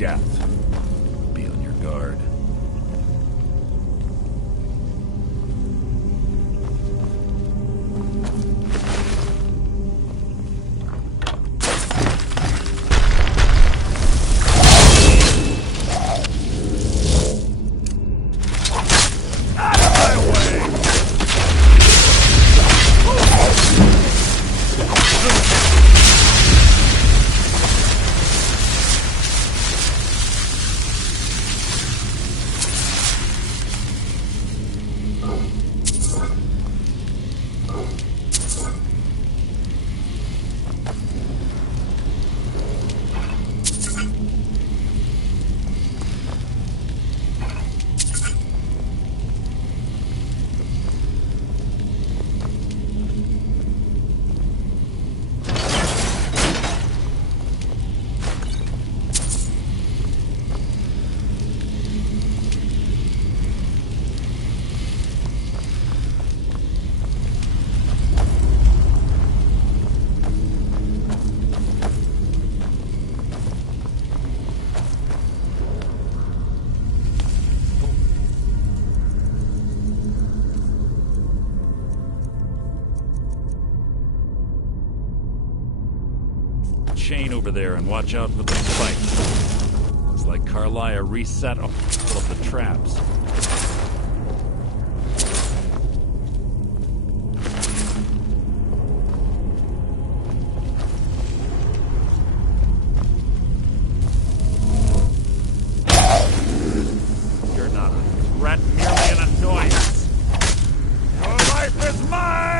death. Be on your guard. Chain over there and watch out for the spikes. Looks like Carlia reset all of the traps. You're not a threat, merely an annoyance. Your life is mine!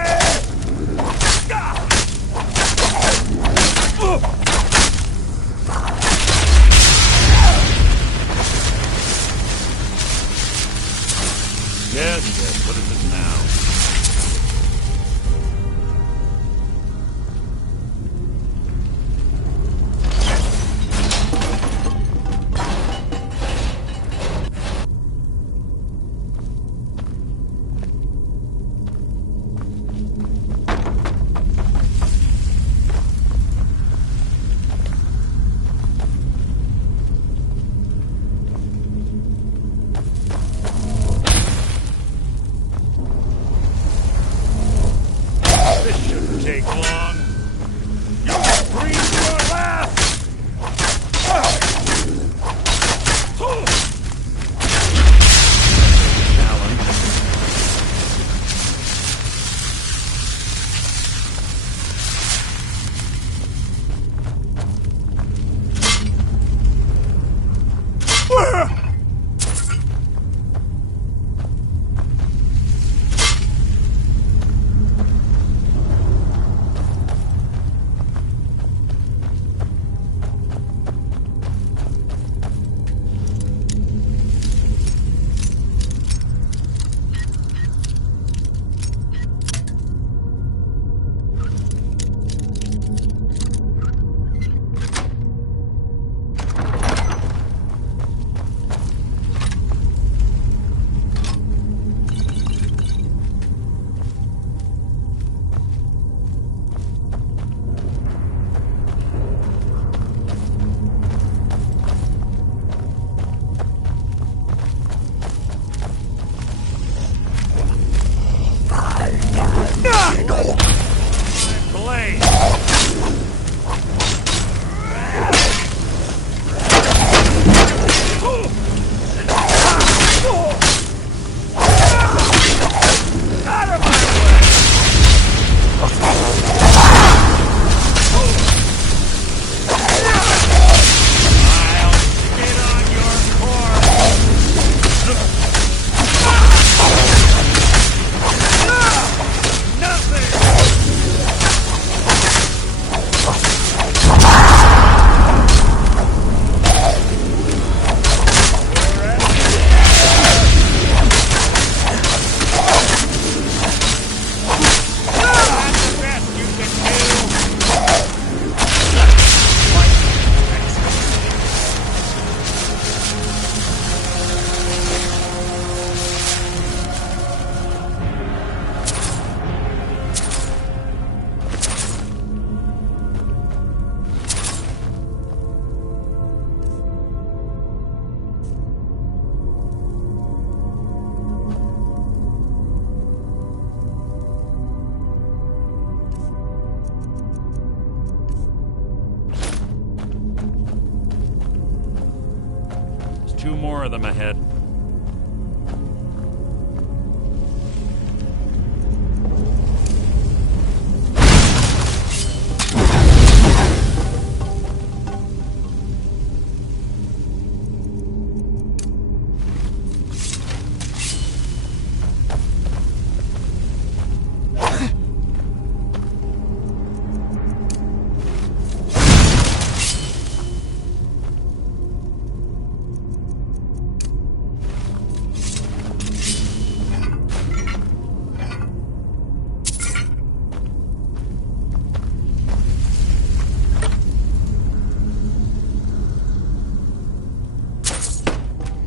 2 more of them ahead.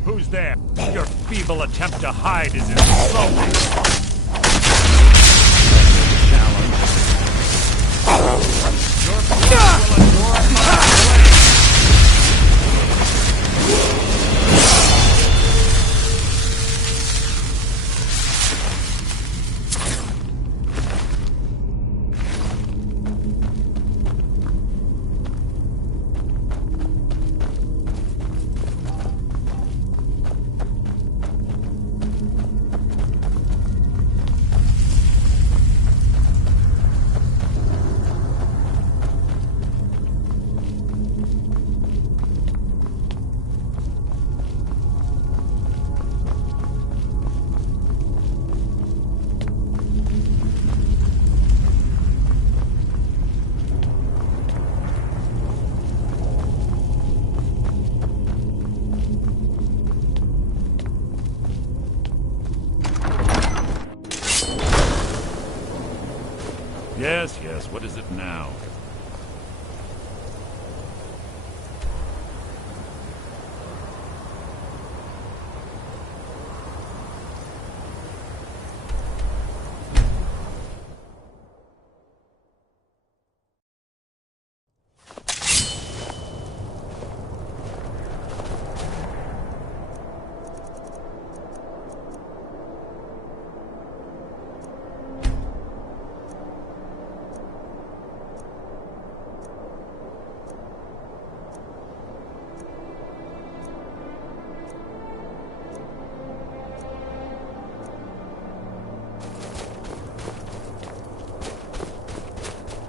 Who's there? Your feeble attempt to hide is insulting. Challenge. Your blood will adore my flame. Yes, yes, what is it now?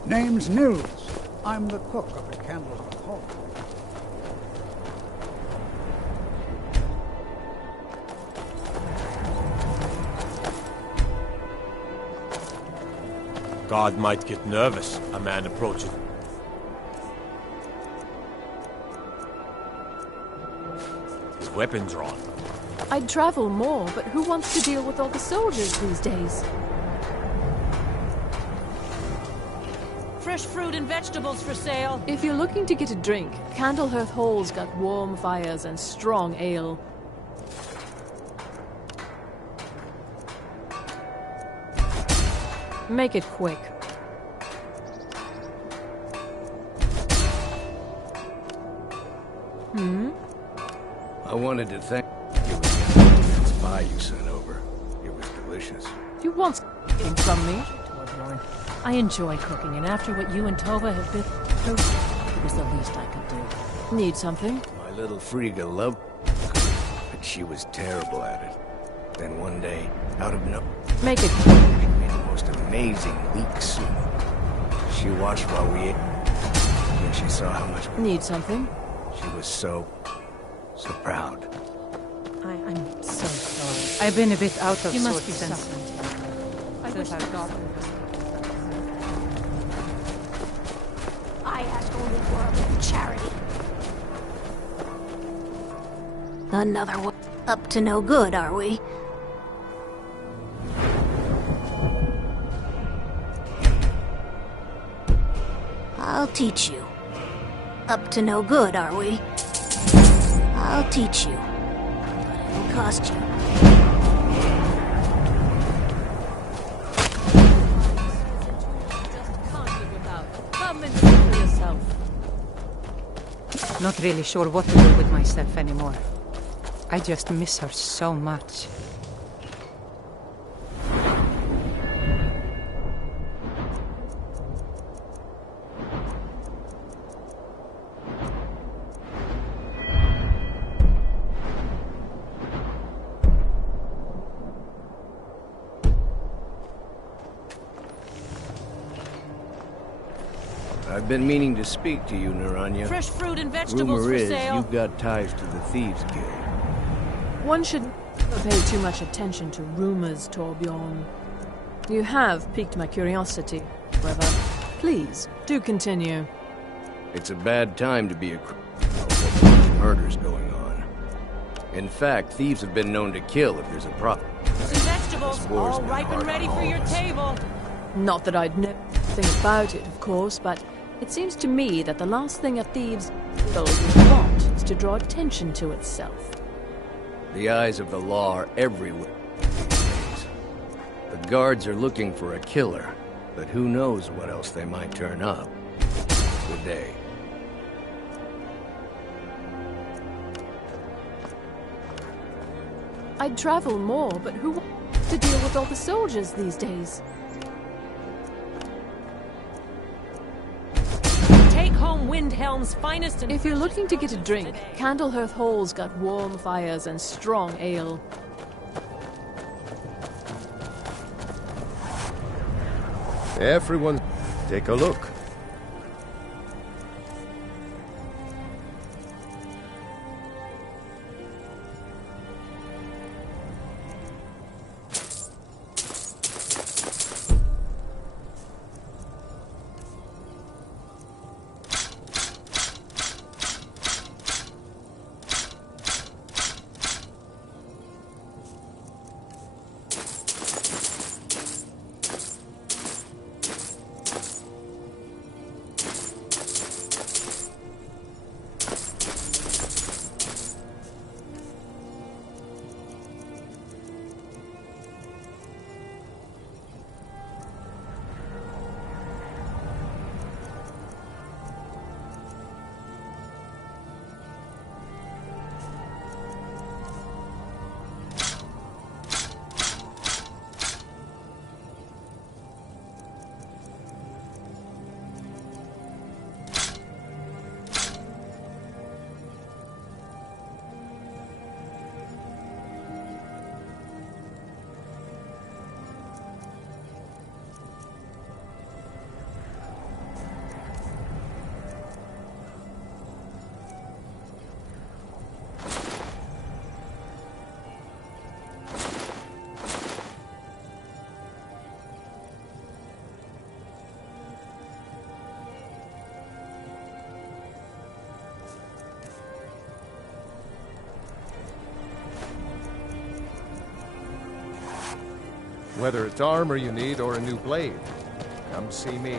Name's Nils. I'm the cook up at Candle's Hall. Guard might get nervous. A man approaches. His weapons drawn. I'd travel more, but who wants to deal with all the soldiers these days? Fresh fruit and vegetables for sale. If you're looking to get a drink, Candlehearth Hall's got warm fires and strong ale. Make it quick. I wanted to thank you for the PS5 you sent over. It was delicious. You want something from me? I enjoy cooking, and after what you and Tova have been through, it was the least I could do. Need something? My little Frigga loved cooking, but she was terrible at it. Then one day, out of nowhere, Make it she made the most amazing leek soup. She watched while we ate. When she saw how much Need something? she was so proud. I'm so sorry. I've been a bit out of You must sorts be since suffering. I wish I've got I ask only for a little charity. Another one. Up to no good, are we? I'll teach you. Up to no good, are we? I'll teach you. But it'll cost you. Not really sure what to do with myself anymore. I just miss her so much. I've been meaning to speak to you, Naranya. Fresh fruit and vegetables Rumor for is sale. you've got ties to the Thieves Guild. One shouldn't pay too much attention to rumors, Torbjorn. You have piqued my curiosity, however. Please, do continue. It's a bad time to be a murders going on. In fact, thieves have been known to kill if there's a problem. Some vegetables, This war's all been ripe and hard ready on for all your of us. table. Not that I'd know anything about it, of course, but it seems to me that the last thing a thieves guild would want is to draw attention to itself. The eyes of the law are everywhere. The guards are looking for a killer, but who knows what else they might turn up. Good day. I'd travel more, but who wants to deal with all the soldiers these days? Take home Windhelm's finest and If you're looking to get a drink, Candlehearth Hall's got warm fires and strong ale. Everyone, take a look. Whether it's armor you need or a new blade, come see me.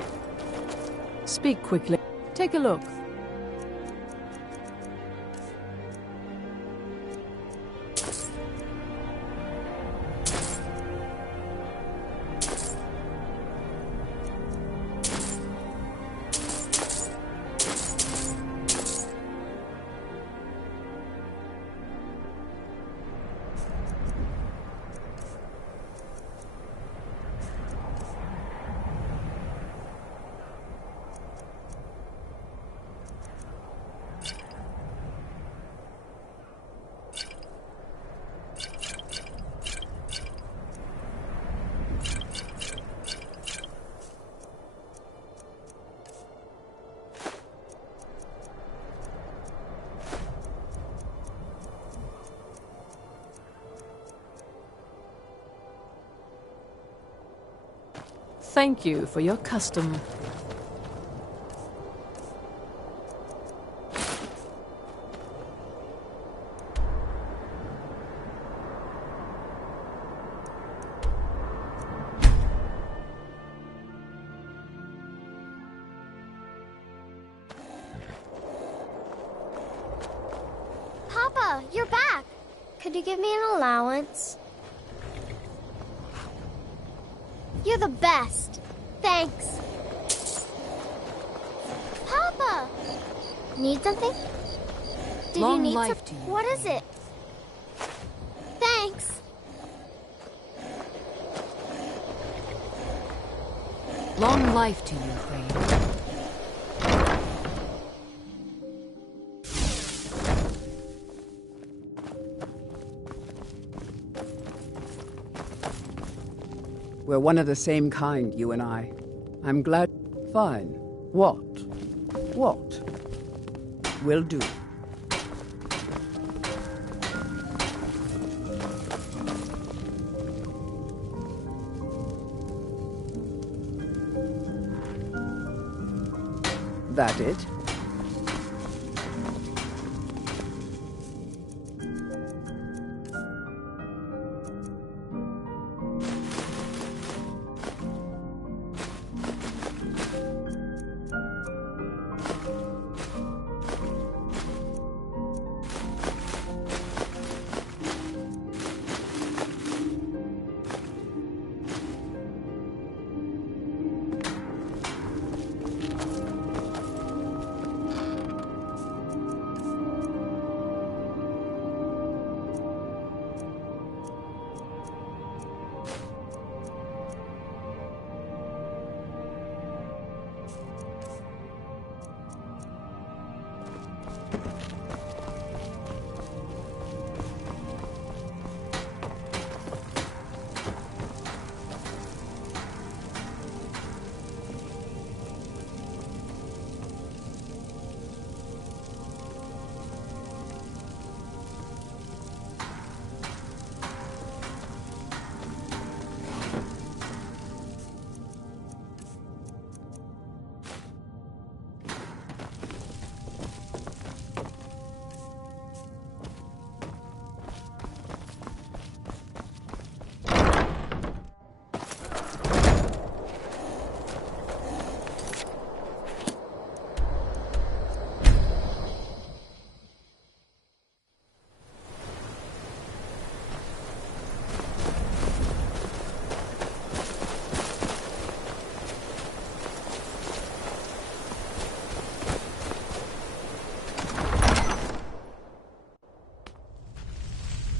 Speak quickly. Take a look. Thank you for your custom. Papa, you're back. Could you give me an allowance? You're the best. Thanks. Papa! Need something? Did Long you need life some- to you. What is it? Thanks. Long life to you, Crane. We're one of the same kind, you and I. I'm glad. Fine. What? What? Will do. That it?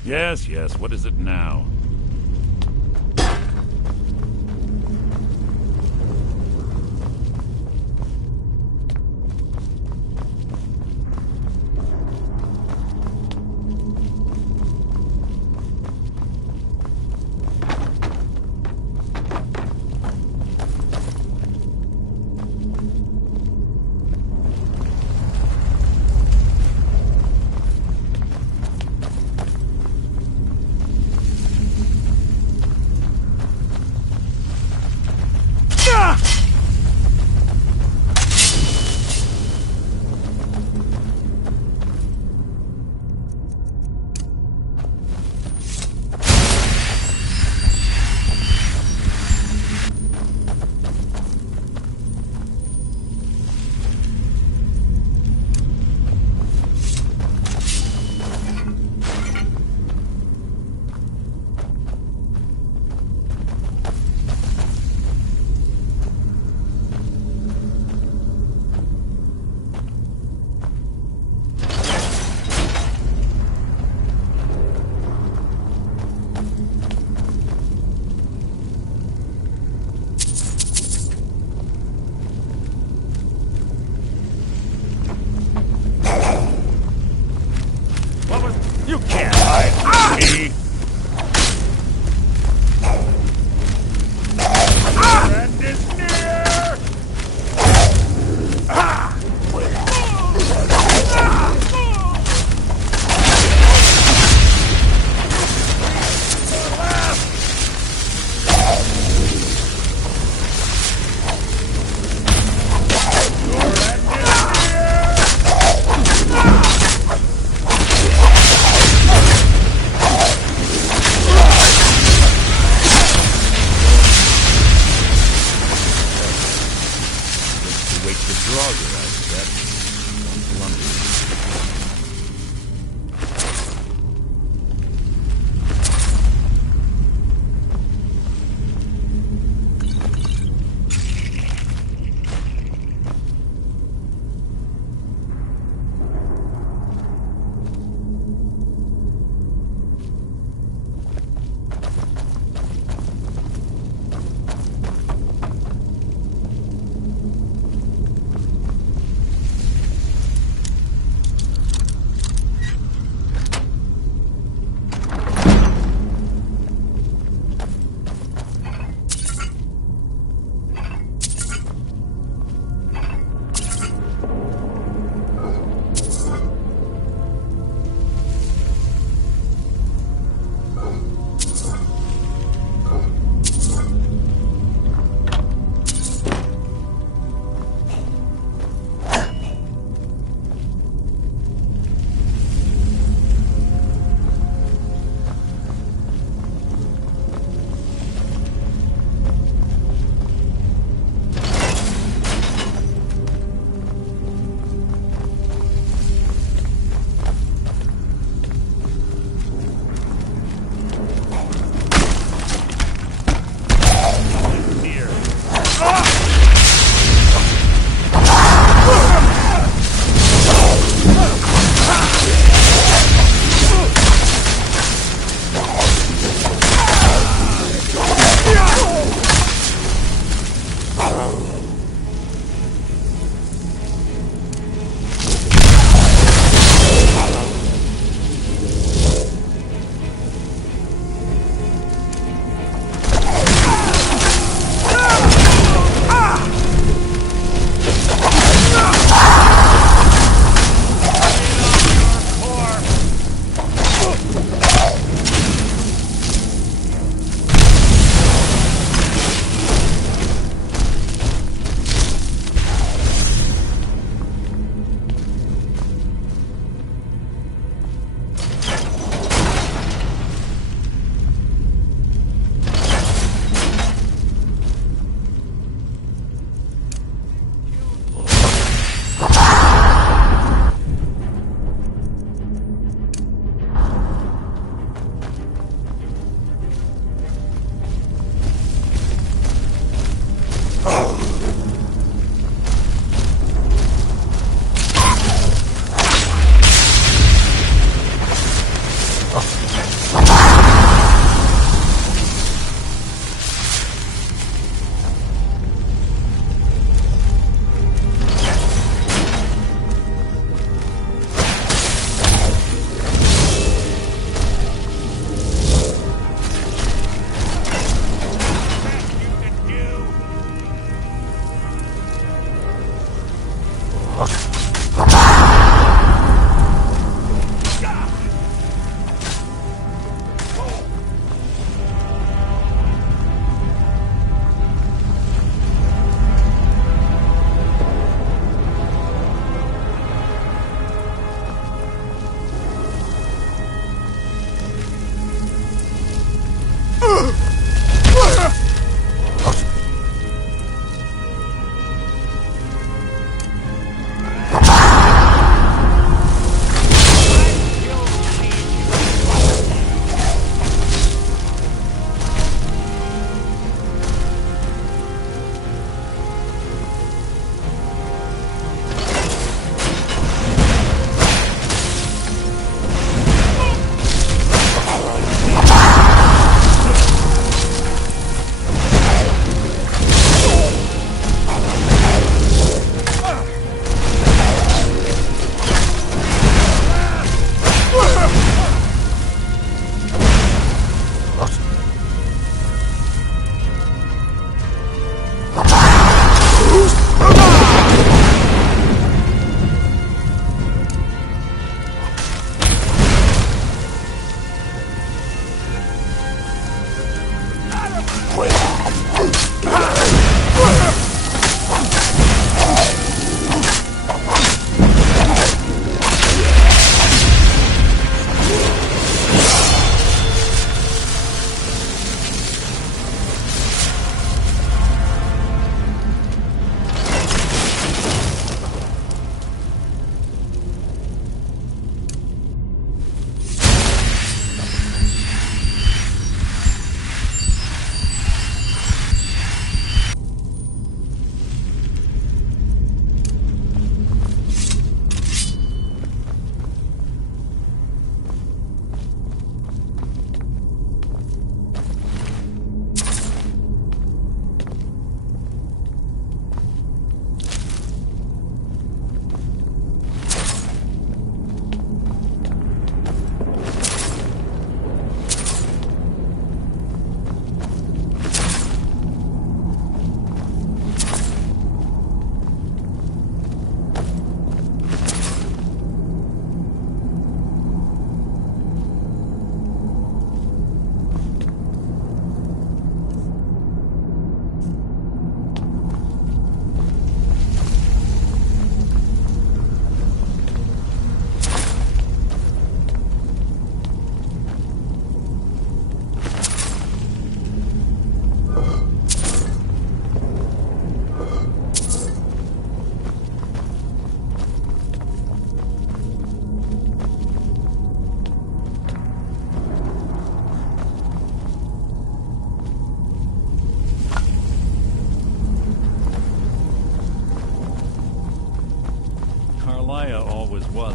Yes, yes, what is it now?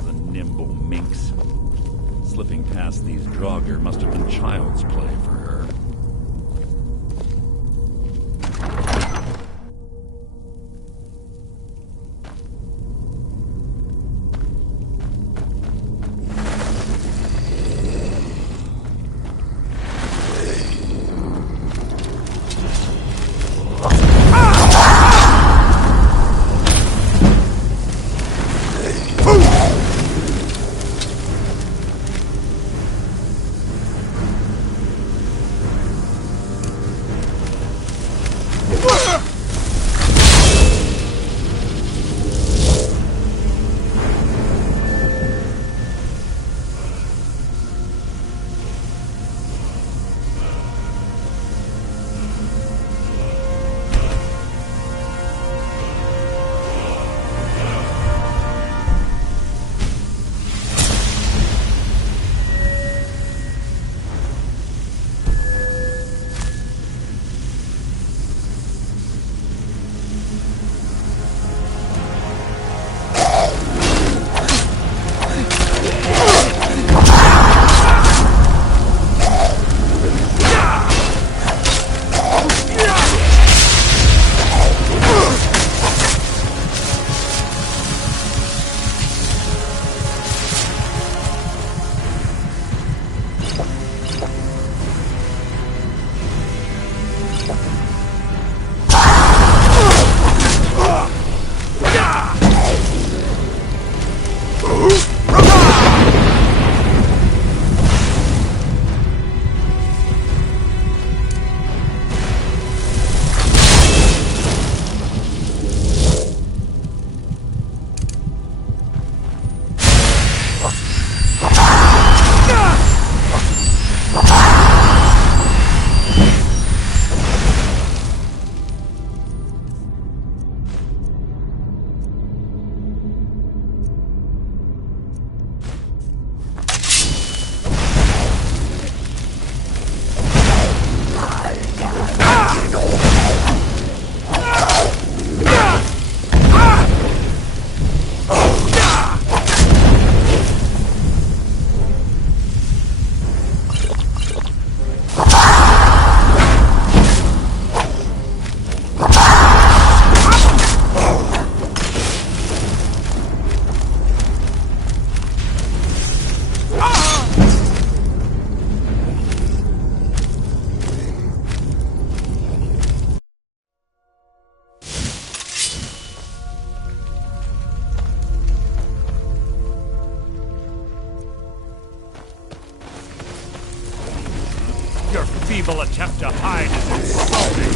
The nimble minx. Slipping past these Draugr must have been child's play for her. Your feeble attempt to hide is insulting.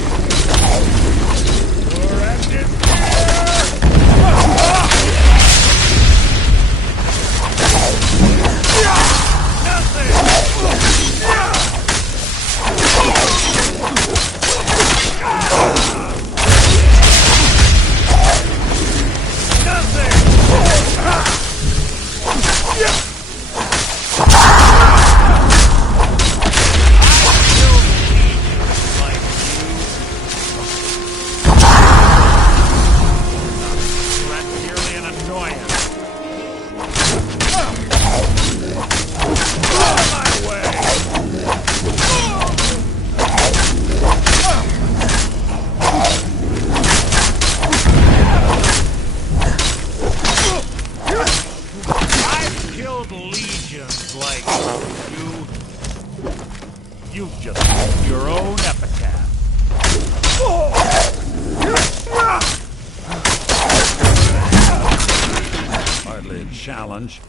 Your end is You've just written your own epitaph. Hardly a challenge.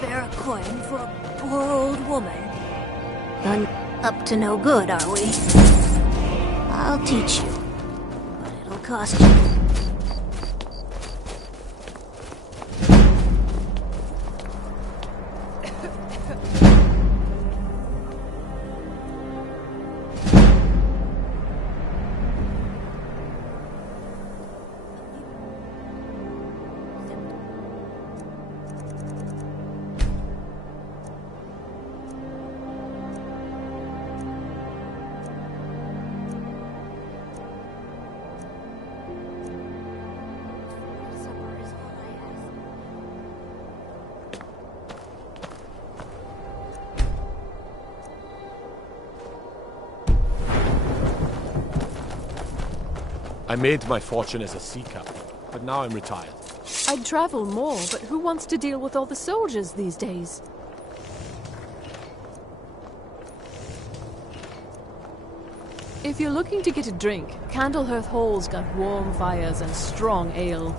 spare a coin for a poor old woman. None up to no good, are we? I'll teach you, but it'll cost you. I made my fortune as a sea captain, but now I'm retired. I'd travel more, but who wants to deal with all the soldiers these days? If you're looking to get a drink, Candlehearth Hall's got warm fires and strong ale.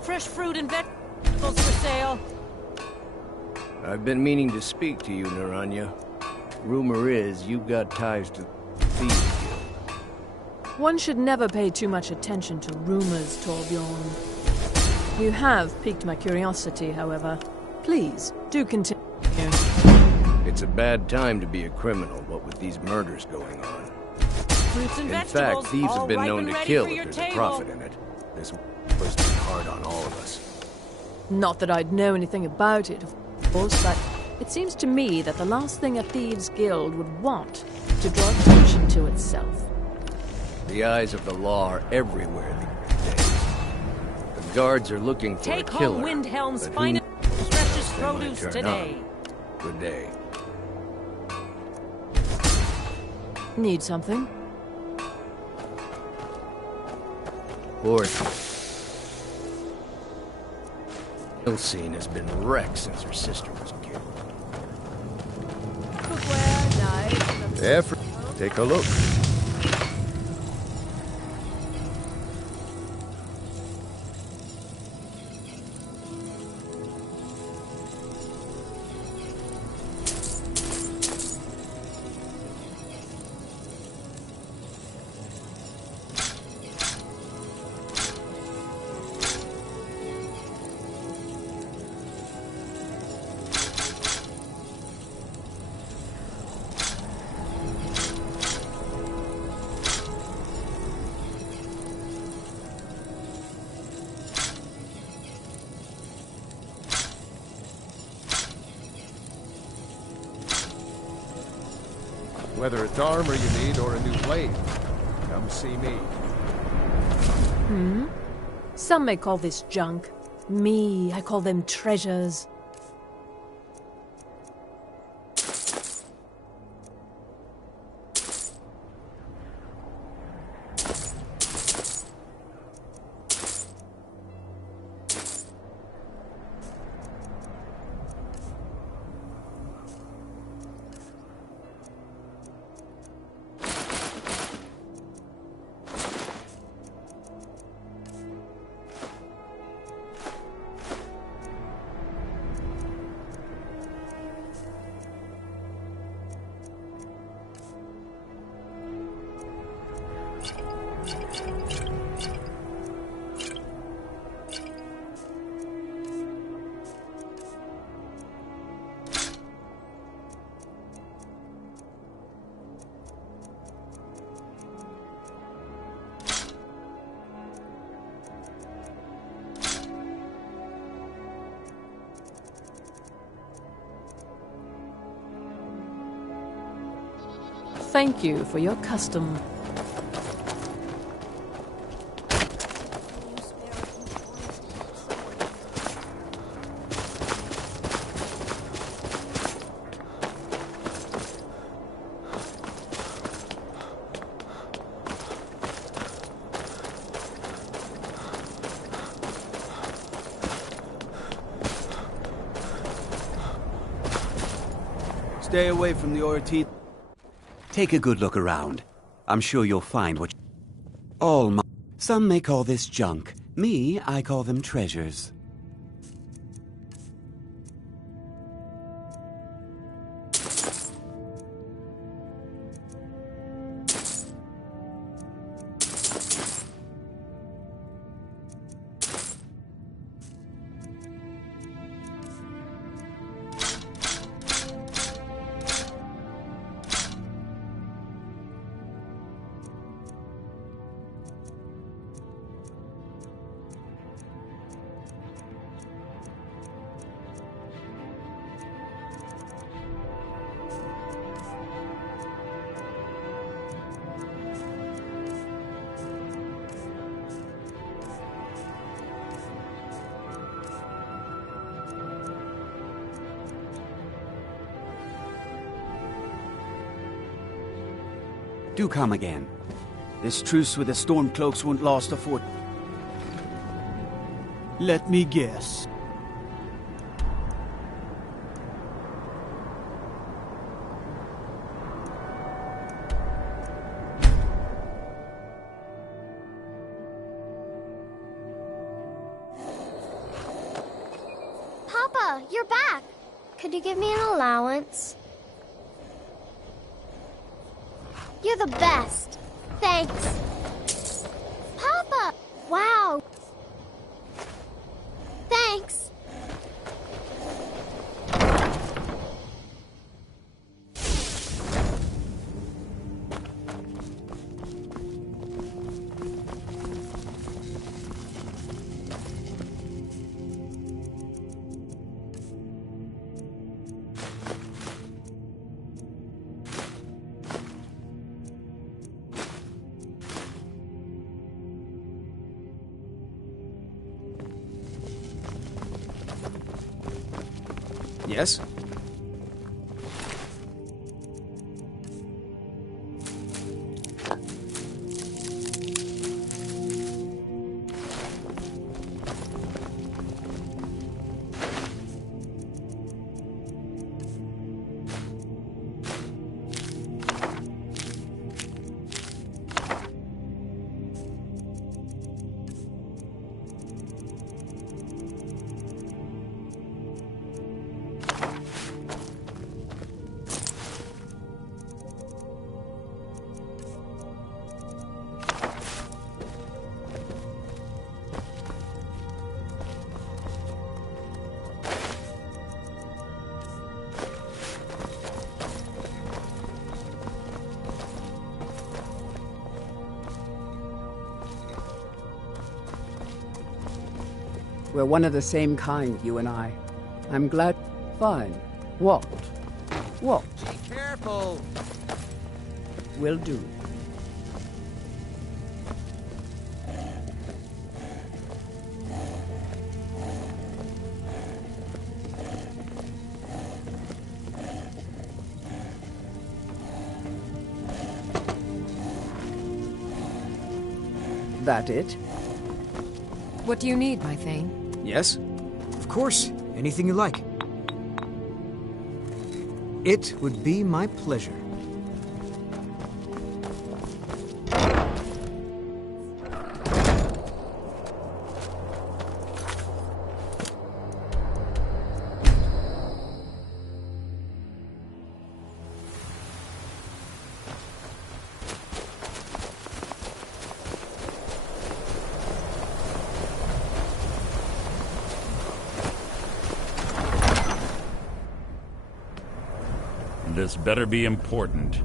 Fresh fruit and vegetables for sale. I've been meaning to speak to you, Naranya. Rumor is you've got ties to thieves guild. One should never pay too much attention to rumors, Torbjorn. You have piqued my curiosity, however. Please, do continue. It's a bad time to be a criminal, what with these murders going on. Fruits and In vegetables, fact, thieves all have been ripe known and to ready kill for if your there's table. a profit in it. This was been hard on all of us. Not that I'd know anything about it, of course, but it seems to me that the last thing a thieves' guild would want to draw attention to itself. The eyes of the law are everywhere these days. The guards are looking for Take a killer. home Windhelm's but who finest knows precious when they might produce turn today. up. Good day. Need something? Horses. Hill scene has been wrecked since her sister was killed. Cookware, knives... Effort. Take a look. Whether it's armor you need or a new blade, come see me. Some may call this junk. Me, I call them treasures. Thank you for your custom. Stay away from the Ortiz. Take a good look around. I'm sure you'll find what all my... Some may call this junk. Me, I call them treasures. Do come again. This truce with the Stormcloaks won't last a fort. Let me guess. Papa, you're back. Could you give me an allowance? You're the best. Thanks. Papa! Wow. Thanks. Yes? We're one of the same kind, you and I. I'm glad. Fine. What? What? Be careful! Will do. That it? What do you need, my Thane? Yes? Of course. Anything you like. It would be my pleasure. This better be important.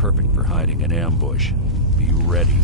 perfect for hiding an ambush. Be ready.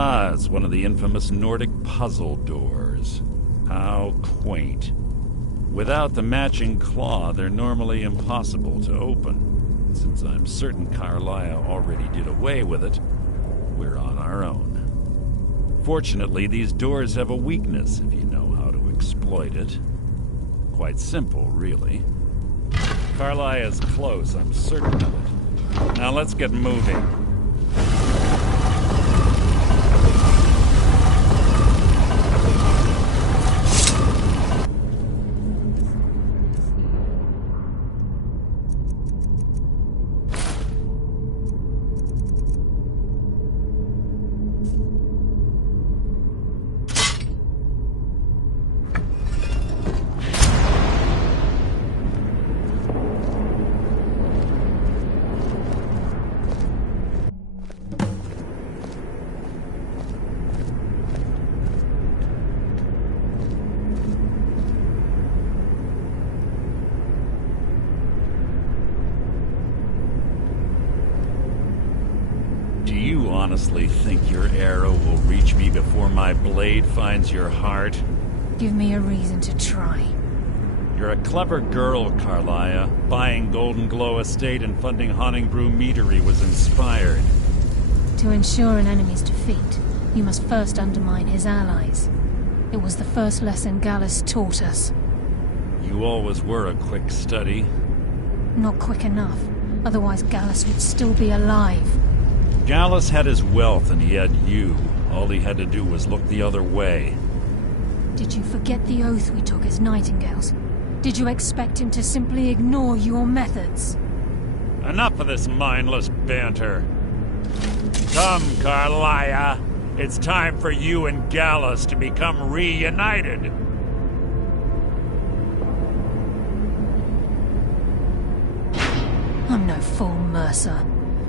Ah, it's one of the infamous Nordic puzzle doors. How quaint. Without the matching claw, they're normally impossible to open. Since I'm certain Carlia already did away with it, we're on our own. Fortunately, these doors have a weakness if you know how to exploit it. Quite simple, really. Carlia is close, I'm certain of it. Now let's get moving. Honestly think your arrow will reach me before my blade finds your heart? Give me a reason to try. You're a clever girl, Carlia. Buying Golden Glow Estate and funding Honningbrew Meadery was inspired. To ensure an enemy's defeat, you must first undermine his allies. It was the first lesson Gallus taught us. You always were a quick study. Not quick enough. Otherwise Gallus would still be alive. Gallus had his wealth and he had you. All he had to do was look the other way. Did you forget the oath we took as Nightingales? Did you expect him to simply ignore your methods? Enough of this mindless banter. Come, Carlia. It's time for you and Gallus to become reunited. I'm no fool, Mercer.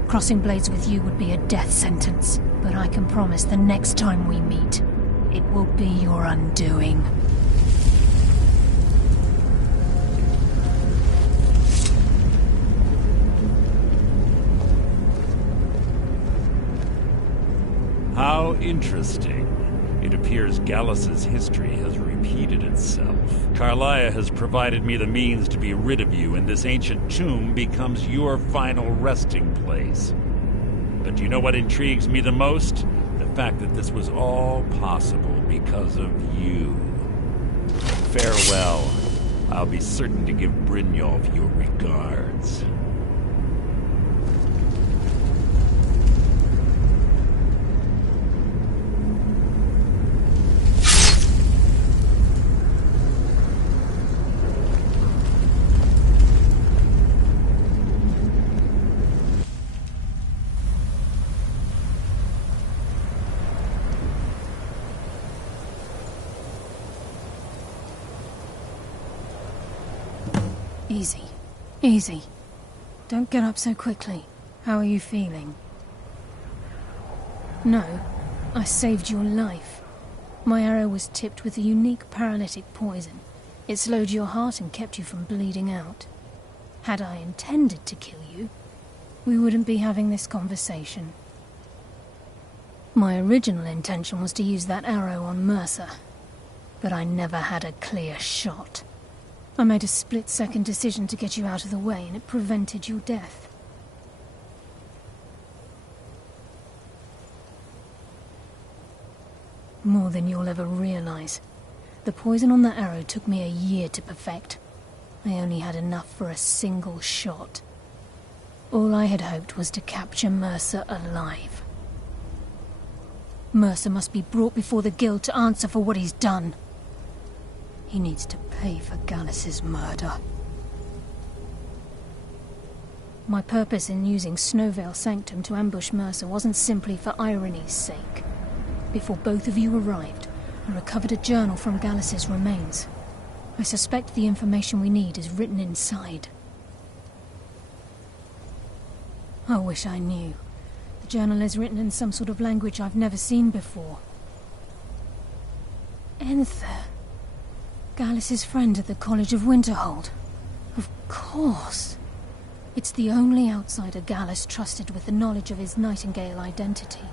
Crossing blades with you would be a death sentence, but I can promise the next time we meet, it will be your undoing. How interesting. It appears Gallus's history has repeated itself. Carlia has provided me the means to be rid of you, and this ancient tomb becomes your final resting place. But do you know what intrigues me the most? The fact that this was all possible because of you. Farewell. I'll be certain to give Brynjolf your regards. Easy. Easy. Don't get up so quickly. How are you feeling? No, I saved your life. My arrow was tipped with a unique paralytic poison. It slowed your heart and kept you from bleeding out. Had I intended to kill you, we wouldn't be having this conversation. My original intention was to use that arrow on Mercer, but I never had a clear shot. I made a split-second decision to get you out of the way, and it prevented your death. More than you'll ever realize. The poison on that arrow took me a year to perfect. I only had enough for a single shot. All I had hoped was to capture Mercer alive. Mercer must be brought before the Guild to answer for what he's done. He needs to pay for Gallus's murder. My purpose in using Snowvale Sanctum to ambush Mercer wasn't simply for irony's sake. Before both of you arrived, I recovered a journal from Gallus's remains. I suspect the information we need is written inside. I wish I knew. The journal is written in some sort of language I've never seen before. Enther. Gallus's friend at the College of Winterhold. Of course. It's the only outsider Gallus trusted with the knowledge of his Nightingale identity.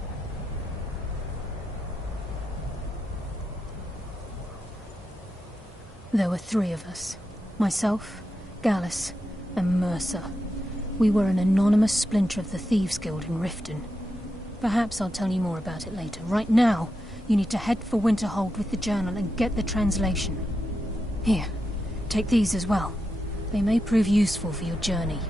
There were 3 of us. Myself, Gallus, and Mercer. We were an anonymous splinter of the Thieves Guild in Riften. Perhaps I'll tell you more about it later. Right now, you need to head for Winterhold with the journal and get the translation. Here, take these as well. They may prove useful for your journey.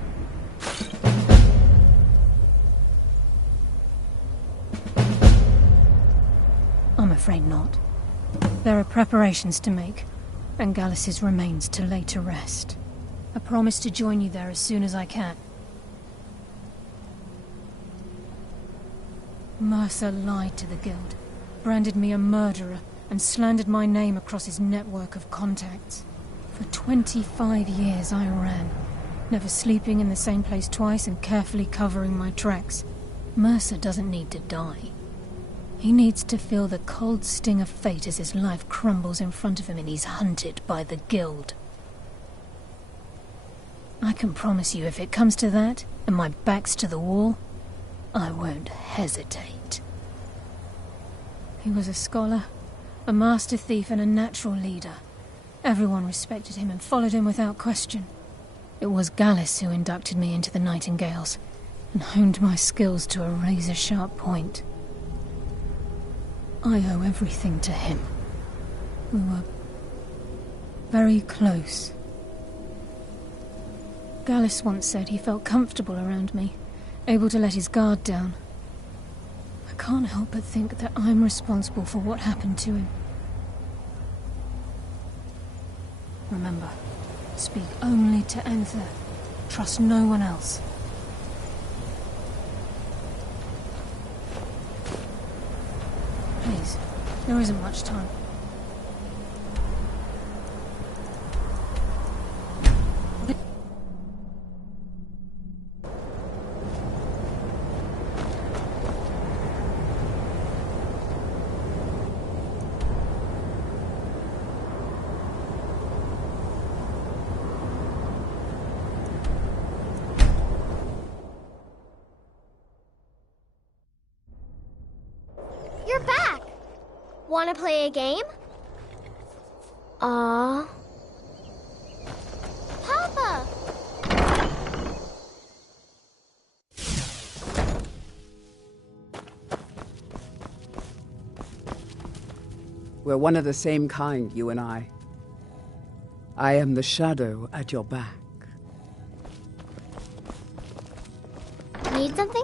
I'm afraid not. There are preparations to make, and Gallus's remains to lay to rest. I promise to join you there as soon as I can. Mercer lied to the Guild, branded me a murderer, and slandered my name across his network of contacts. For 25 years I ran, never sleeping in the same place twice and carefully covering my tracks. Mercer doesn't need to die. He needs to feel the cold sting of fate as his life crumbles in front of him and he's hunted by the Guild. I can promise you, if it comes to that, and my back's to the wall, I won't hesitate. He was a scholar, a master thief, and a natural leader. Everyone respected him and followed him without question. It was Gallus who inducted me into the Nightingales, and honed my skills to a razor-sharp point. I owe everything to him. We were very close. Gallus once said he felt comfortable around me, able to let his guard down. I can't help but think that I'm responsible for what happened to him. Remember, speak only to Anther. Trust no one else. Please, there isn't much time. You're back! Wanna play a game? Aww. Papa! We're one of the same kind, you and I. I am the shadow at your back. Need something?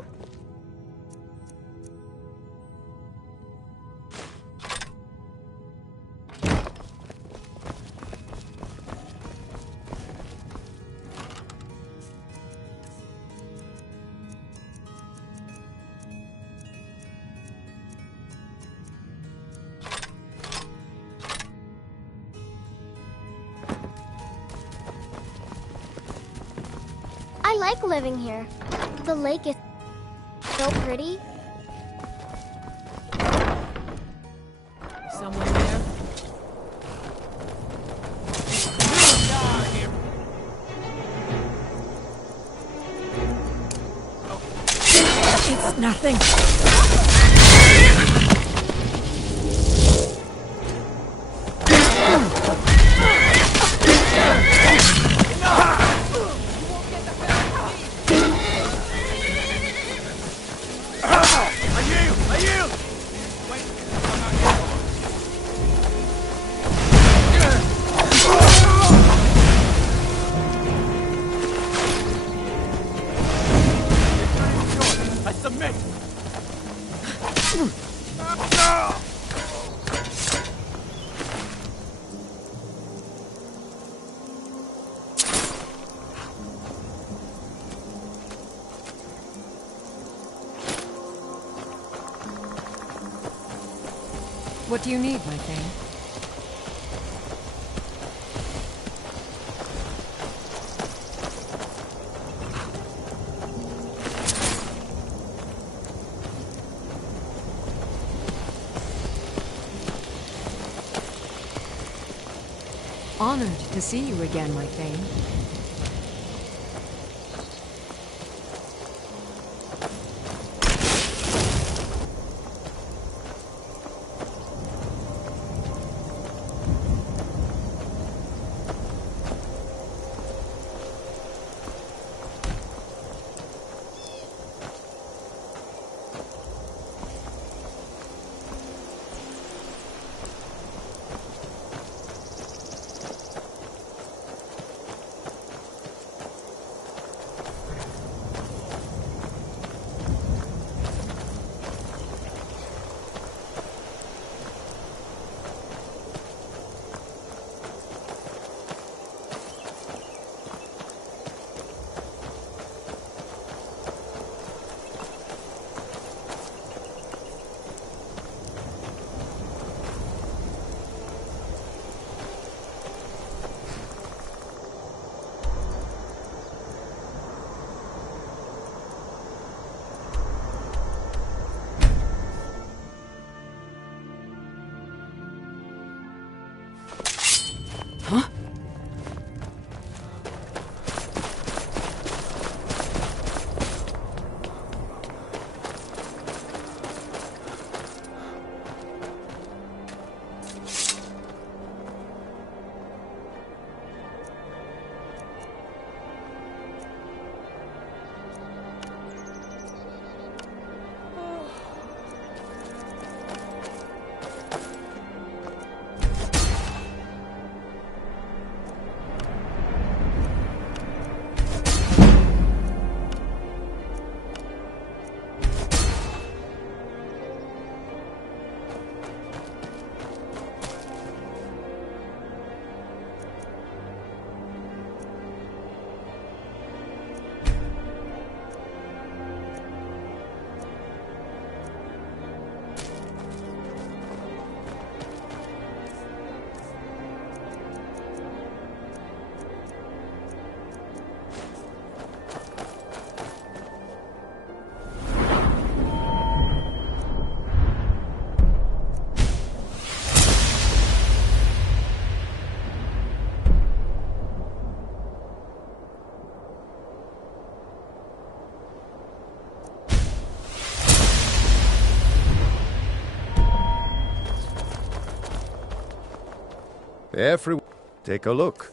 I like living here. The lake is so pretty. Someone there? It's nothing. What do you need, my thing? Honored to see you again, my thing. Everyone, take a look.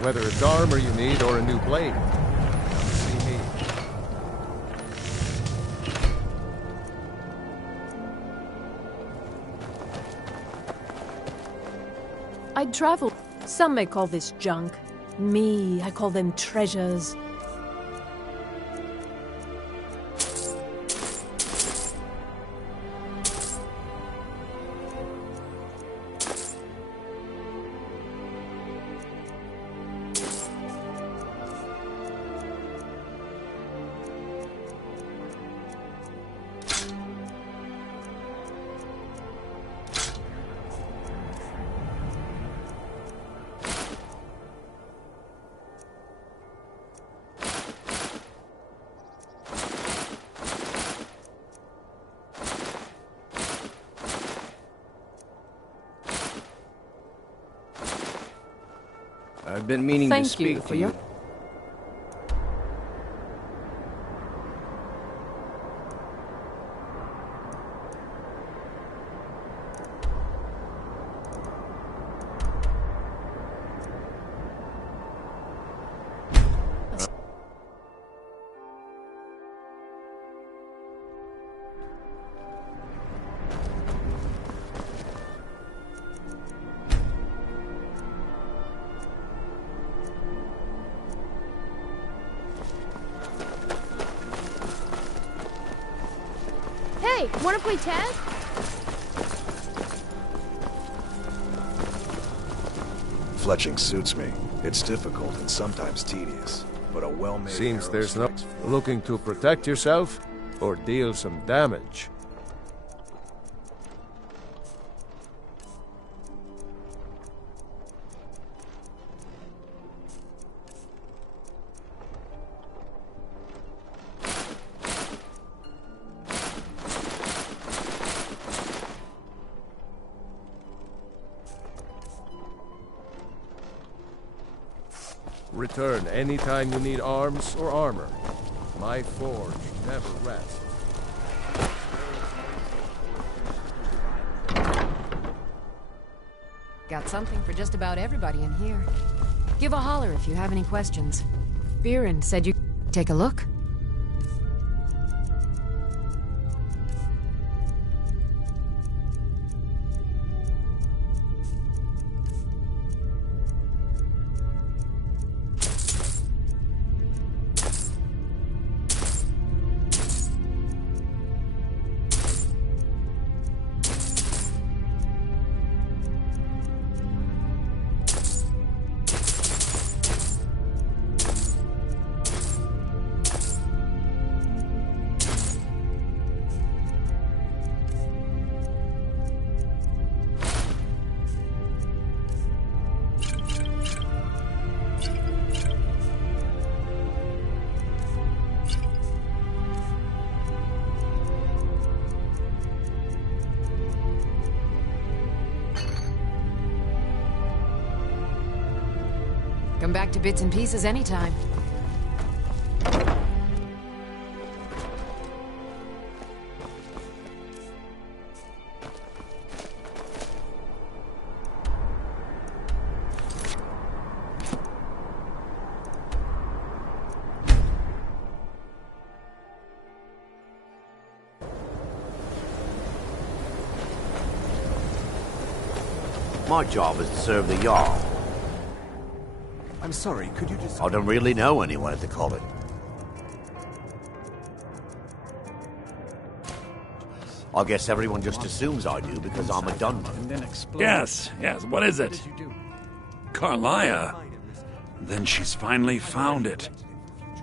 Whether it's armor you need or a new blade, come see me. I'd travel. Some may call this junk. Me, I call them treasures. I've been meaning to speak to you. Hey, wanna play tag? Fletching suits me. It's difficult and sometimes tedious, but a well-made Seems arrow there's no strikes first. looking to protect yourself or deal some damage. Return anytime you need arms or armor. My forge never rests. Got something for just about everybody in here. Give a holler if you have any questions. Biren said you take a look. Come back to bits and pieces anytime. My job is to serve the Jarl. I'm sorry, could you just... I don't really know anyone at the college. I guess everyone just assumes I do because I'm a Dunman. Yes, what is it? Carlia. Then she's finally found it.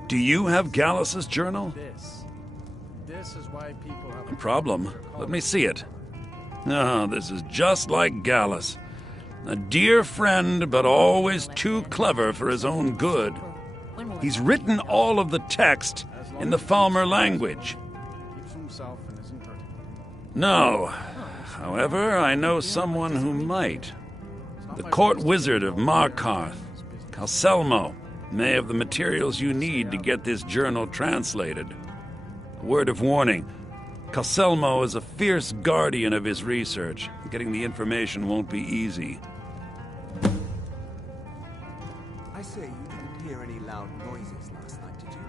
Do you have Gallus's journal? This is why people have No problem. Let me see it. Oh, this is just like Gallus. A dear friend, but always too clever for his own good. He's written all of the text in the Falmer language. No. However, I know someone who might. The court wizard of Markarth, Calselmo, may have the materials you need to get this journal translated. A word of warning. Calselmo is a fierce guardian of his research. Getting the information won't be easy. I say you didn't hear any loud noises last night, did you?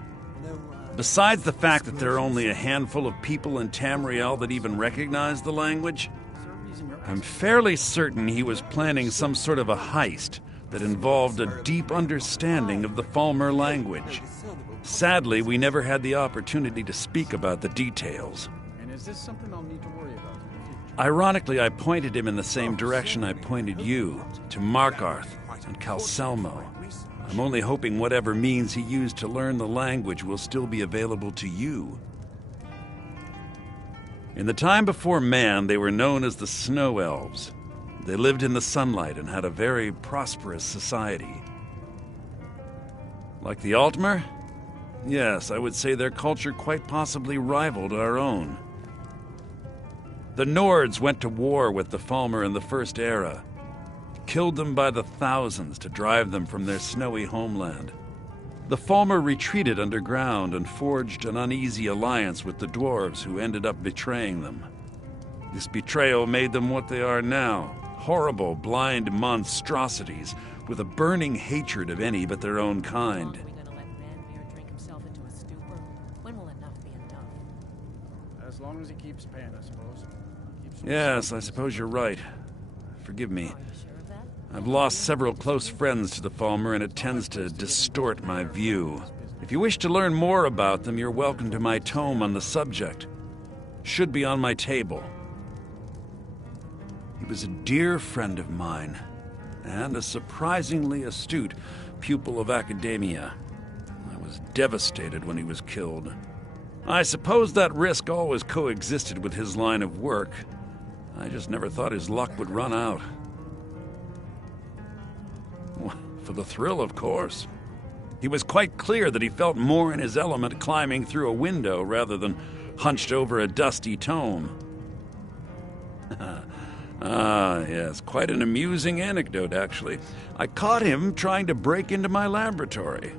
No, Besides the fact that there are only a handful of people in Tamriel that even recognize the language, I'm fairly certain he was planning some sort of a heist that involved a deep understanding of the Falmer language. Sadly, we never had the opportunity to speak about the details. And is this something I'll need to worry about in the future? Ironically, I pointed him in the same direction I pointed you, to Markarth and Calselmo. I'm only hoping whatever means he used to learn the language will still be available to you. In the time before man, they were known as the Snow Elves. They lived in the sunlight and had a very prosperous society. Like the Altmer? Yes, I would say their culture quite possibly rivaled our own. The Nords went to war with the Falmer in the First Era, killed them by the thousands to drive them from their snowy homeland. The Falmer retreated underground and forged an uneasy alliance with the dwarves who ended up betraying them. This betrayal made them what they are now, horrible, blind monstrosities with a burning hatred of any but their own kind. As long as he keeps paying, I suppose. Yes, I suppose you're right. Forgive me. I've lost several close friends to the Falmer, and it tends to distort my view. If you wish to learn more about them, you're welcome to my tome on the subject. Should be on my table. He was a dear friend of mine, and a surprisingly astute pupil of academia. I was devastated when he was killed. I suppose that risk always coexisted with his line of work. I just never thought his luck would run out. For the thrill, of course. He was quite clear that he felt more in his element climbing through a window rather than hunched over a dusty tome. Yes, quite an amusing anecdote, actually. I caught him trying to break into my laboratory.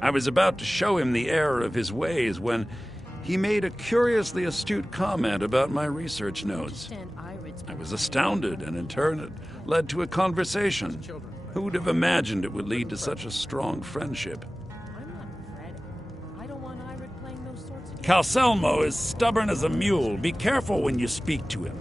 I was about to show him the error of his ways when he made a curiously astute comment about my research notes. I was astounded, and in turn it led to a conversation. Who would have imagined it would lead to such a strong friendship? Calselmo is stubborn as a mule. Be careful when you speak to him.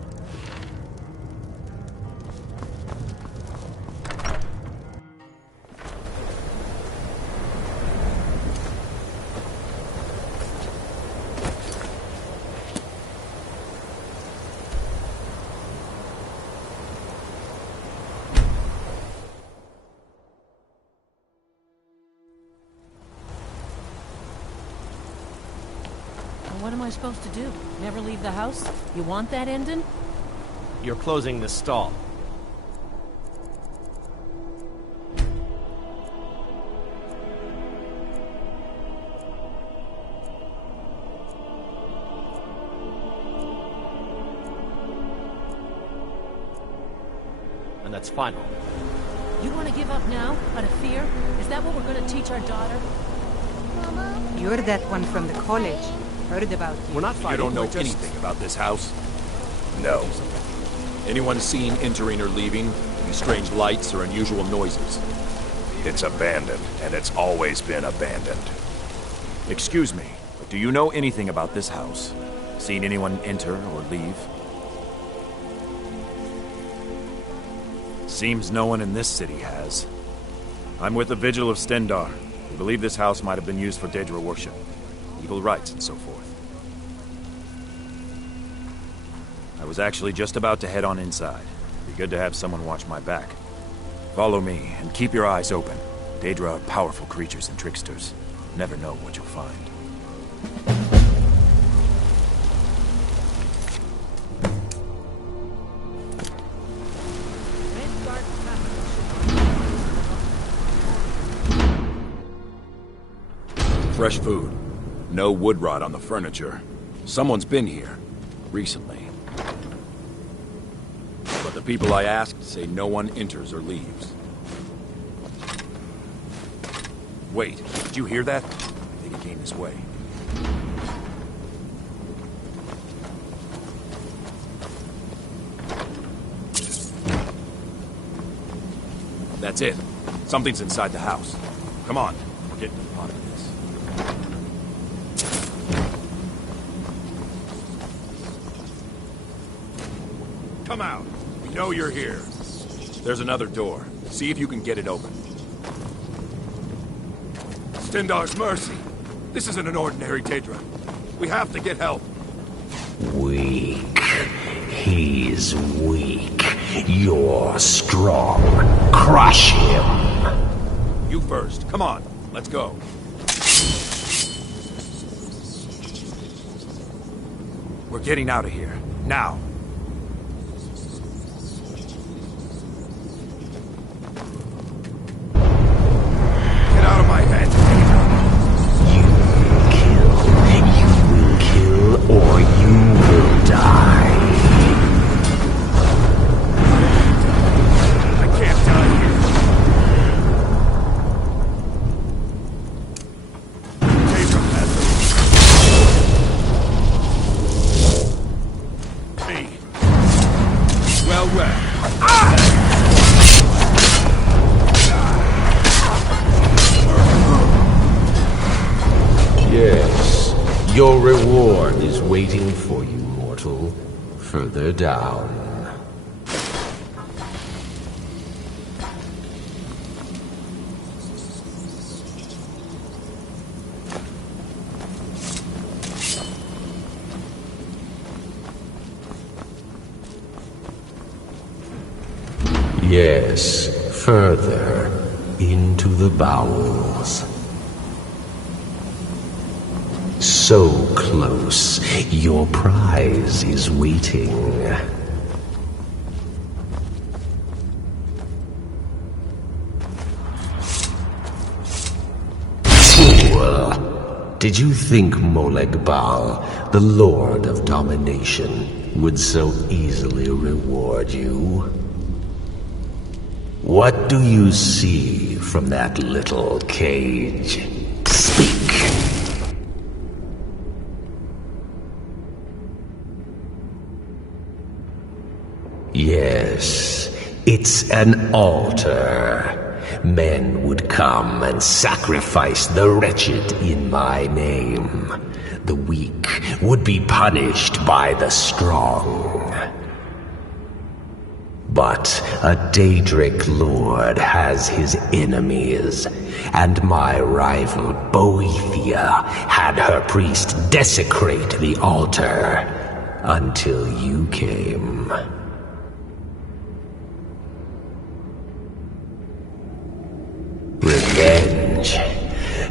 What am I supposed to do? Never leave the house? You want that ending? You're closing this stall. And that's final. You want to give up now, out of fear? Is that what we're going to teach our daughter? Mama? You're that one from the college. Heard about you. We're not fighting. You don't know we're just... anything about this house? No. Anyone seen entering or leaving? Any strange lights or unusual noises? It's abandoned, and it's always been abandoned. Excuse me, but do you know anything about this house? Seen anyone enter or leave? Seems no one in this city has. I'm with the Vigil of Stendar. We believe this house might have been used for Daedra worship, evil rites, and so forth. I was actually just about to head on inside. Be good to have someone watch my back. Follow me, and keep your eyes open. Daedra are powerful creatures and tricksters. Never know what you'll find. Fresh food. No wood rot on the furniture. Someone's been here. Recently. But the people I asked say no one enters or leaves. Wait, did you hear that? I think he came this way. That's it. Something's inside the house. Come on, we're getting to the bottom of this. Come out. We know you're here. There's another door. See if you can get it open. Stendar's mercy. This isn't an ordinary Daedra. We have to get help. Weak. He's weak. You're strong. Crush him. You first. Come on. Let's go. We're getting out of here. Now. Get out of my head. You will kill or you will die. I can't die here. Daedra has me. Well, well. Yes, your reward is waiting for you, mortal. Further down. Yes, further into the bowels. So close, your prize is waiting. Fool! Did you think Molegbal, the Lord of Domination, would so easily reward you? What do you see from that little cage? Speak! Yes, it's an altar. Men would come and sacrifice the wretched in my name. The weak would be punished by the strong. But a Daedric lord has his enemies, and my rival Boethia had her priest desecrate the altar until you came. Revenge?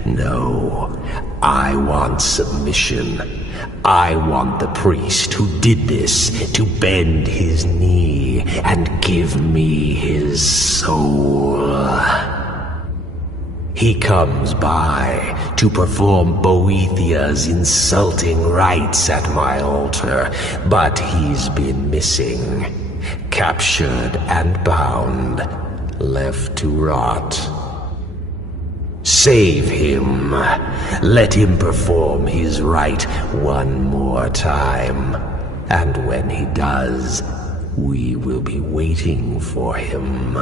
No, I want submission. I want the priest who did this to bend his knee and give me his soul. He comes by to perform Boethia's insulting rites at my altar, but he's been missing, captured and bound, left to rot. Save him. Let him perform his rite one more time. And when he does, we will be waiting for him.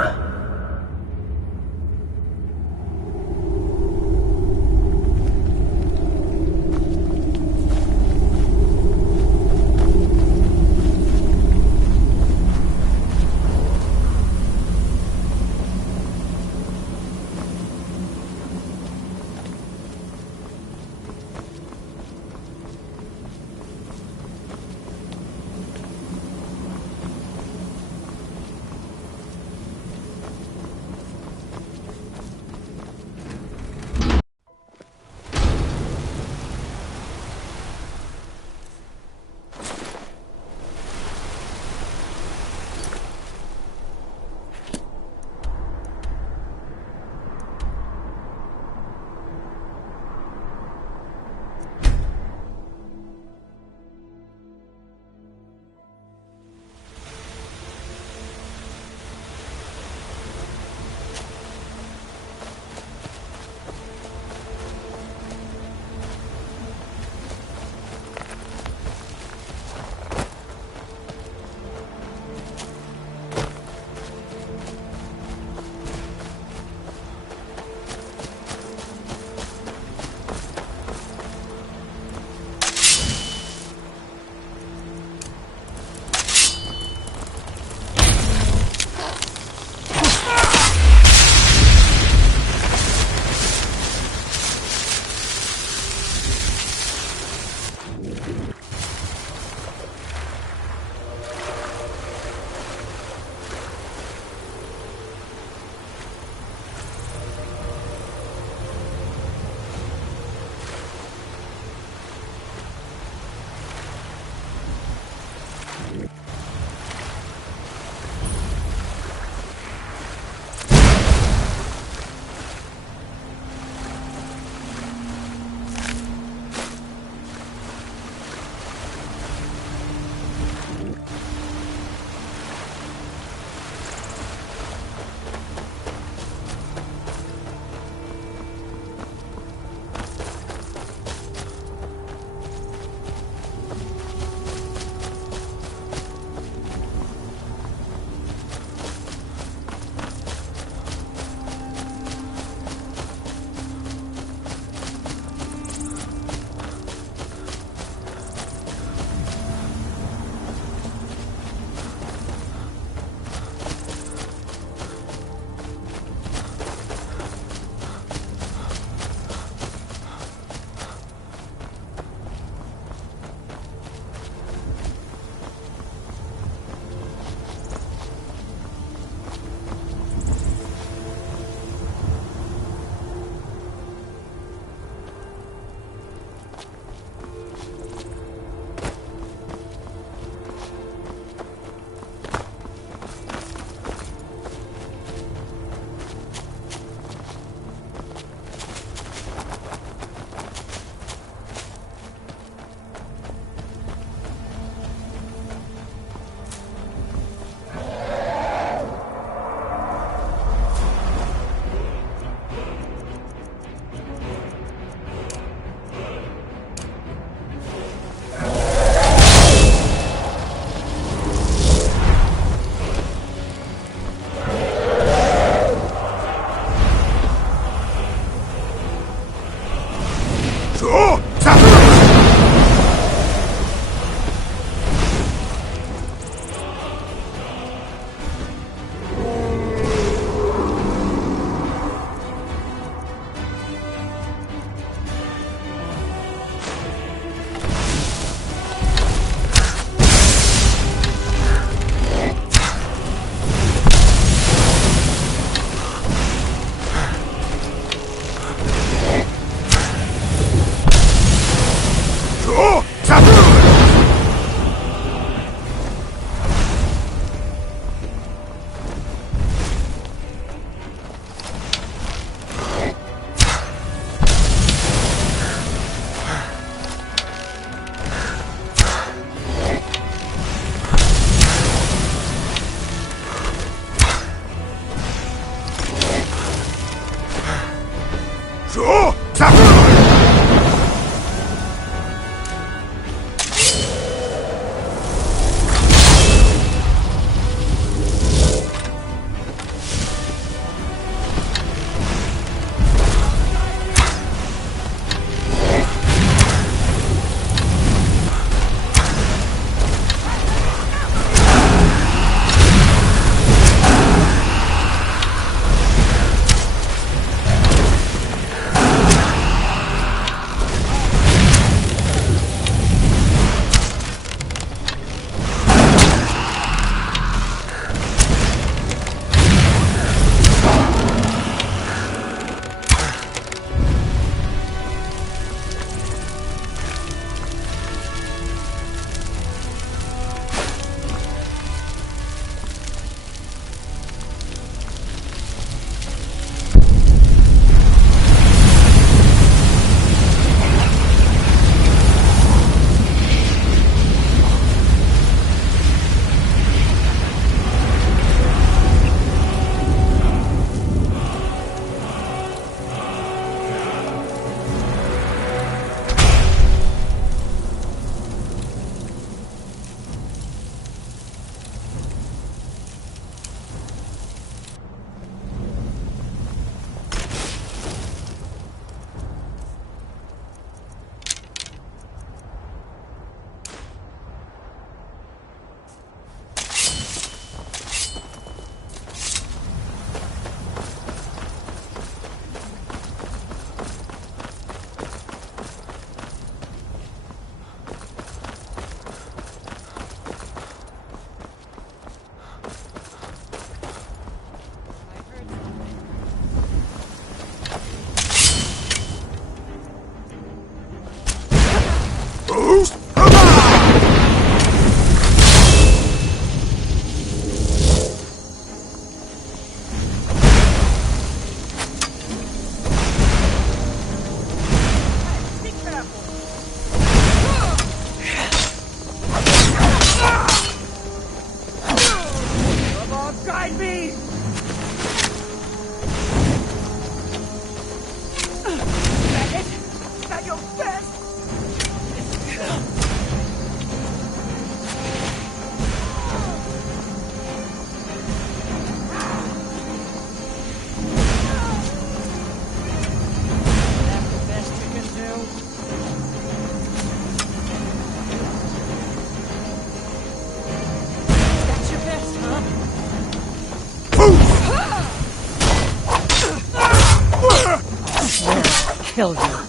Kill you.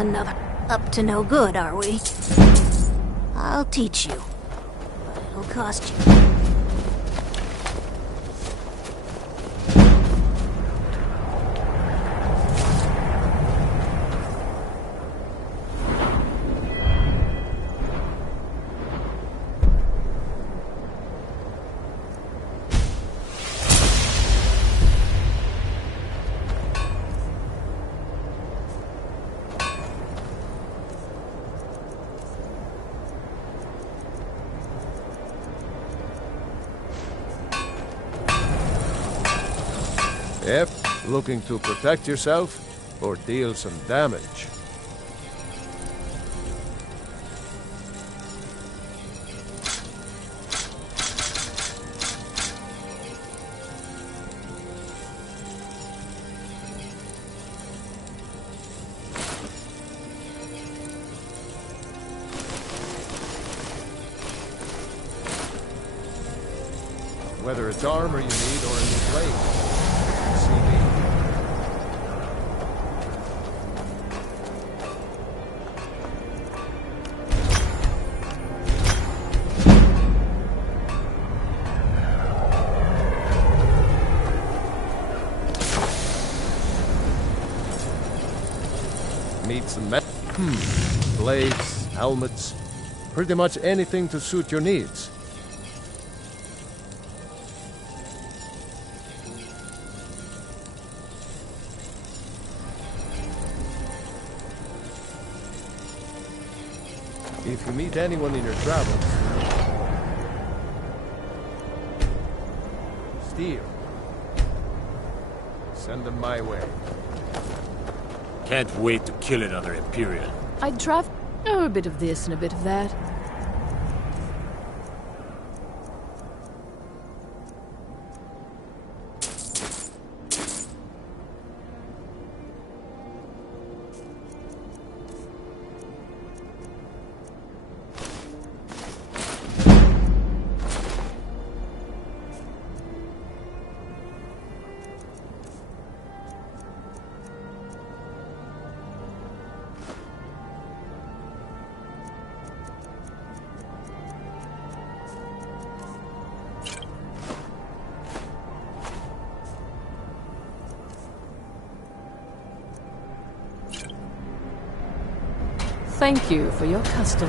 Another up to no good, are we? I'll teach you, but it'll cost you. Yep, looking to protect yourself or deal some damage. Whether it's armor you need or a new blade. Need some blades, helmets, pretty much anything to suit your needs. If you meet anyone in your travels, steal. Send them my way. Can't wait to kill another Imperial. I'd travel. Oh, a bit of this and a bit of that. Thank you for your custom.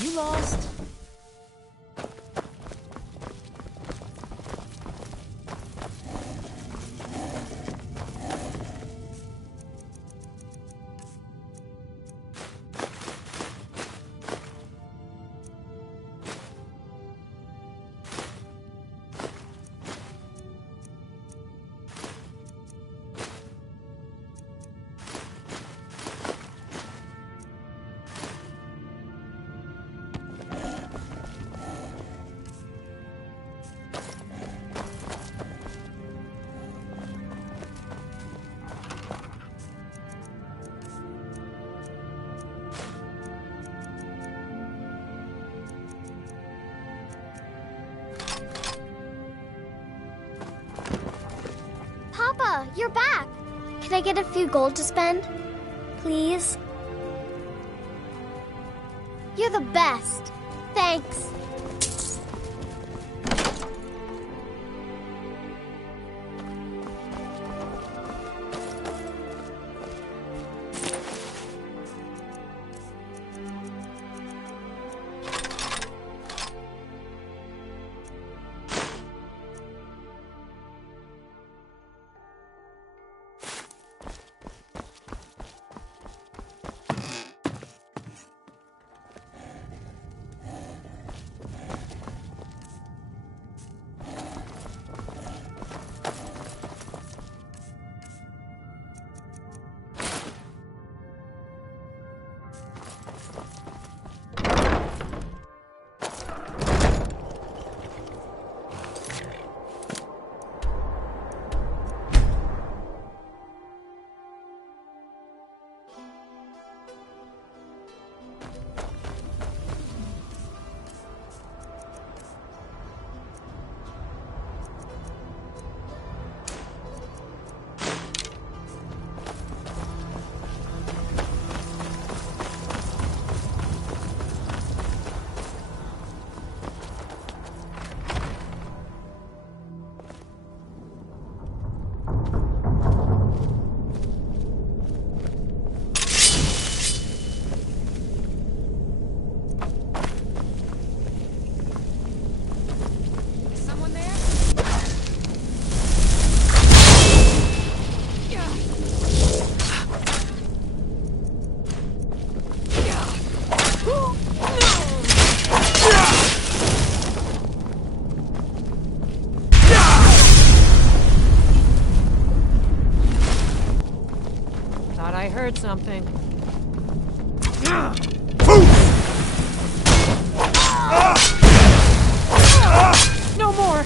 You lost. Papa, you're back. Can I get a few gold to spend? Please? You're the best. Thanks. heard something. No more!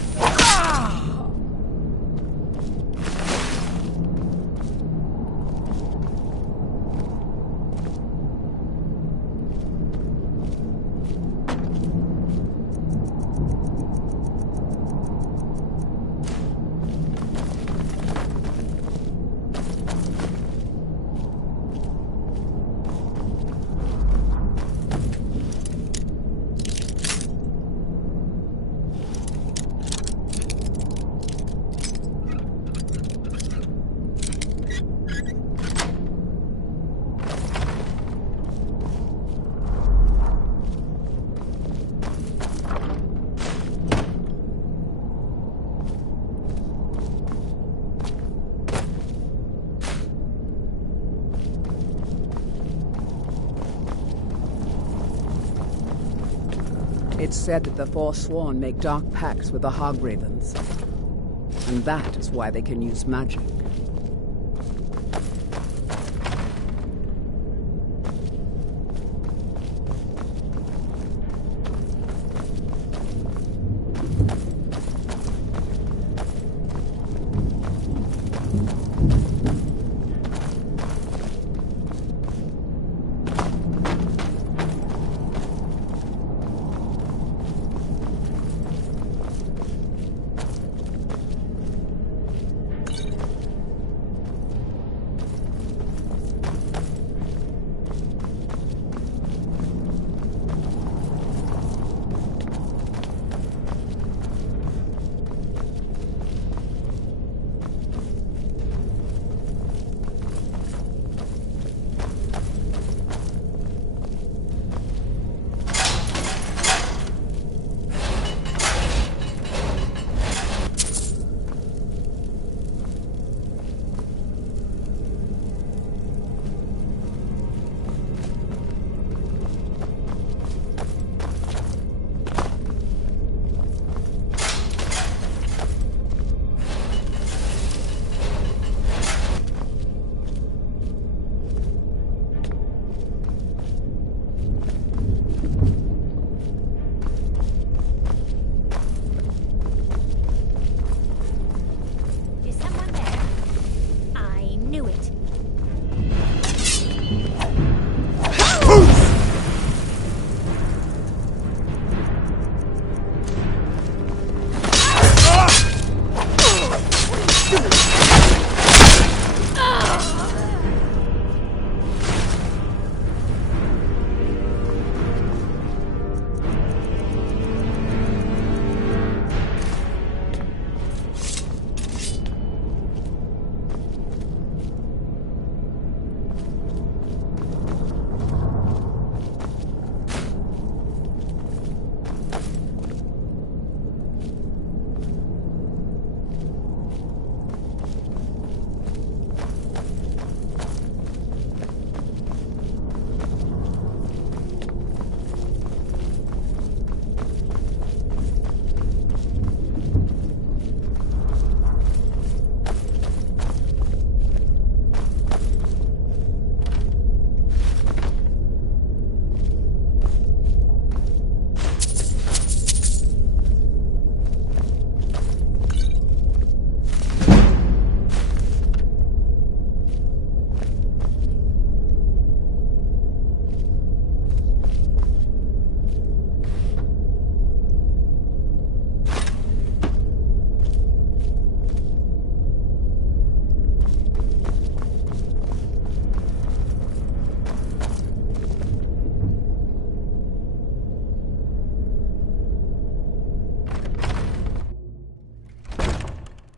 It's said that the Forsworn make dark pacts with the Hogravens. And that is why they can use magic.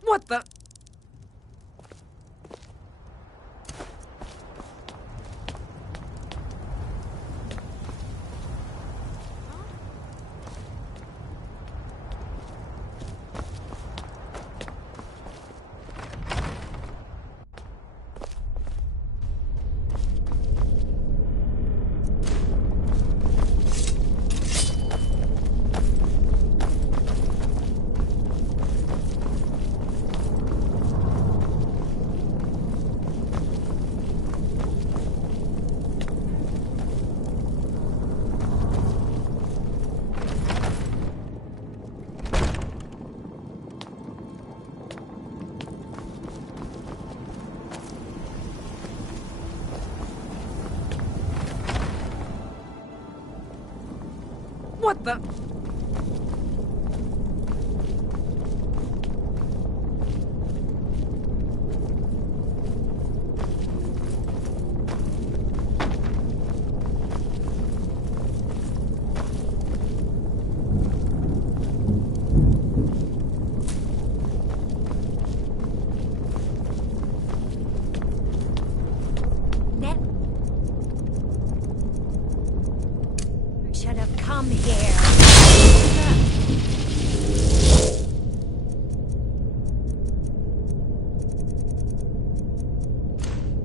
What the? What the? Should have come here.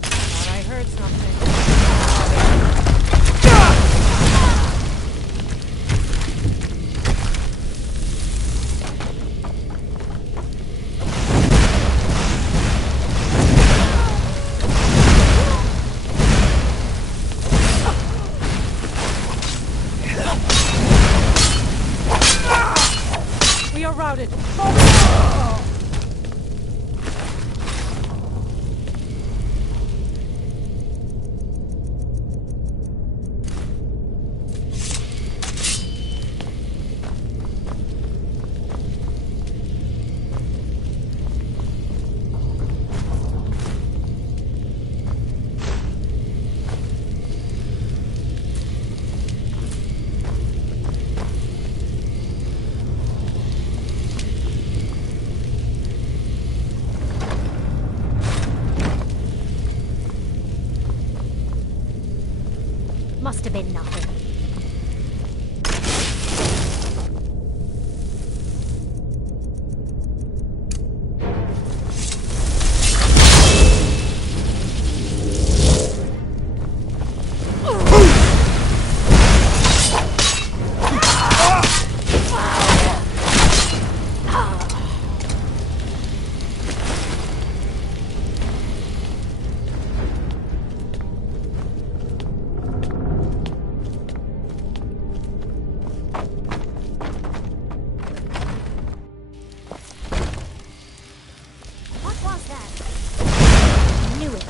Thought I heard something. We are routed. Must have been nothing. What was that? I knew it.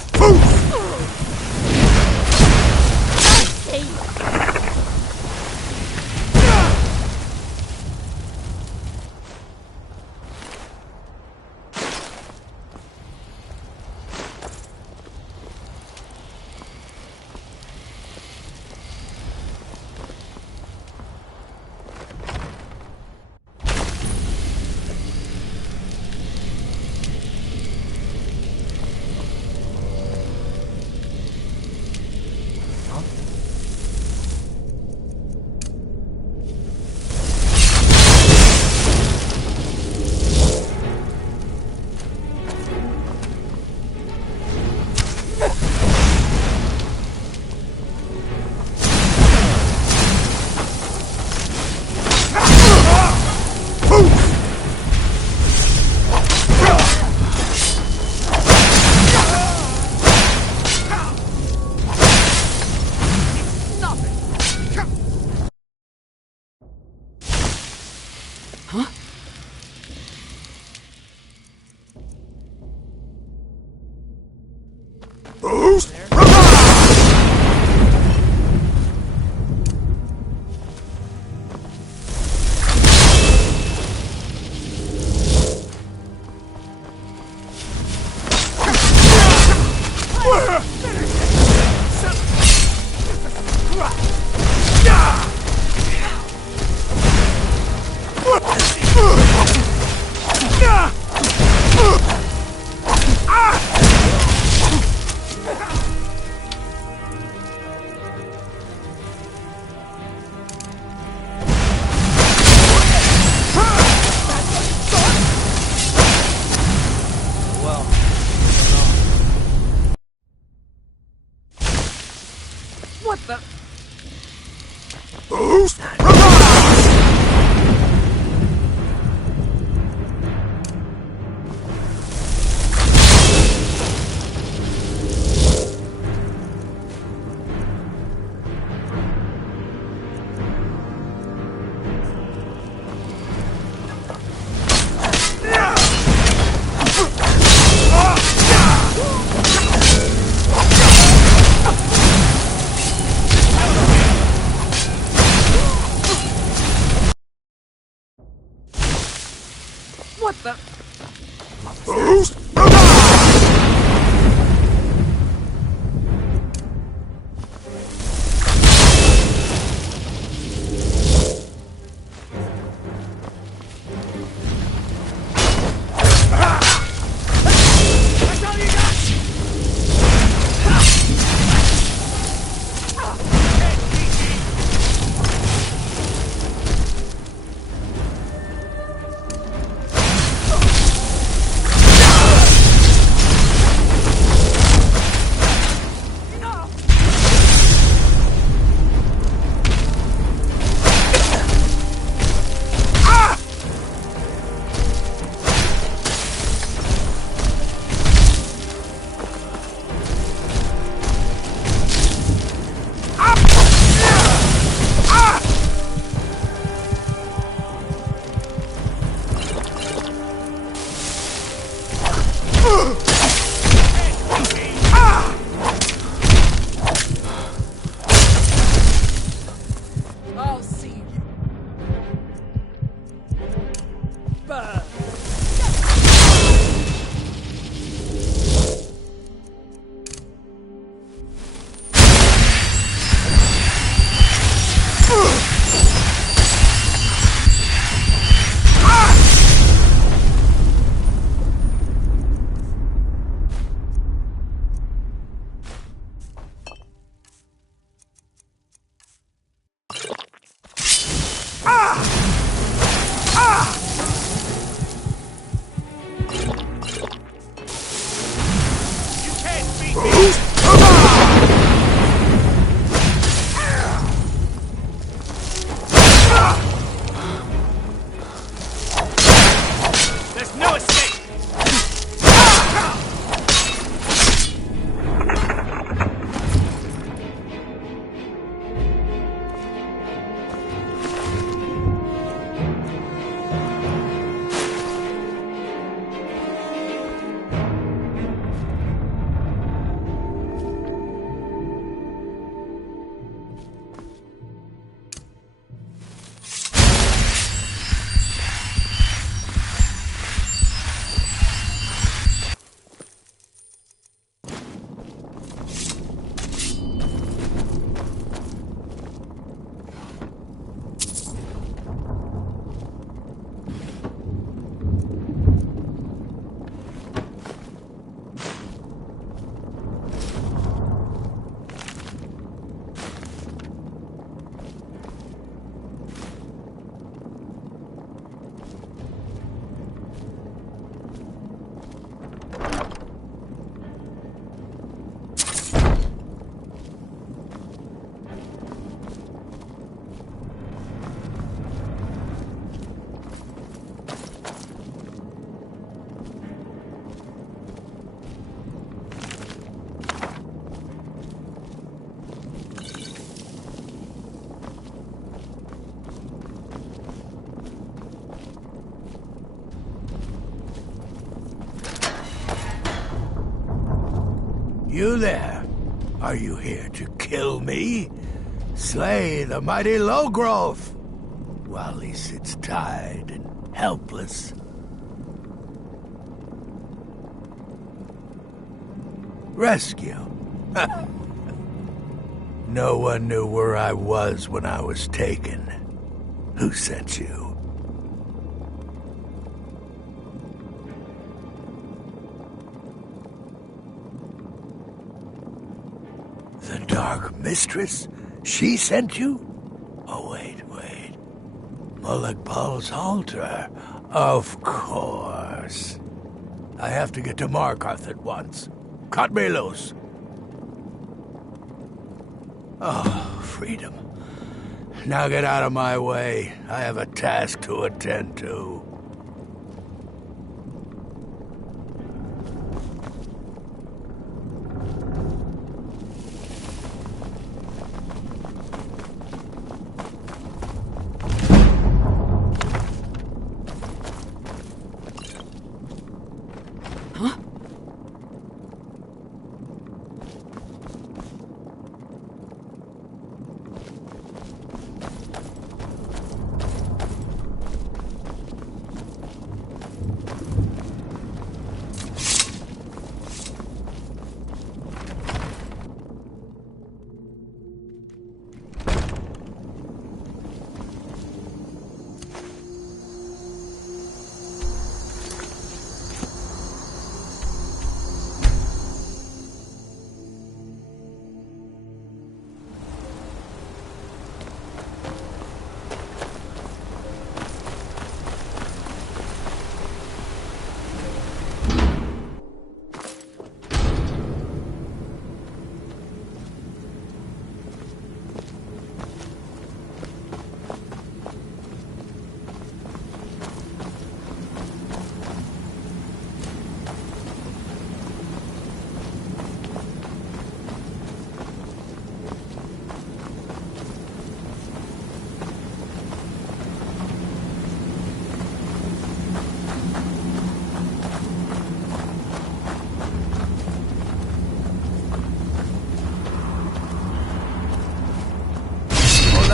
What the? the... I'll see you. Burn. There's no escape! You there? Are you here to kill me? Slay the mighty Lowgrowth, while he sits tied and helpless. Rescue? No one knew where I was when I was taken. Who sent you? The Dark Mistress? She sent you? Oh, wait. Mulekbal's altar. Of course. I have to get to Markarth at once. Cut me loose. Oh, freedom. Now get out of my way. I have a task to attend to.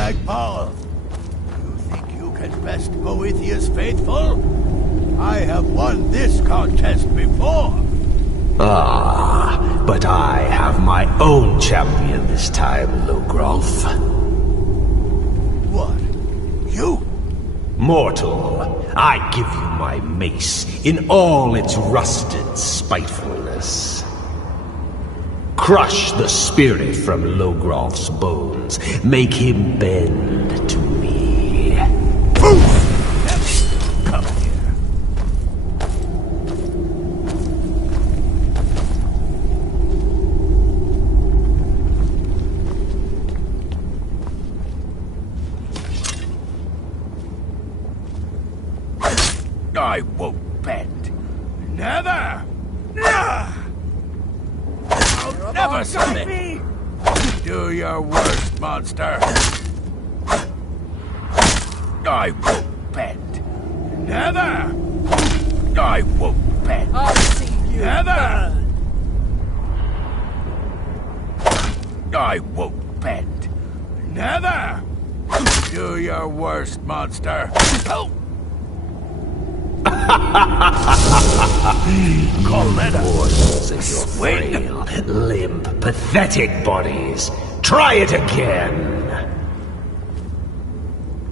Molag Bal. You think you can best Boethiah's faithful? I have won this contest before. Ah, but I have my own champion this time, Logrolf. What? You? Mortal, I give you my mace in all its rusted spitefulness. Crush the spirit from Logrolf's bones. Make him bend to me. Come here. I won't bend. Never! I'll never submit! Do your worst, monster! I won't bend. Never! I won't bend. I'll see you Never! I won't bend. Never! Do your worst, monster! Oh! Mortals in your frail, limp, pathetic bodies. Try it again.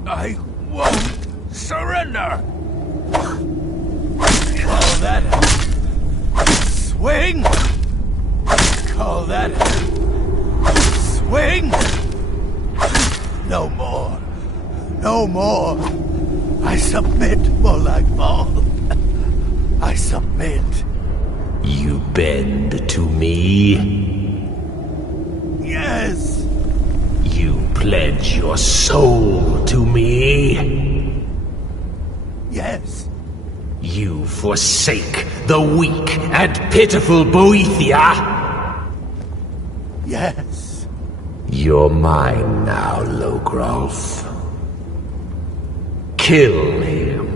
I won't surrender. Call that swing? Call that swing? No more. No more. I submit, Molag Bal. I submit. You bend to me? Yes. You pledge your soul to me? Yes. You forsake the weak and pitiful Boethia? Yes. You're mine now, Logrolf. Kill him.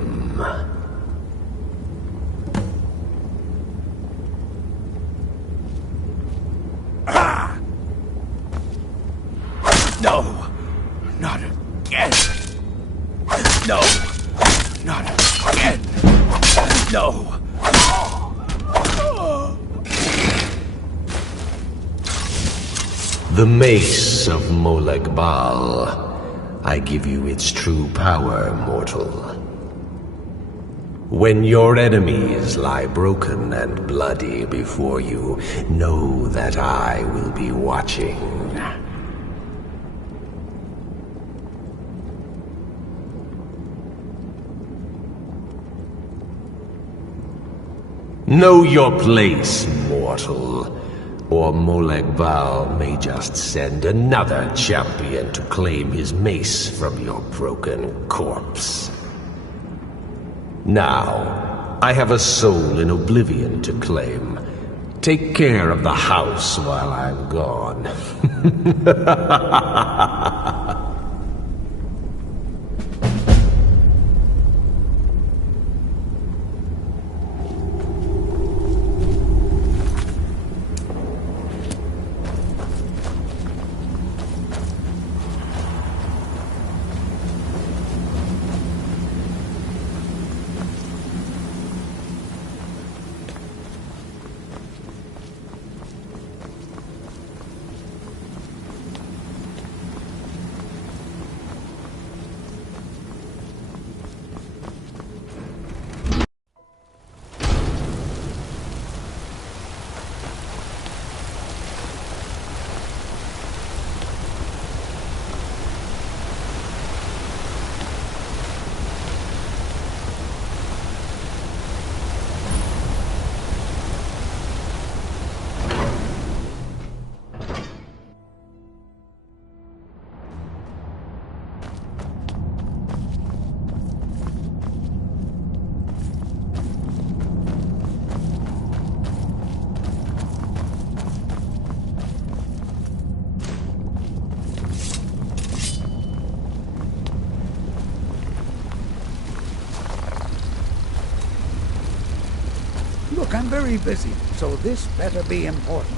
No. Not again. No. Not again. No. The mace of Molag Bal. I give you its true power, mortal. When your enemies lie broken and bloody before you, know that I will be watching. Know your place, mortal. Or Molag Bal may just send another champion to claim his mace from your broken corpse. Now, I have a soul in oblivion to claim. Take care of the house while I'm gone. Look, I'm very busy, so this better be important.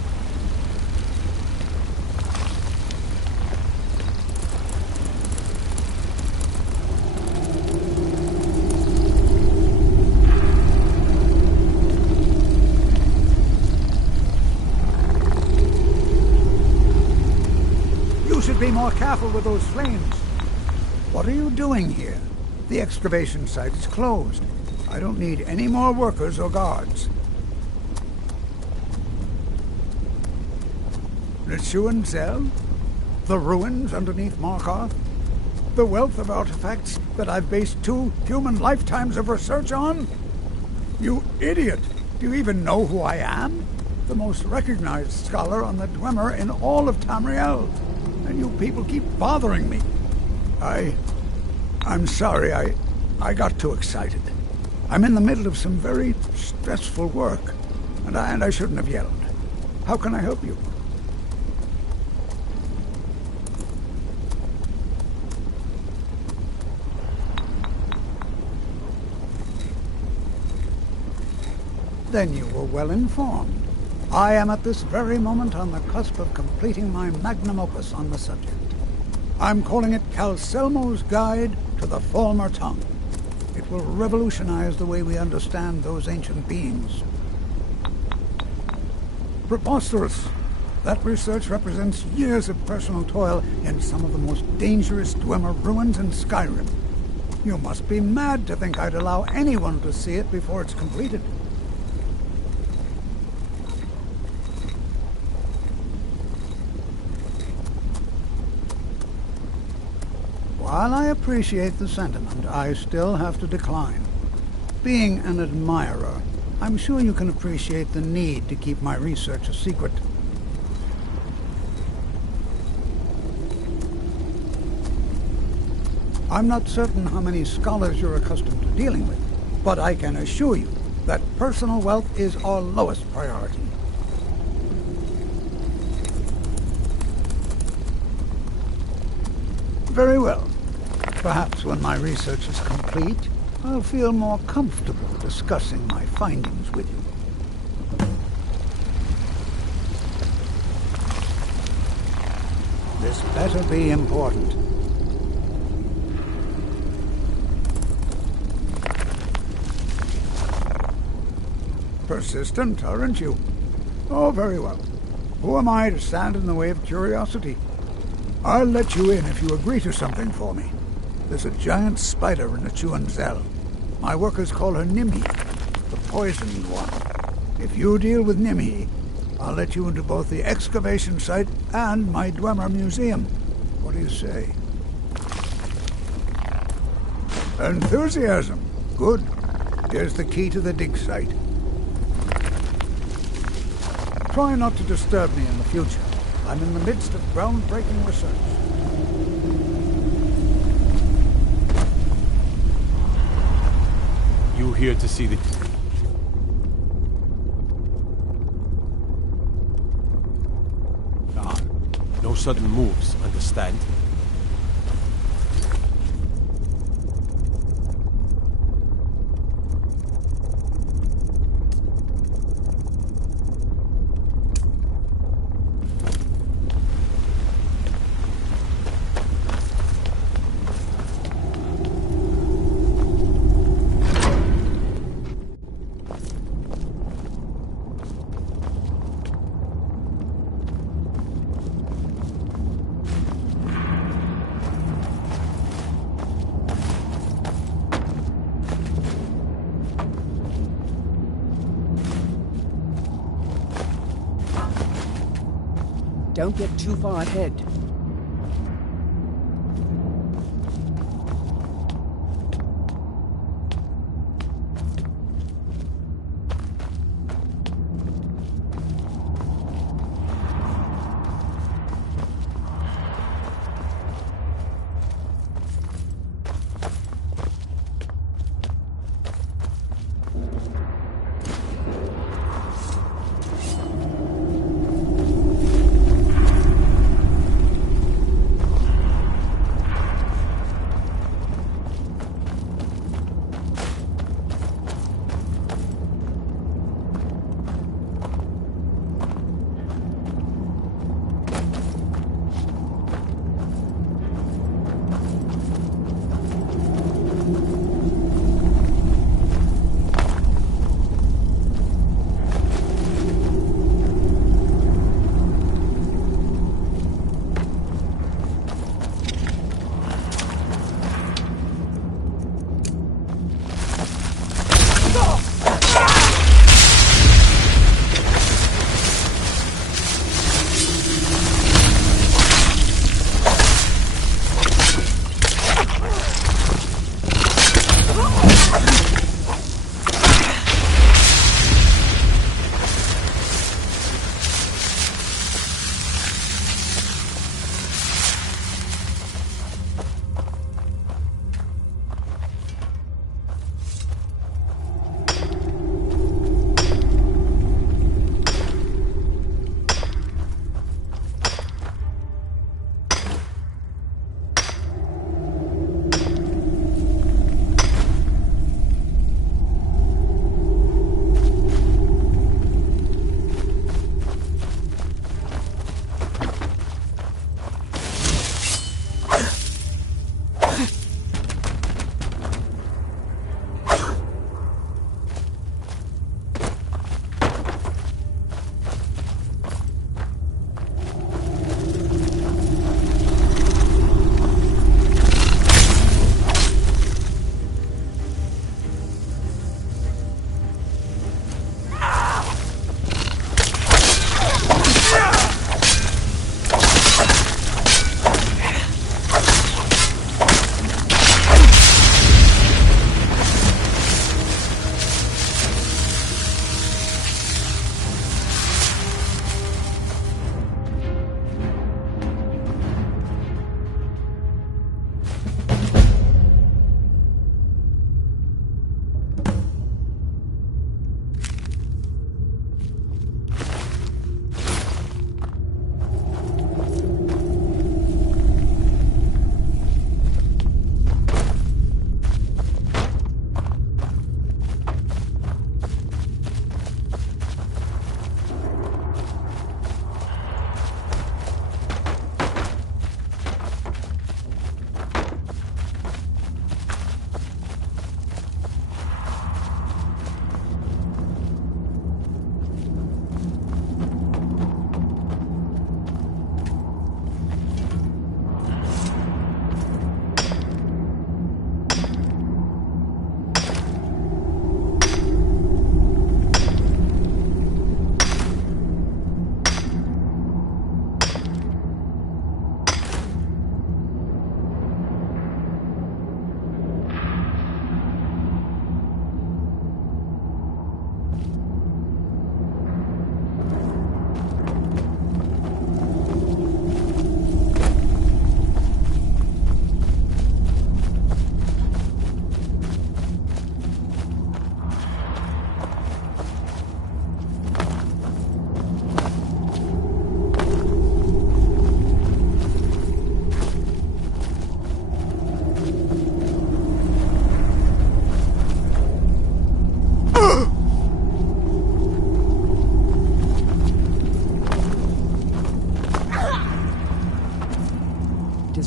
more careful with those flames. What are you doing here? The excavation site is closed. I don't need any more workers or guards. Neshuan Zell? The ruins underneath Markarth? The wealth of artifacts that I've based 2 human lifetimes of research on? You idiot! Do you even know who I am? The most recognized scholar on the Dwemer in all of Tamriel. And you people keep bothering me. I'm sorry, I got too excited. I'm in the middle of some very stressful work, and I shouldn't have yelled. How can I help you? Then you were well informed. I am at this very moment on the cusp of completing my magnum opus on the subject. I'm calling it Calcelmo's Guide to the Falmer Tongue. It will revolutionize the way we understand those ancient beings. Preposterous! That research represents years of personal toil in some of the most dangerous Dwemer ruins in Skyrim. You must be mad to think I'd allow anyone to see it before it's completed. While I appreciate the sentiment, I still have to decline. Being an admirer, I'm sure you can appreciate the need to keep my research a secret. I'm not certain how many scholars you're accustomed to dealing with, but I can assure you that personal wealth is our lowest priority. Very well. Perhaps when my research is complete, I'll feel more comfortable discussing my findings with you. This better be important. Persistent, aren't you? Oh, very well. Who am I to stand in the way of curiosity? I'll let you in if you agree to something for me. There's a giant spider in the Neshuan Zell. My workers call her Nimhi, the poisoned one. If you deal with Nimhi, I'll let you into both the excavation site and my Dwemer museum. What do you say? Enthusiasm. Good. Here's the key to the dig site. Try not to disturb me in the future. I'm in the midst of groundbreaking research. You here to see the... No sudden moves, understand? Don't get too far ahead.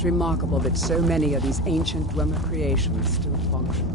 remarkable that so many of these ancient Dwemer creations still function.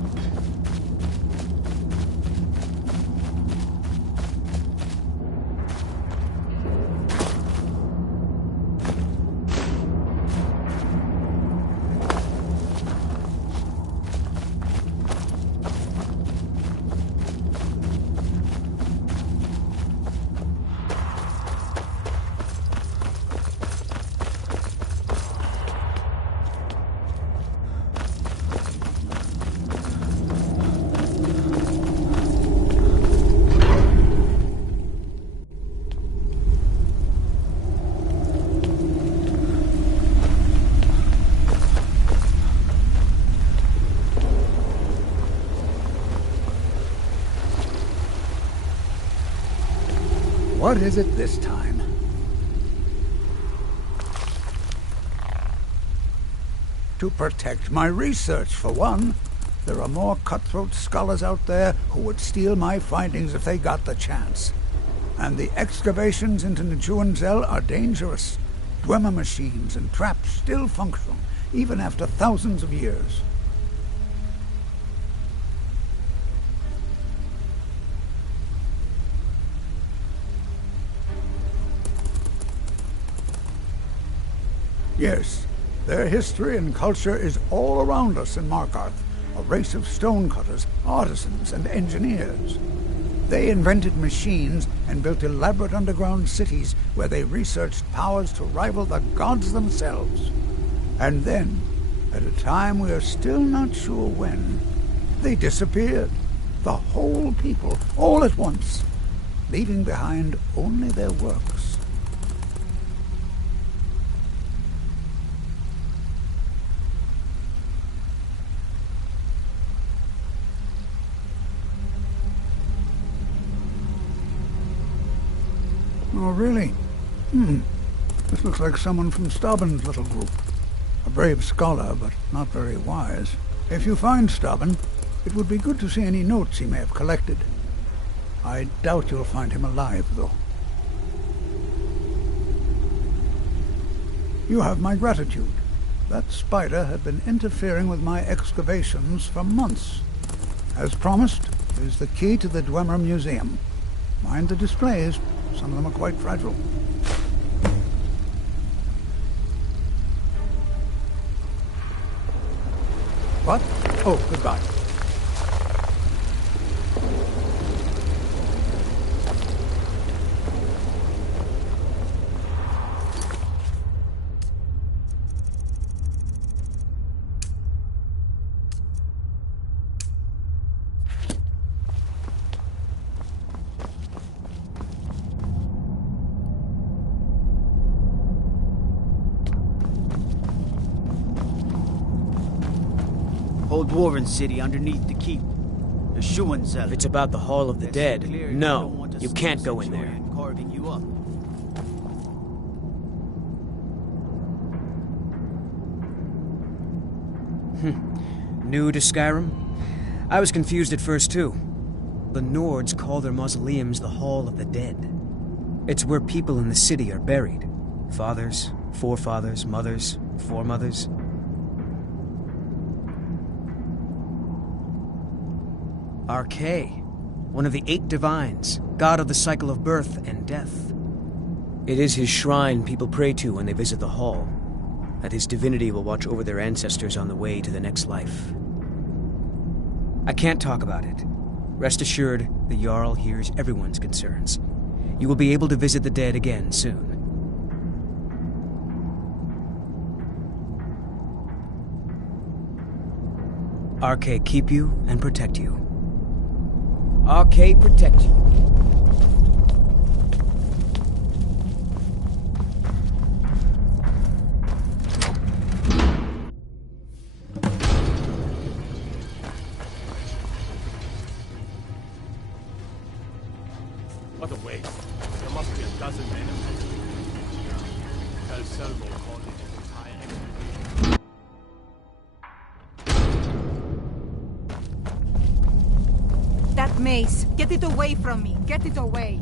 What is it this time? To protect my research, for one. There are more cutthroat scholars out there who would steal my findings if they got the chance. And the excavations into Nichuan are dangerous. Dwemer machines and traps still function, even after thousands of years. Yes, their history and culture is all around us in Markarth, a race of stonecutters, artisans, and engineers. They invented machines and built elaborate underground cities where they researched powers to rival the gods themselves. And then, at a time we are still not sure when, they disappeared. The whole people, all at once, leaving behind only their works. Oh, really? This looks like someone from Stauben's little group. A brave scholar, but not very wise. If you find Stauben, it would be good to see any notes he may have collected. I doubt you'll find him alive, though. You have my gratitude. That spider had been interfering with my excavations for months. As promised, here's the key to the Dwemer Museum. Mind the displays. Some of them are quite fragile. What? Oh, goodbye. Whole dwarven city underneath the keep. The Schuenzell. If it's about the Hall of the Dead, no, you can't go in there. Carving you up. New to Skyrim? I was confused at first, too. The Nords call their mausoleums the Hall of the Dead. It's where people in the city are buried. Fathers, forefathers, mothers, foremothers. Arche, one of the 8 divines, god of the cycle of birth and death. It is his shrine people pray to when they visit the hall, that his divinity will watch over their ancestors on the way to the next life. I can't talk about it. Rest assured, the Jarl hears everyone's concerns. You will be able to visit the dead again soon. Arche keep you and protect you. Arche protect you. What a waste. There must be a dozen men of them. Tell Selmo called it his entire expedition. That mace! Get it away from me! Get it away!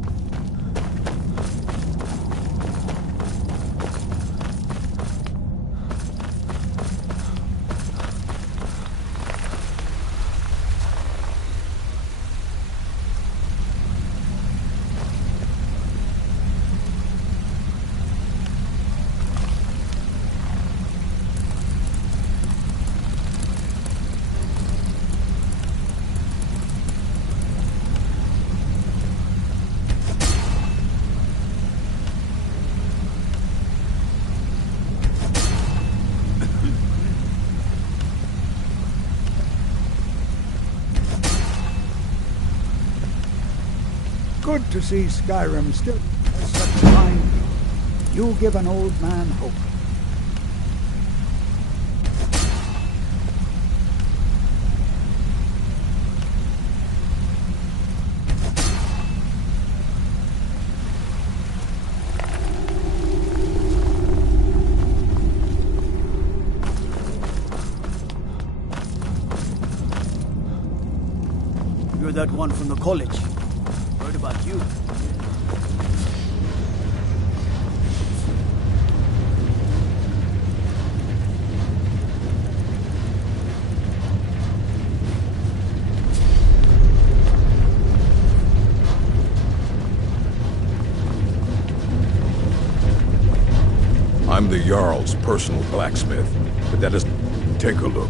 good to see Skyrim still has such fine people. You give an old man hope. You're that one from the college. Heard about you. I'm the Jarl's personal blacksmith, but that is... Take a look.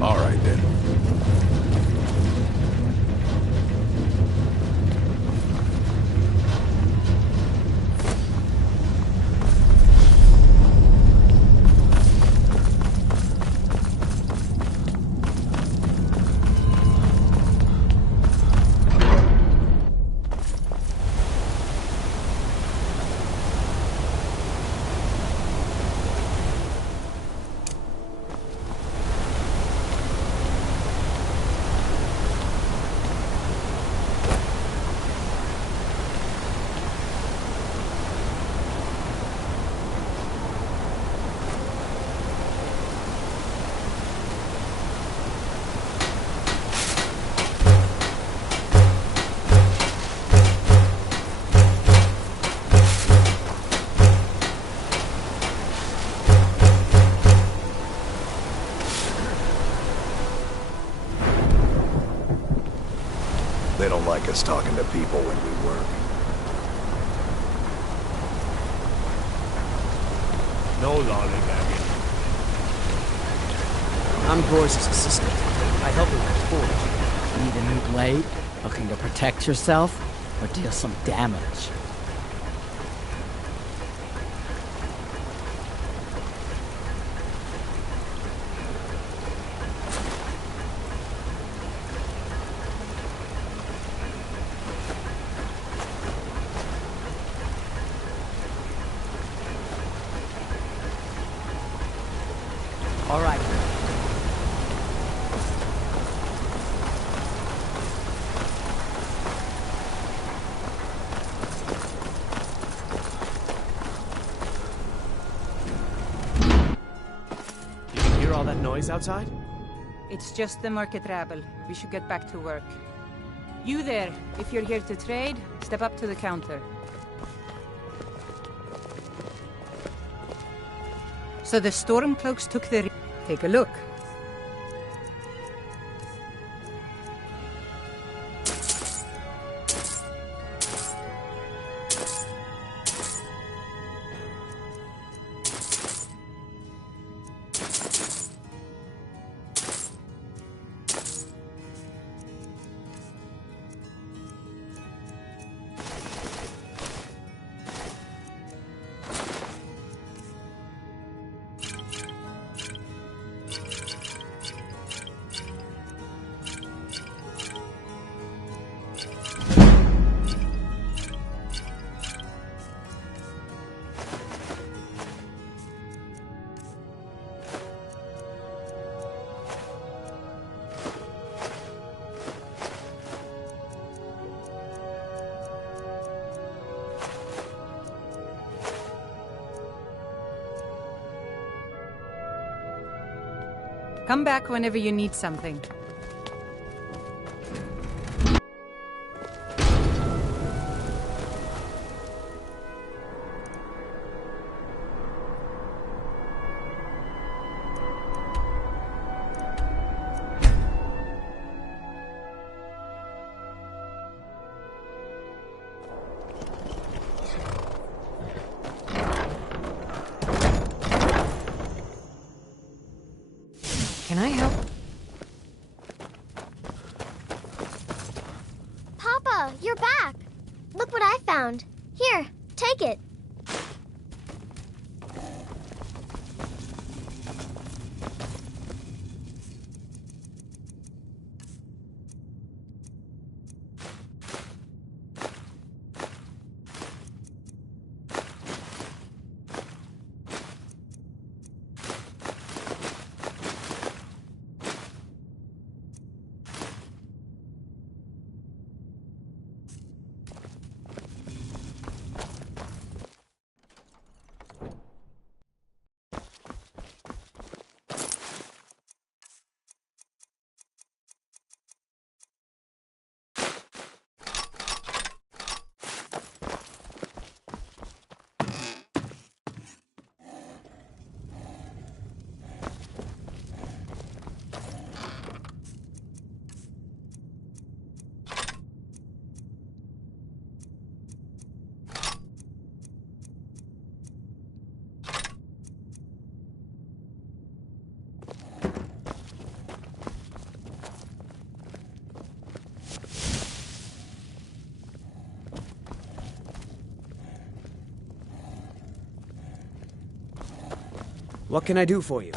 All right, then. They don't like us talking to people when we work. No lollygagging. I'm Groy's assistant. I help him with forge. Need a new blade? Looking to protect yourself? Or deal some damage? All right. You can hear all that noise outside? It's just the market rabble. We should get back to work. You there, if you're here to trade, step up to the counter. So the Stormcloaks took the... Take a look. Come back whenever you need something. Can I help? Papa, you're back. Look what I found. Here, take it. What can I do for you?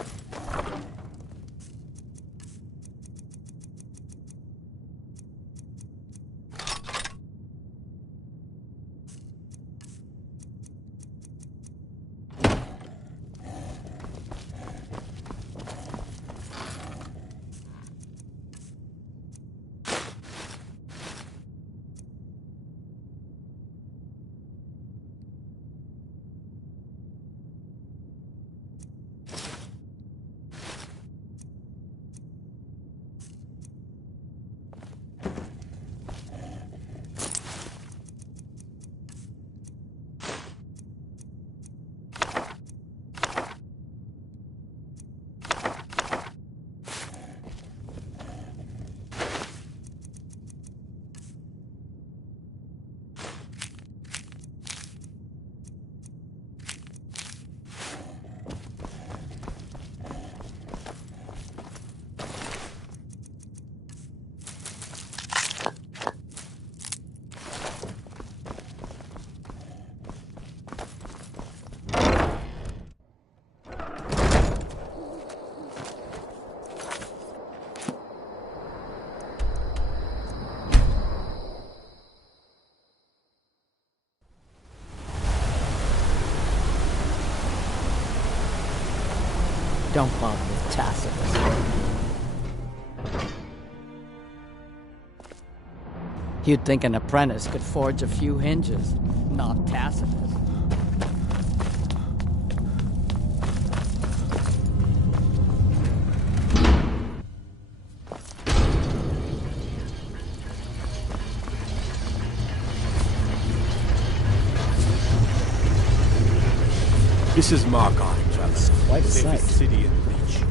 Don't bother with Tacitus. You'd think an apprentice could forge a few hinges, not Tacitus. This is Markon, traveler. Quite a Safest sight. city in reach.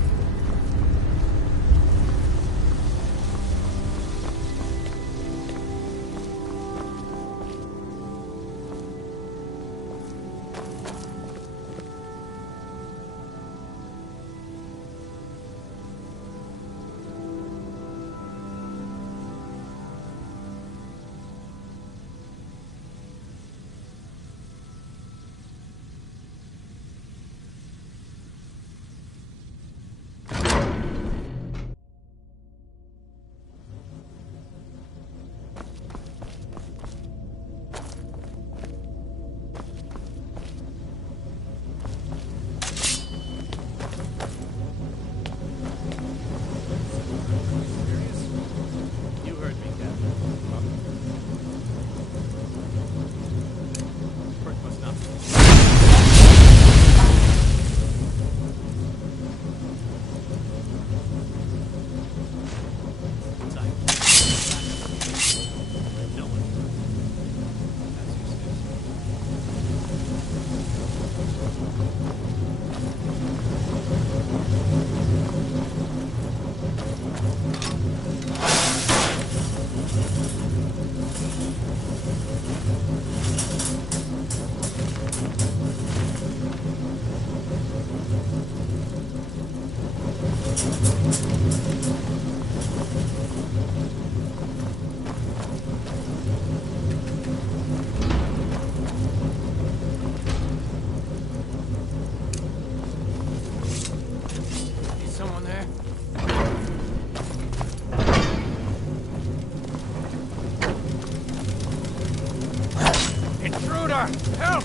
intruder! Help!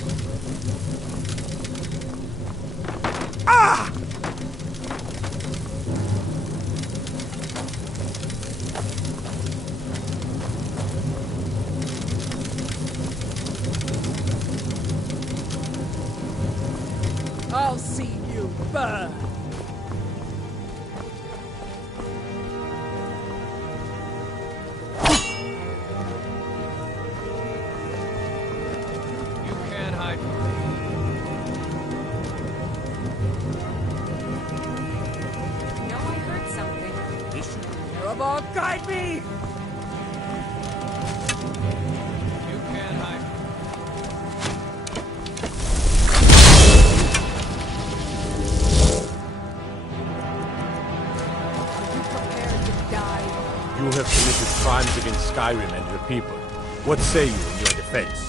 Ah! I'll see you burn. You can't hide from me. No, I heard something. Erebor, guide me! You can't hide from me. You have committed crimes against Skyrim and your people. What say you in your defense?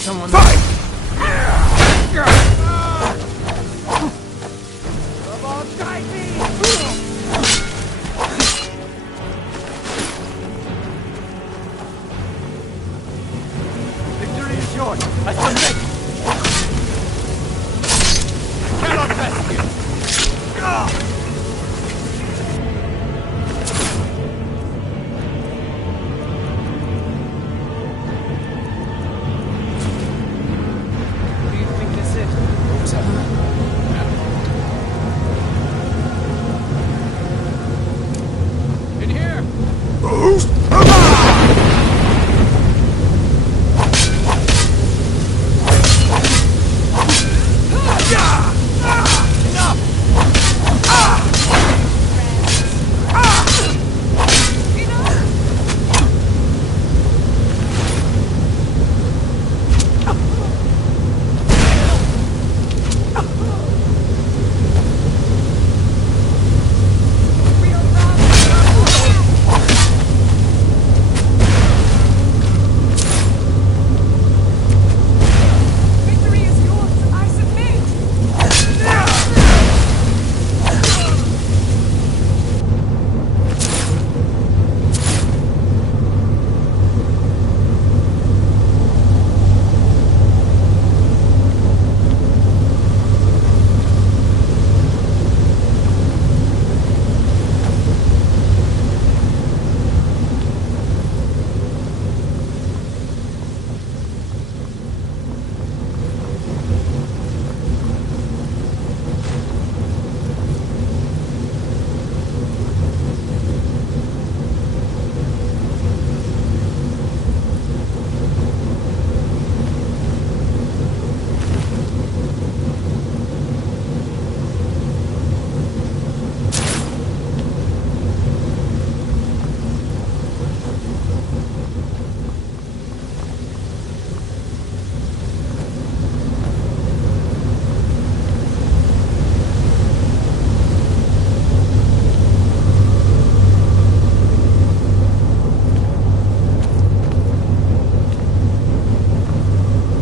Someone Erebor, guide me! Victory is yours. I submit. I cannot rest here. What do you think this is? What's In here.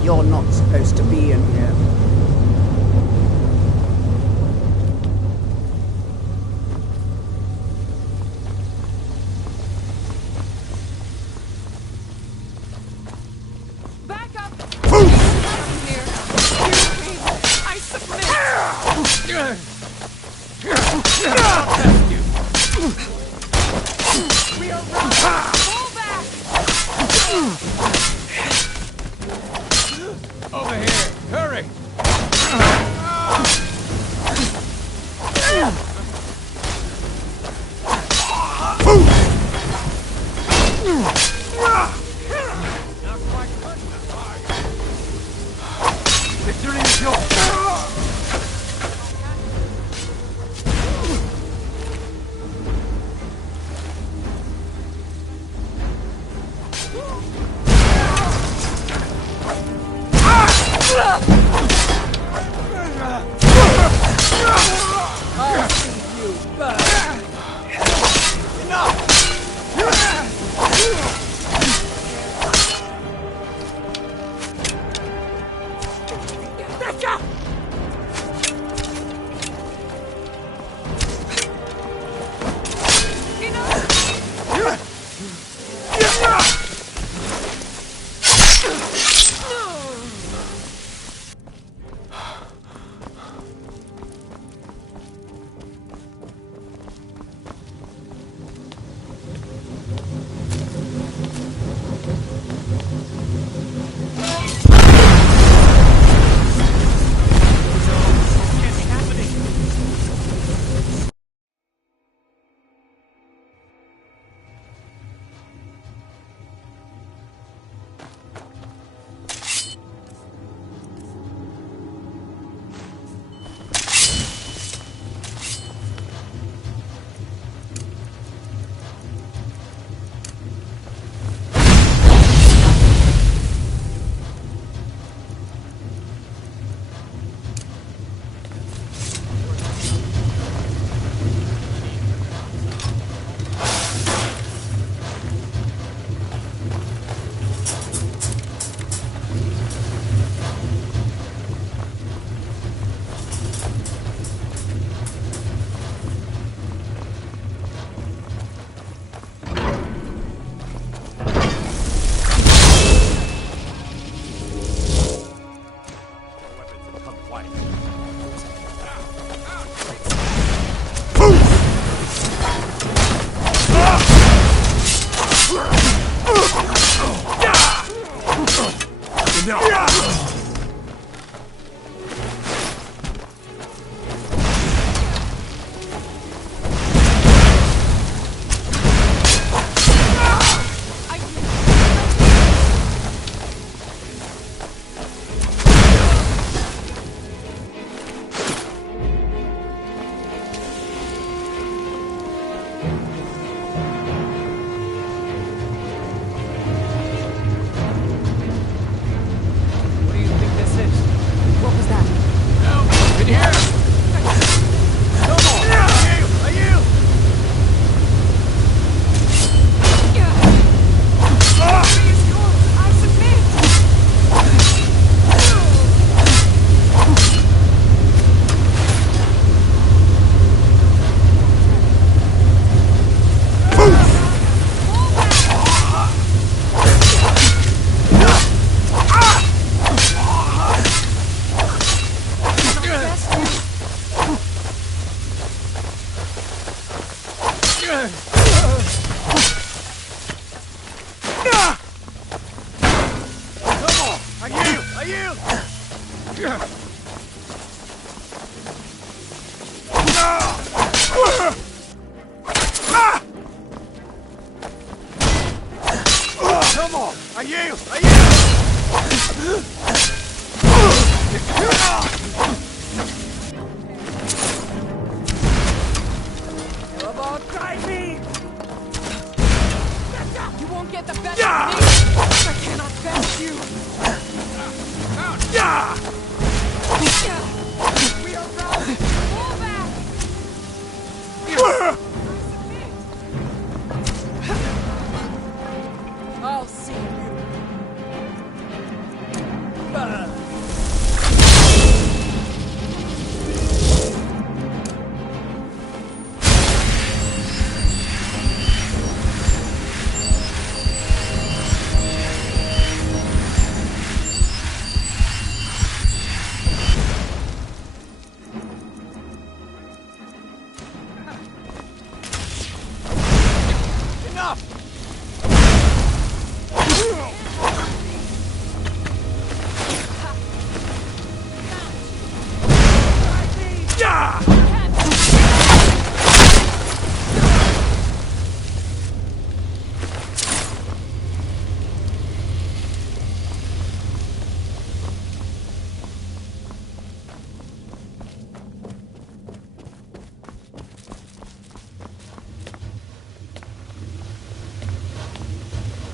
You're not supposed to be in here. Back up! Here. Over here! Hurry! Victory is yours! I'll see you burn. Come on! I yield! I yield! Come on, try me! You won't get the best of me! I cannot best you! We are routed! Pull back! I'll see you!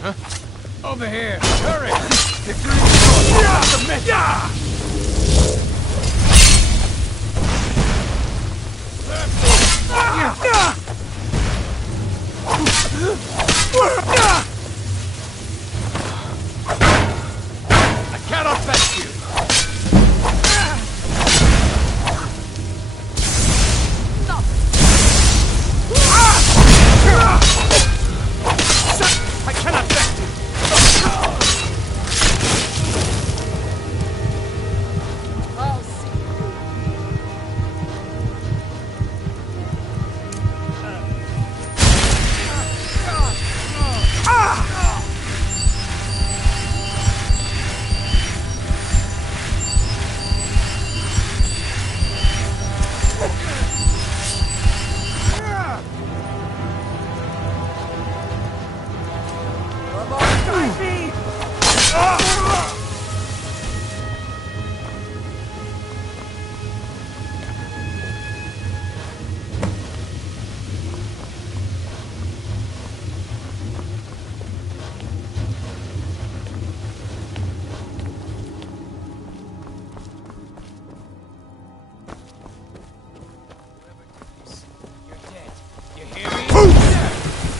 huh? Over here! Hurry! I cannot fetch you! I cannot fetch you! I'll see you.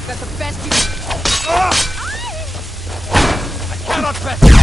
That's the best you... I cannot fetch you!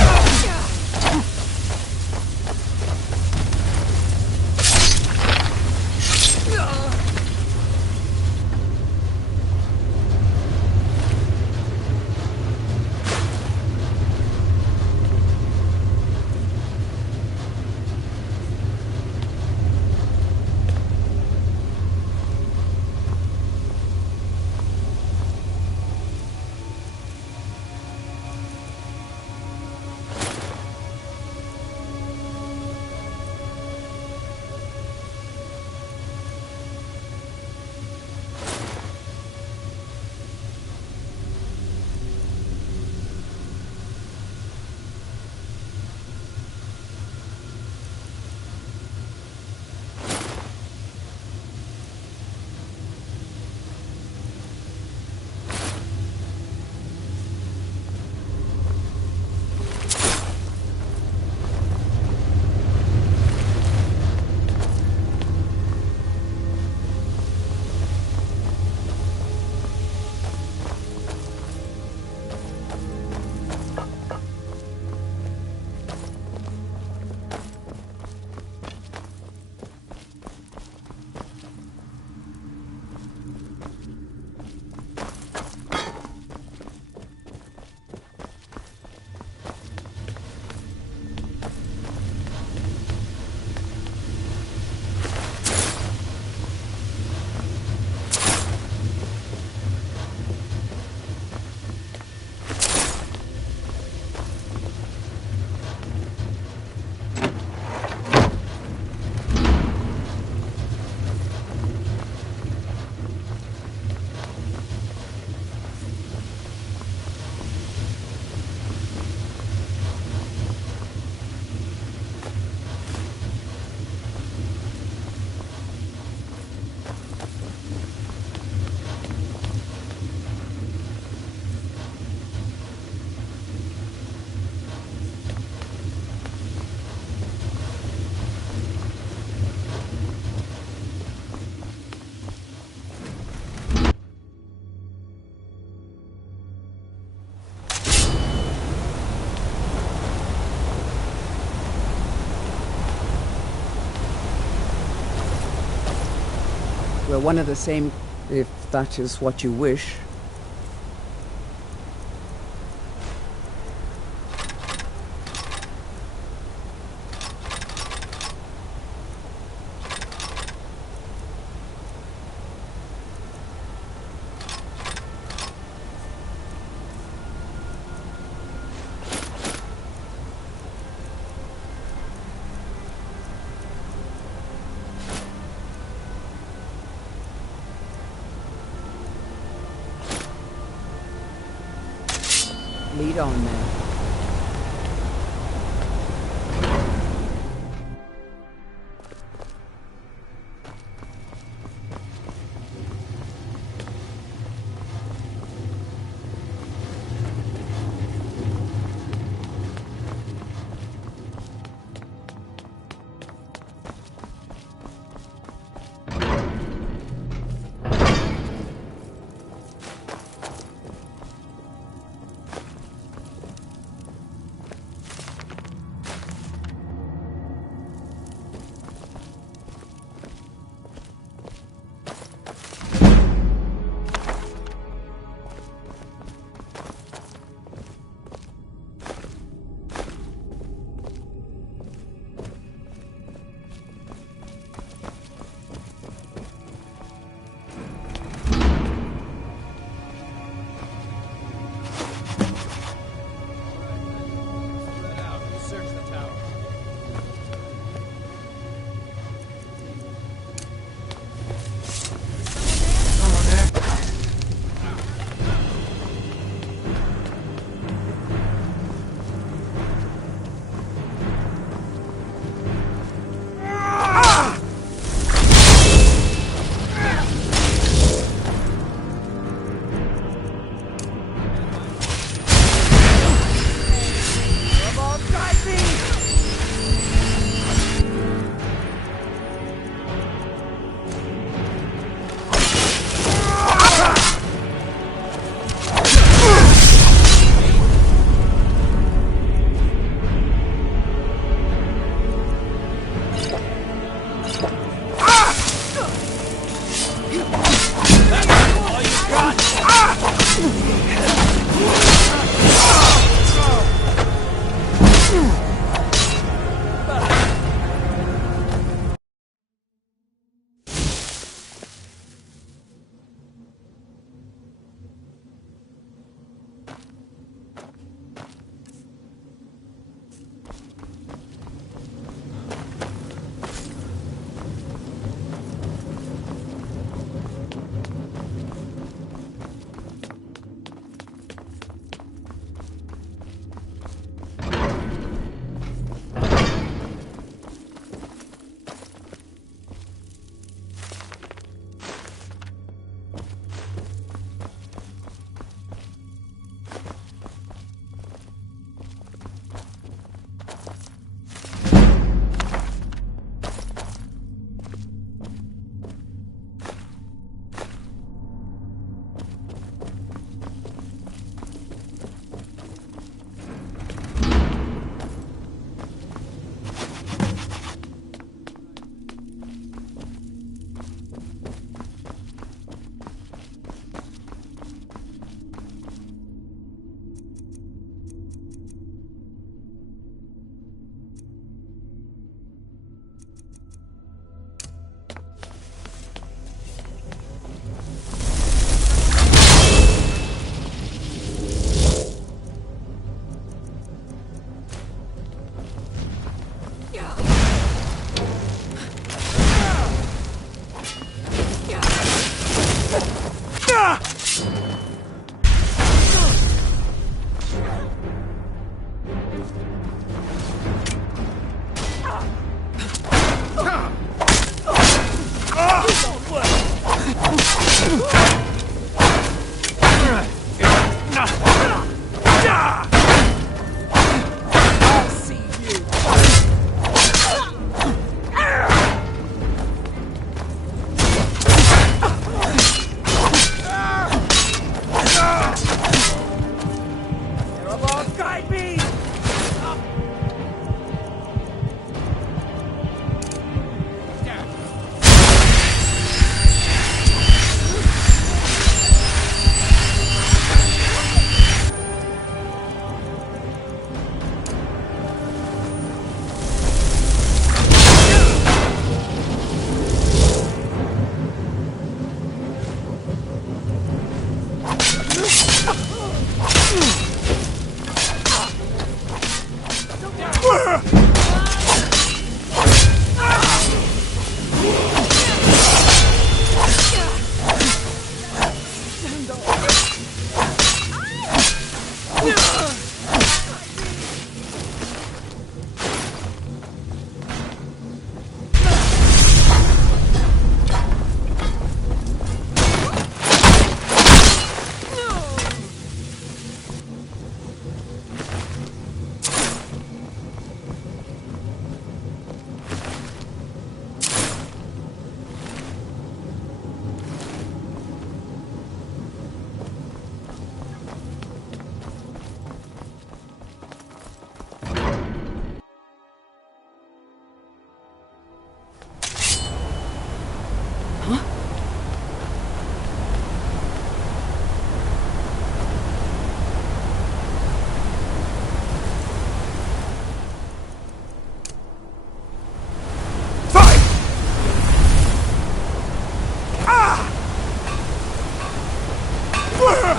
We're one of the same, if that is what you wish. Lead on, then.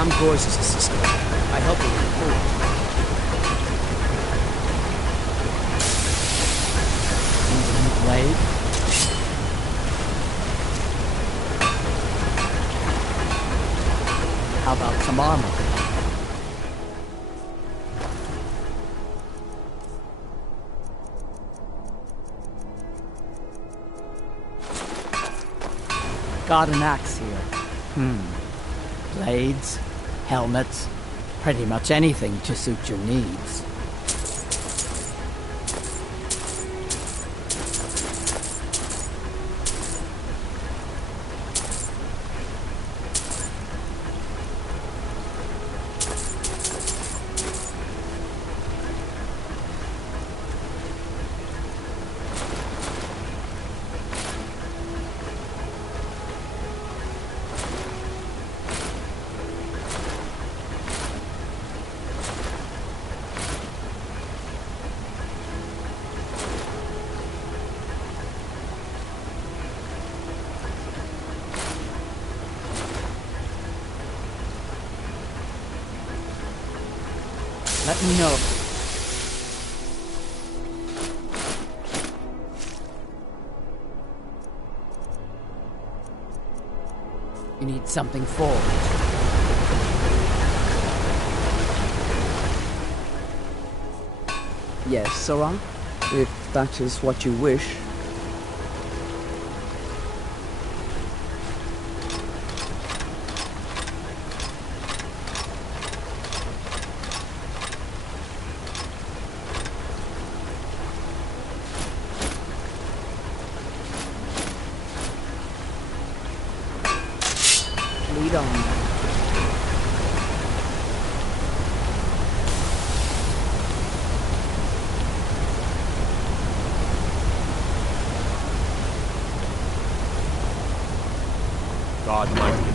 I'm Gorge's assistant. I help her with the Blade? How about some armor? Got an axe here. Blades, helmets, pretty much anything to suit your needs. Let me know. You need something forged. Yes, Sora? If that is what you wish. Lead on. God mighty.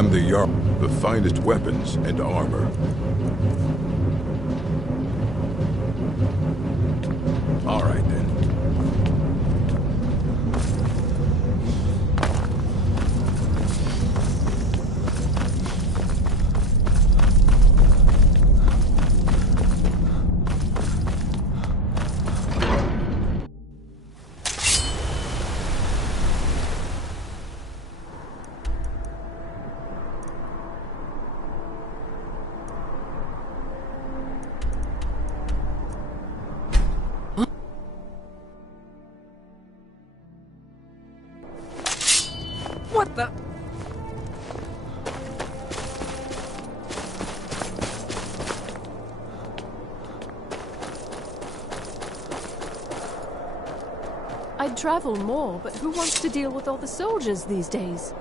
I'm the Jarl, the finest weapons and armor. All right, then. What the? I'd travel more, but who wants to deal with all the soldiers these days?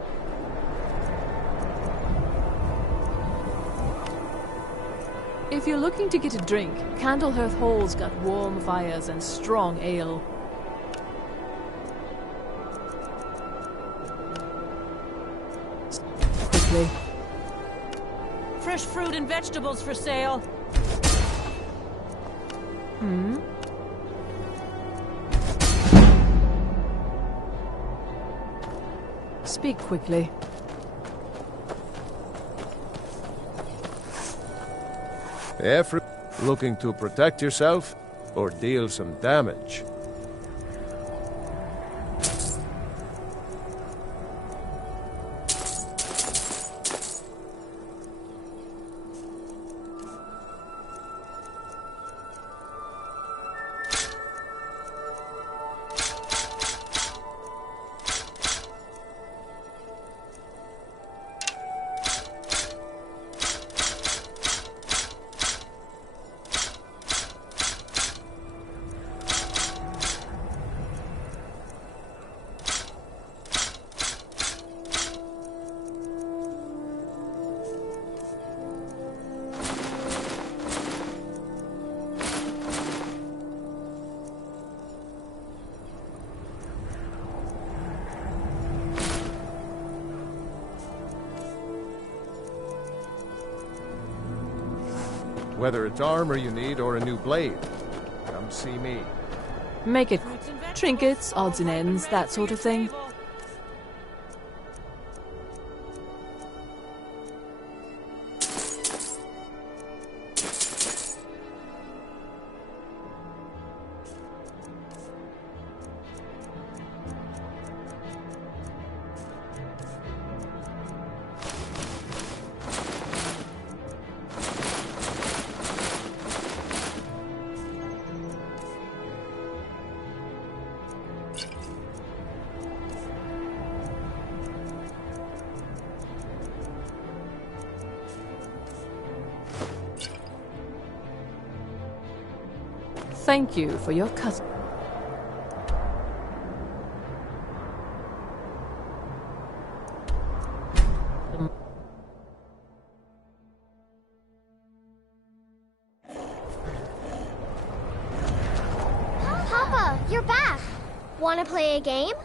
If you're looking to get a drink, Candlehearth Hall's got warm fires and strong ale. Quickly. Fresh fruit and vegetables for sale. Hmm? Speak quickly. Every looking to protect yourself or deal some damage. Whether it's armor you need or a new blade, come see me. Make it trinkets, odds and ends, that sort of thing. Thank you for your custom. Papa, you're back. Want to play a game?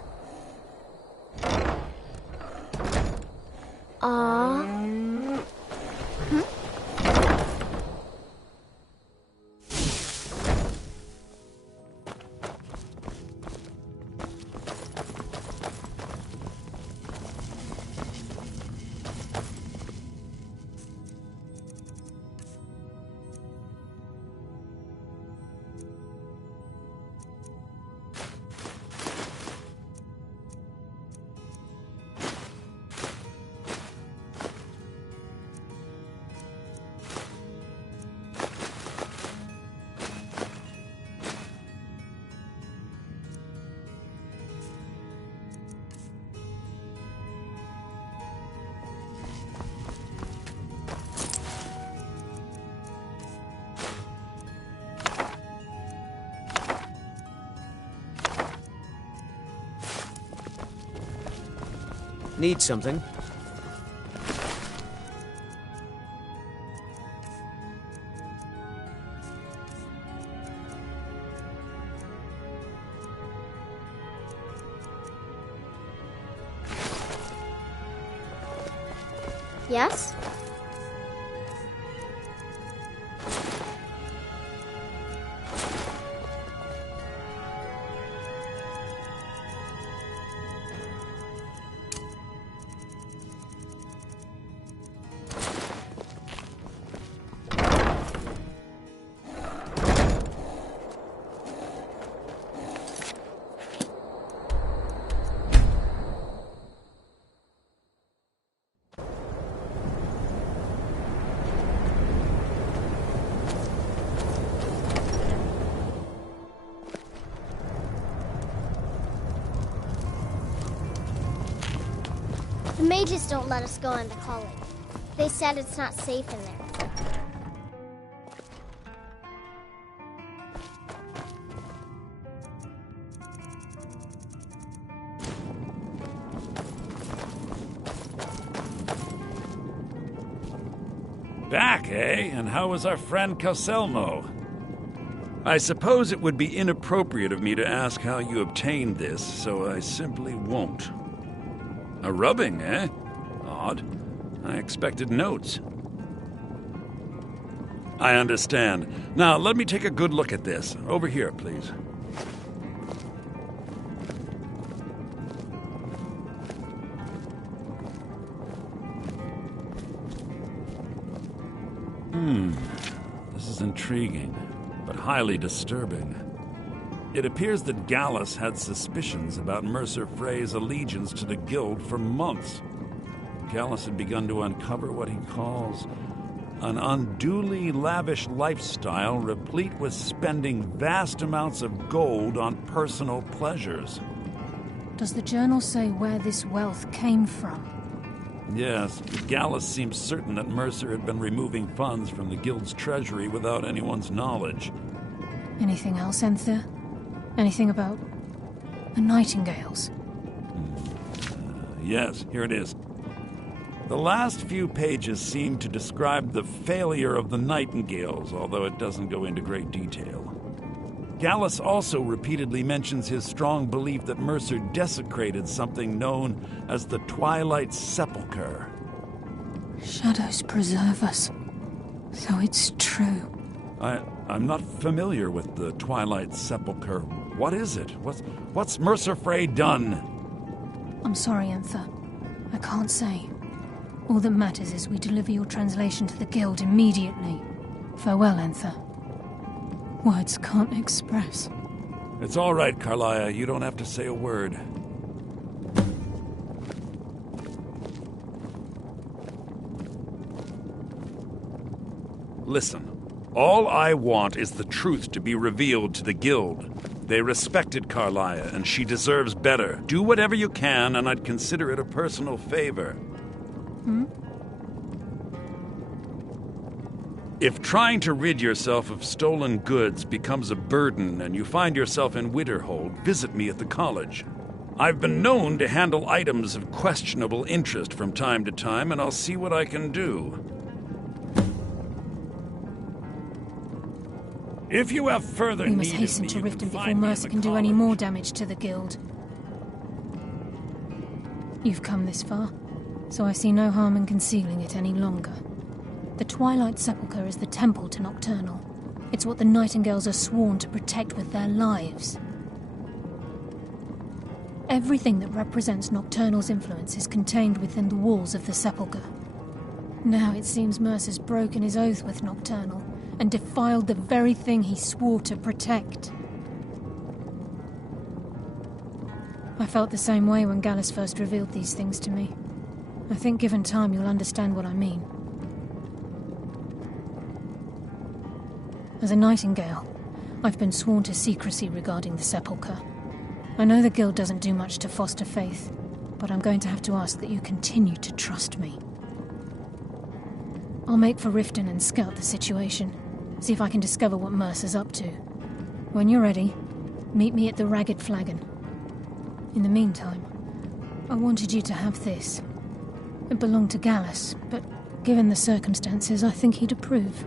Need something? Yes? The mages don't let us go into college. They said it's not safe in there. Back, eh? And how was our friend Calselmo? I suppose it would be inappropriate of me to ask how you obtained this, so I simply won't. A rubbing, eh? Odd. I expected notes. I understand. Now, let me take a good look at this. Over here, please. This is intriguing, but highly disturbing. It appears that Gallus had suspicions about Mercer Frey's allegiance to the Guild for months. Gallus had begun to uncover what he calls an unduly lavish lifestyle replete with spending vast amounts of gold on personal pleasures. Does the journal say where this wealth came from? Yes, Gallus seems certain that Mercer had been removing funds from the Guild's treasury without anyone's knowledge. Anything else, Enthir? Anything about the Nightingales? Yes, here it is. The last few pages seem to describe the failure of the Nightingales, although it doesn't go into great detail. Gallus also repeatedly mentions his strong belief that Mercer desecrated something known as the Twilight Sepulchre. Shadows preserve us. So it's true. I'm not familiar with the Twilight Sepulchre. What is it? What's Mercer Frey done? I'm sorry, Enthir. I can't say. All that matters is we deliver your translation to the Guild immediately. Farewell, Enthir. Words can't express. It's all right, Carlia. You don't have to say a word. Listen. All I want is the truth to be revealed to the Guild. They respected Carlia, and she deserves better. Do whatever you can, and I'd consider it a personal favor. If trying to rid yourself of stolen goods becomes a burden and you find yourself in Winterhold, visit me at the college. I've been known to handle items of questionable interest from time to time, and I'll see what I can do. If you have further We must need hasten of me, to you Riften can before find me in Mercer the can do any college. more damage to the Guild. You've come this far, so I see no harm in concealing it any longer. The Twilight Sepulchre is the temple to Nocturnal. It's what the Nightingales are sworn to protect with their lives. Everything that represents Nocturnal's influence is contained within the walls of the Sepulchre. Now it seems Mercer's broken his oath with Nocturnal and defiled the very thing he swore to protect. I felt the same way when Gallus first revealed these things to me. I think given time you'll understand what I mean. As a Nightingale, I've been sworn to secrecy regarding the Sepulchre. I know the Guild doesn't do much to foster faith, but I'm going to have to ask that you continue to trust me. I'll make for Riften and scout the situation, see if I can discover what Mercer's up to. When you're ready, meet me at the Ragged Flagon. In the meantime, I wanted you to have this. It belonged to Gallus, but given the circumstances, I think he'd approve.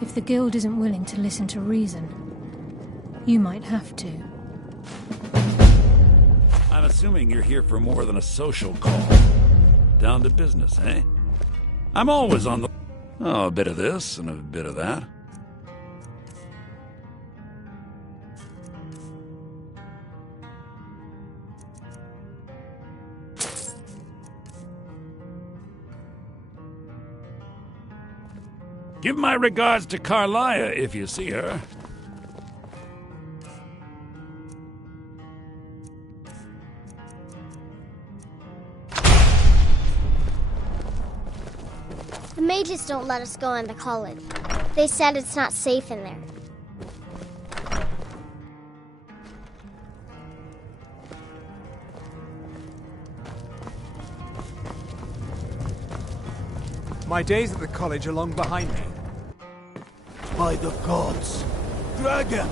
If the Guild isn't willing to listen to reason, you might have to. I'm assuming you're here for more than a social call. Down down to business, eh? I'm always on the... Oh, a bit of this and a bit of that. Give my regards to Carlia if you see her. The mages don't let us go into college. They said it's not safe in there. My days at the college are long behind me. By the gods! Dragon!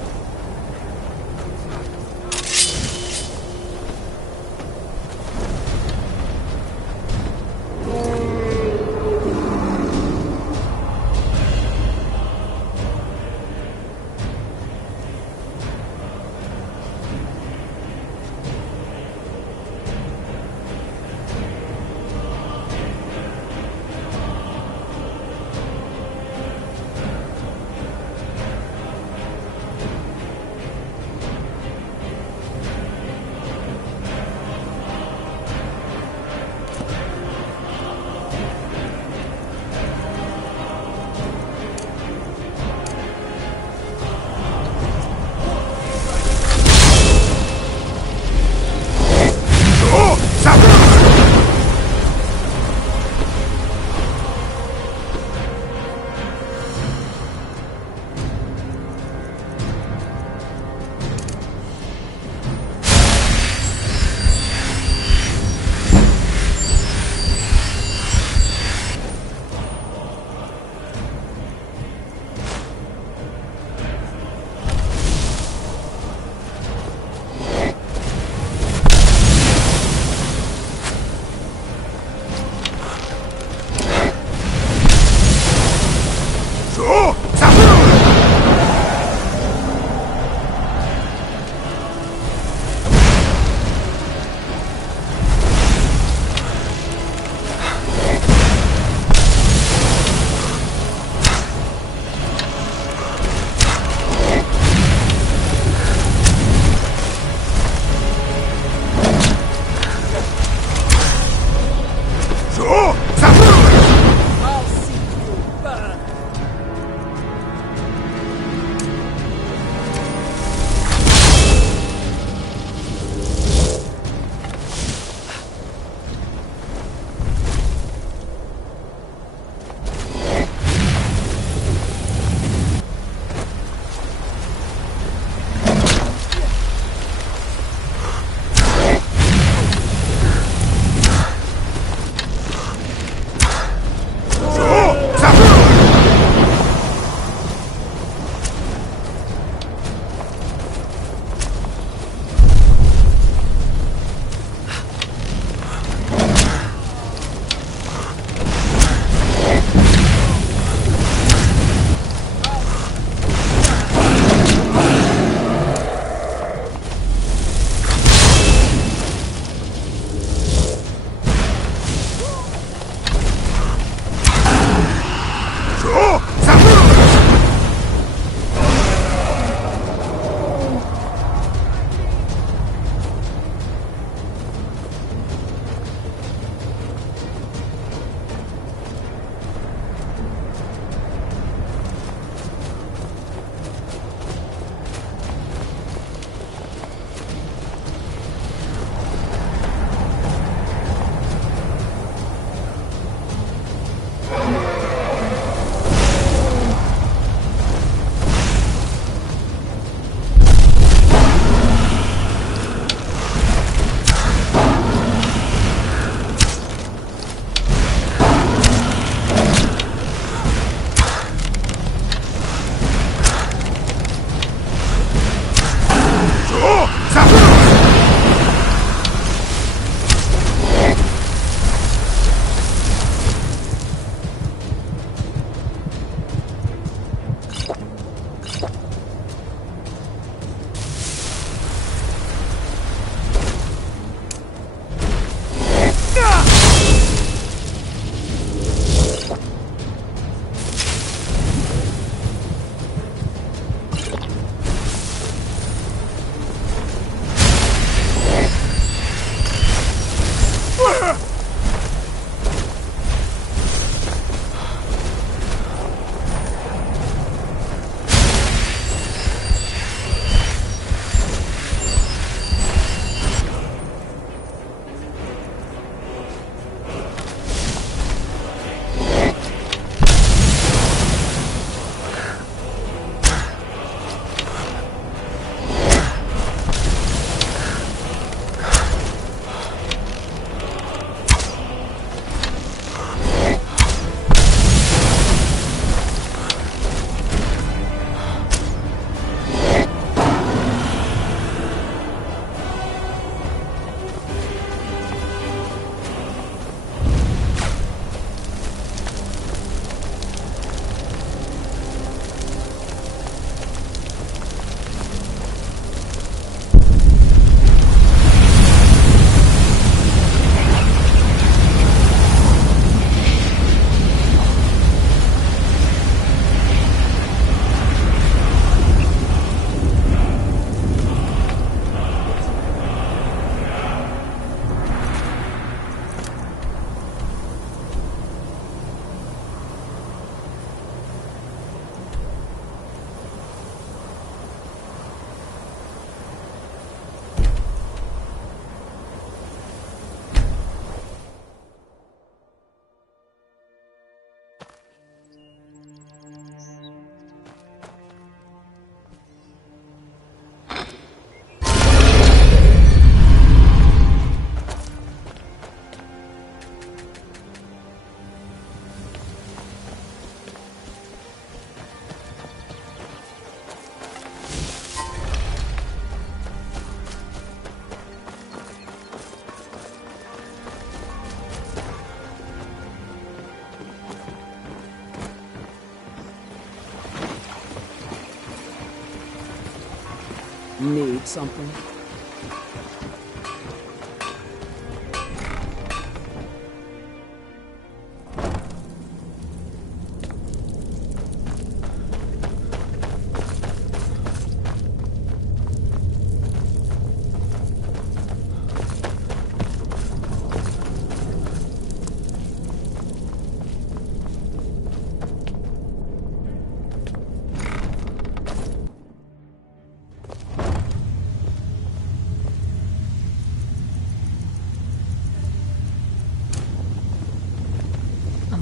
Need something?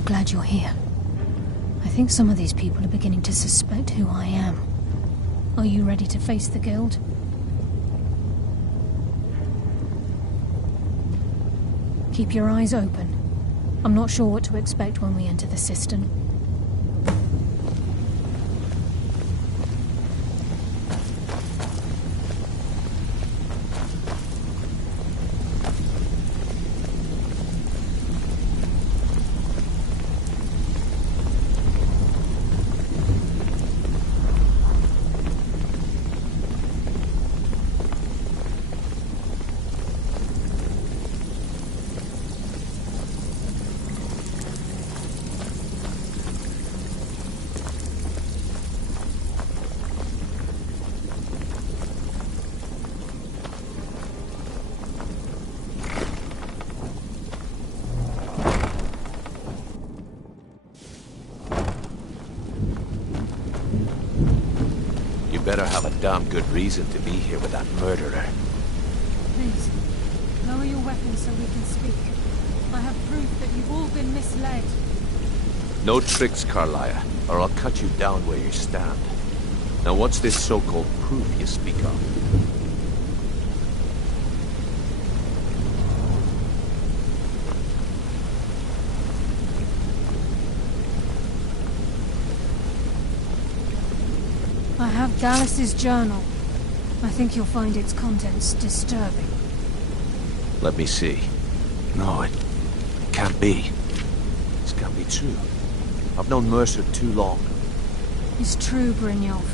Glad you're here. I think some of these people are beginning to suspect who I am. Are you ready to face the Guild? Keep your eyes open. I'm not sure what to expect when we enter the cistern. Better have a damn good reason to be here with that murderer. Please, lower your weapons so we can speak. I have proof that you've all been misled. No tricks, Carlia, or I'll cut you down where you stand. Now what's this so-called proof you speak of? I have Dallas's journal. I think you'll find its contents disturbing. Let me see. No, it can't be. This can't be true. I've known Mercer too long. It's true, Brynjolf.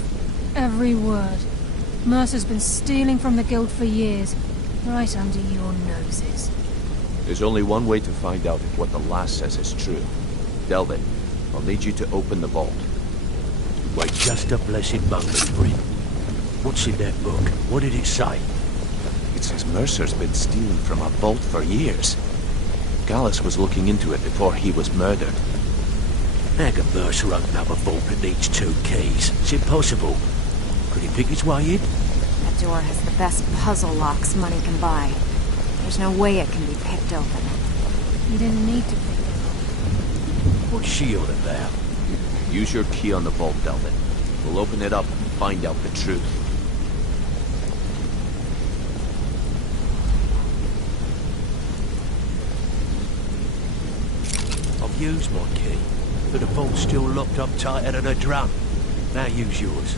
Every word. Mercer's been stealing from the Guild for years, right under your noses. There's only one way to find out if what the lass says is true. Delvin, I'll need you to open the vault. Wait just a blessed moment, Bryn. What's in that book? What did it say? It says Mercer's been stealing from a vault for years. Gallus was looking into it before he was murdered. How can Mercer open up a vault that needs 2 keys? It's impossible. Could he pick his way in? That door has the best puzzle locks money can buy. There's no way it can be picked open. You didn't need to pick it. What's she on about? Use your key on the vault, Delvin. We'll open it up and find out the truth. I've used my key, but the vault's still locked up tighter than a drum. Now use yours.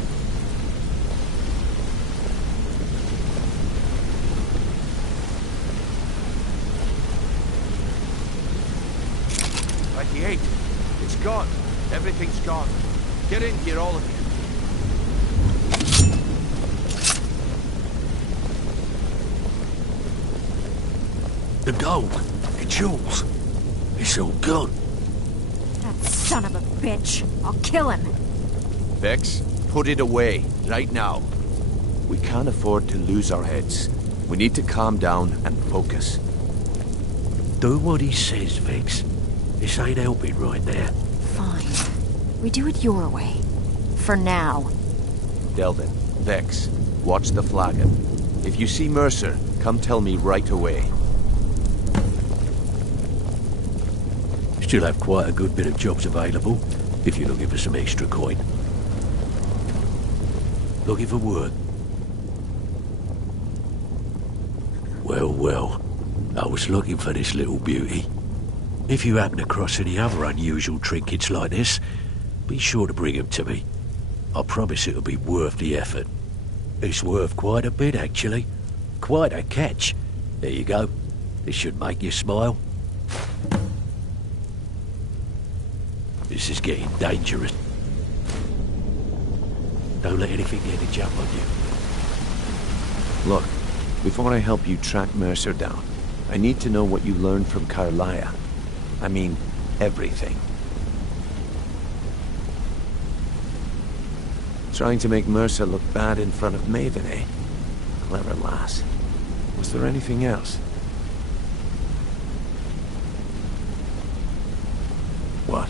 It's gone. Everything's gone. Get in here, all of you. The gold, the jewels, it's all gone. That son of a bitch. I'll kill him. Vex, put it away, right now. We can't afford to lose our heads. We need to calm down and focus. Do what he says, Vex. This ain't helping right now. Fine. We do it your way. For now. Delvin, Vex, watch the flagon. If you see Mercer, come tell me right away. Still have quite a good bit of jobs available, if you're looking for some extra coin. Looking for work? Well, well. I was looking for this little beauty. If you happen across any other unusual trinkets like this, be sure to bring them to me. I promise it'll be worth the effort. It's worth quite a bit, actually. Quite a catch. There you go. This should make you smile. This is getting dangerous. Don't let anything get a jump on you. Look, before I help you track Mercer down, I need to know what you learned from Carlia. I mean, everything. Trying to make Mercer look bad in front of Maven, eh? Clever lass. Was there anything else? What?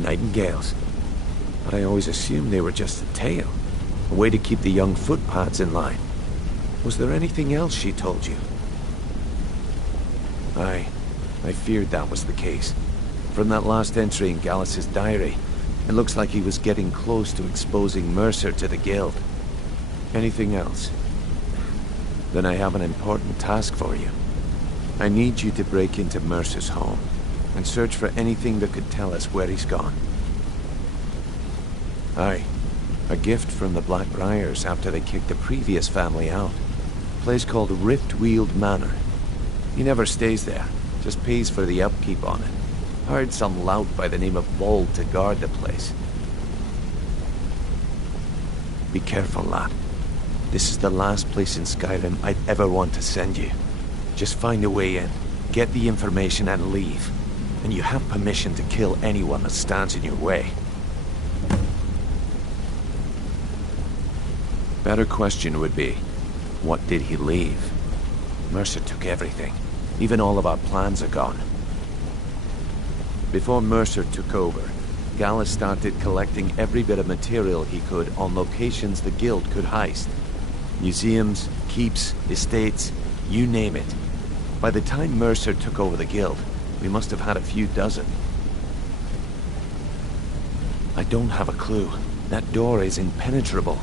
Nightingales? But I always assumed they were just a tale. A way to keep the young footpads in line. Was there anything else she told you? I feared that was the case. From that last entry in Gallus's diary, it looks like he was getting close to exposing Mercer to the Guild. Anything else? Then I have an important task for you. I need you to break into Mercer's home and search for anything that could tell us where he's gone. Aye. A gift from the Blackbriars after they kicked the previous family out. A place called Riftweald Manor. He never stays there, just pays for the upkeep on it. Hired some lout by the name of Vold to guard the place. Be careful, lad. This is the last place in Skyrim I'd ever want to send you. Just find a way in, get the information and leave. And you have permission to kill anyone that stands in your way. Better question would be, what did he leave? Mercer took everything. Even all of our plans are gone. Before Mercer took over, Gallus started collecting every bit of material he could on locations the Guild could heist. Museums, keeps, estates, you name it. By the time Mercer took over the Guild, we must have had a few dozen. I don't have a clue. That door is impenetrable.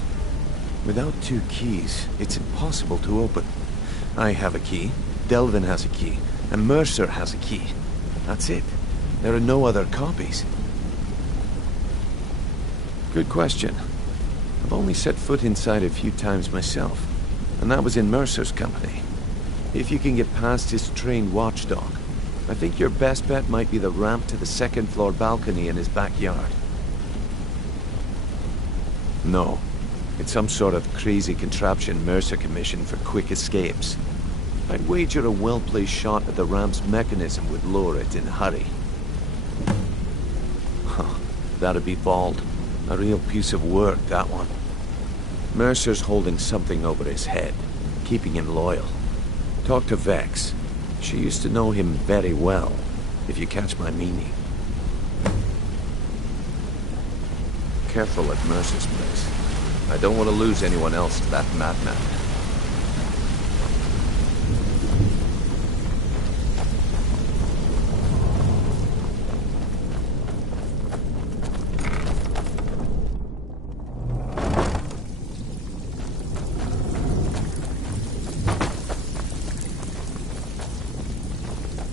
Without 2 keys, it's impossible to open. I have a key, Delvin has a key, and Mercer has a key. That's it. There are no other copies. Good question. I've only set foot inside a few times myself, and that was in Mercer's company. If you can get past his trained watchdog, I think your best bet might be the ramp to the 2nd floor balcony in his backyard. No. It's some sort of crazy contraption Mercer commissioned for quick escapes. I'd wager a well-placed shot at the ramp's mechanism would lure it in a hurry. Huh. That'd be Vold. A real piece of work, that one. Mercer's holding something over his head, keeping him loyal. Talk to Vex. She used to know him very well, if you catch my meaning. Careful at Mercer's place. I don't want to lose anyone else to that madman.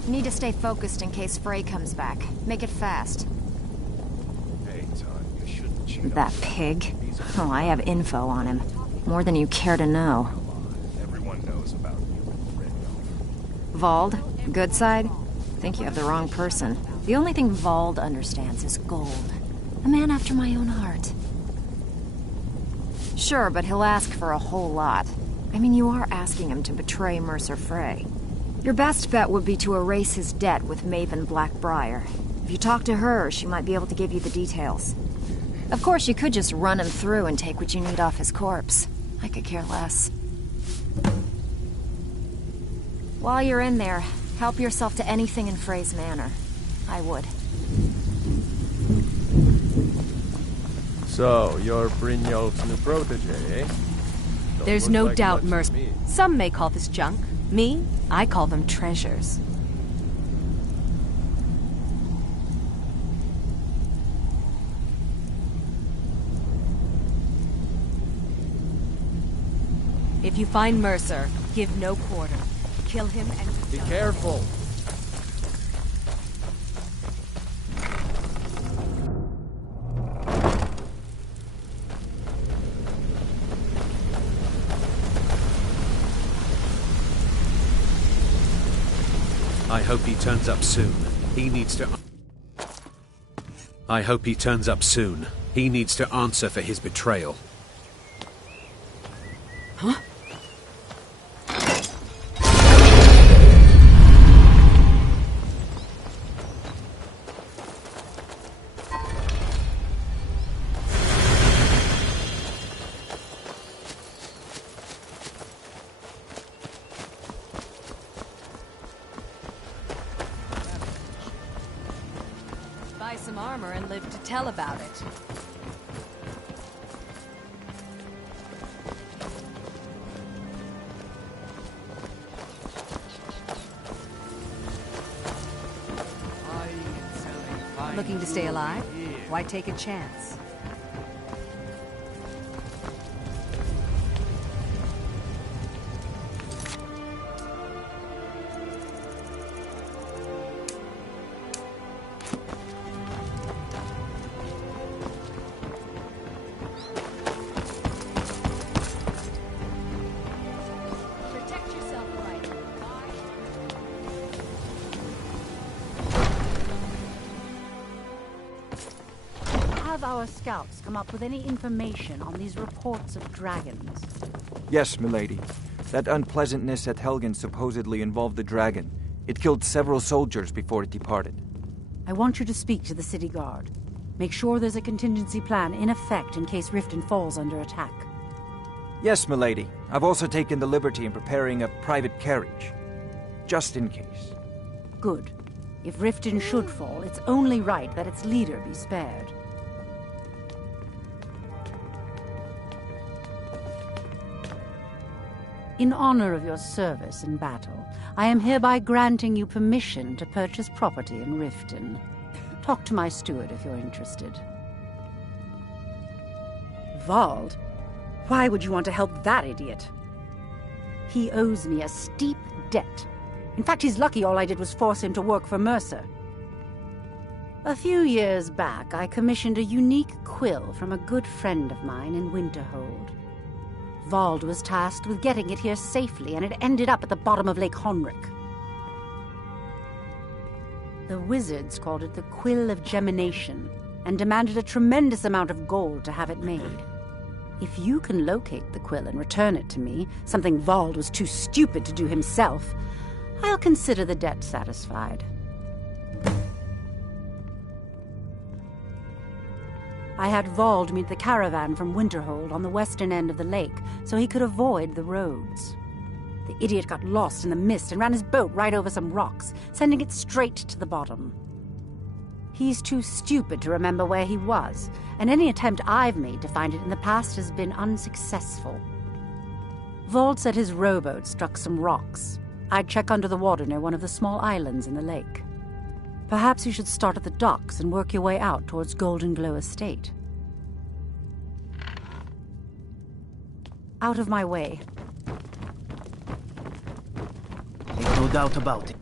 Need to stay focused in case Frey comes back. Make it fast. Hey, Todd, you shouldn't cheat. That pig? Oh, I have info on him. More than you care to know. Everyone knows about you. Vold? Good side? Think you have the wrong person. The only thing Vold understands is gold. A man after my own heart. Sure, but he'll ask for a whole lot. I mean, you are asking him to betray Mercer Frey. Your best bet would be to erase his debt with Maven Blackbriar. If you talk to her, she might be able to give you the details. Of course, you could just run him through and take what you need off his corpse. I could care less. While you're in there, help yourself to anything in Frey's manor. I would. So, you're Brynjolf's new protege, eh? There's no doubt, Mercer. Some may call this junk. Me, I call them treasures. If you find Mercer, give no quarter. Kill him and... Be careful! I hope he turns up soon. He needs to... I hope he turns up soon. He needs to answer for his betrayal. Huh? Buy some armor and live to tell about it. Looking to stay alive? Why take a chance? Protect yourself, right? Have our scouts come up with any information on these reports of dragons? Yes, milady. That unpleasantness at Helgen supposedly involved the dragon. It killed several soldiers before it departed. I want you to speak to the city guard. Make sure there's a contingency plan in effect in case Riften falls under attack. Yes, milady. I've also taken the liberty in preparing a private carriage. Just in case. Good. If Riften should fall, it's only right that its leader be spared. In honor of your service in battle, I am hereby granting you permission to purchase property in Riften. Talk to my steward if you're interested. Vald? Why would you want to help that idiot? He owes me a steep debt. In fact, he's lucky all I did was force him to work for Mercer. A few years back, I commissioned a unique quill from a good friend of mine in Winterhold. Vald was tasked with getting it here safely, and it ended up at the bottom of Lake Honrick. The wizards called it the Quill of Gemination, and demanded a tremendous amount of gold to have it made. If you can locate the quill and return it to me, something Vald was too stupid to do himself, I'll consider the debt satisfied. I had Vald meet the caravan from Winterhold on the western end of the lake, so he could avoid the roads. The idiot got lost in the mist and ran his boat right over some rocks, sending it straight to the bottom. He's too stupid to remember where he was, and any attempt I've made to find it in the past has been unsuccessful. Vald said his rowboat struck some rocks. I'd check under the water near one of the small islands in the lake. Perhaps you should start at the docks and work your way out towards Golden Glow Estate. Out of my way. Make no doubt about it.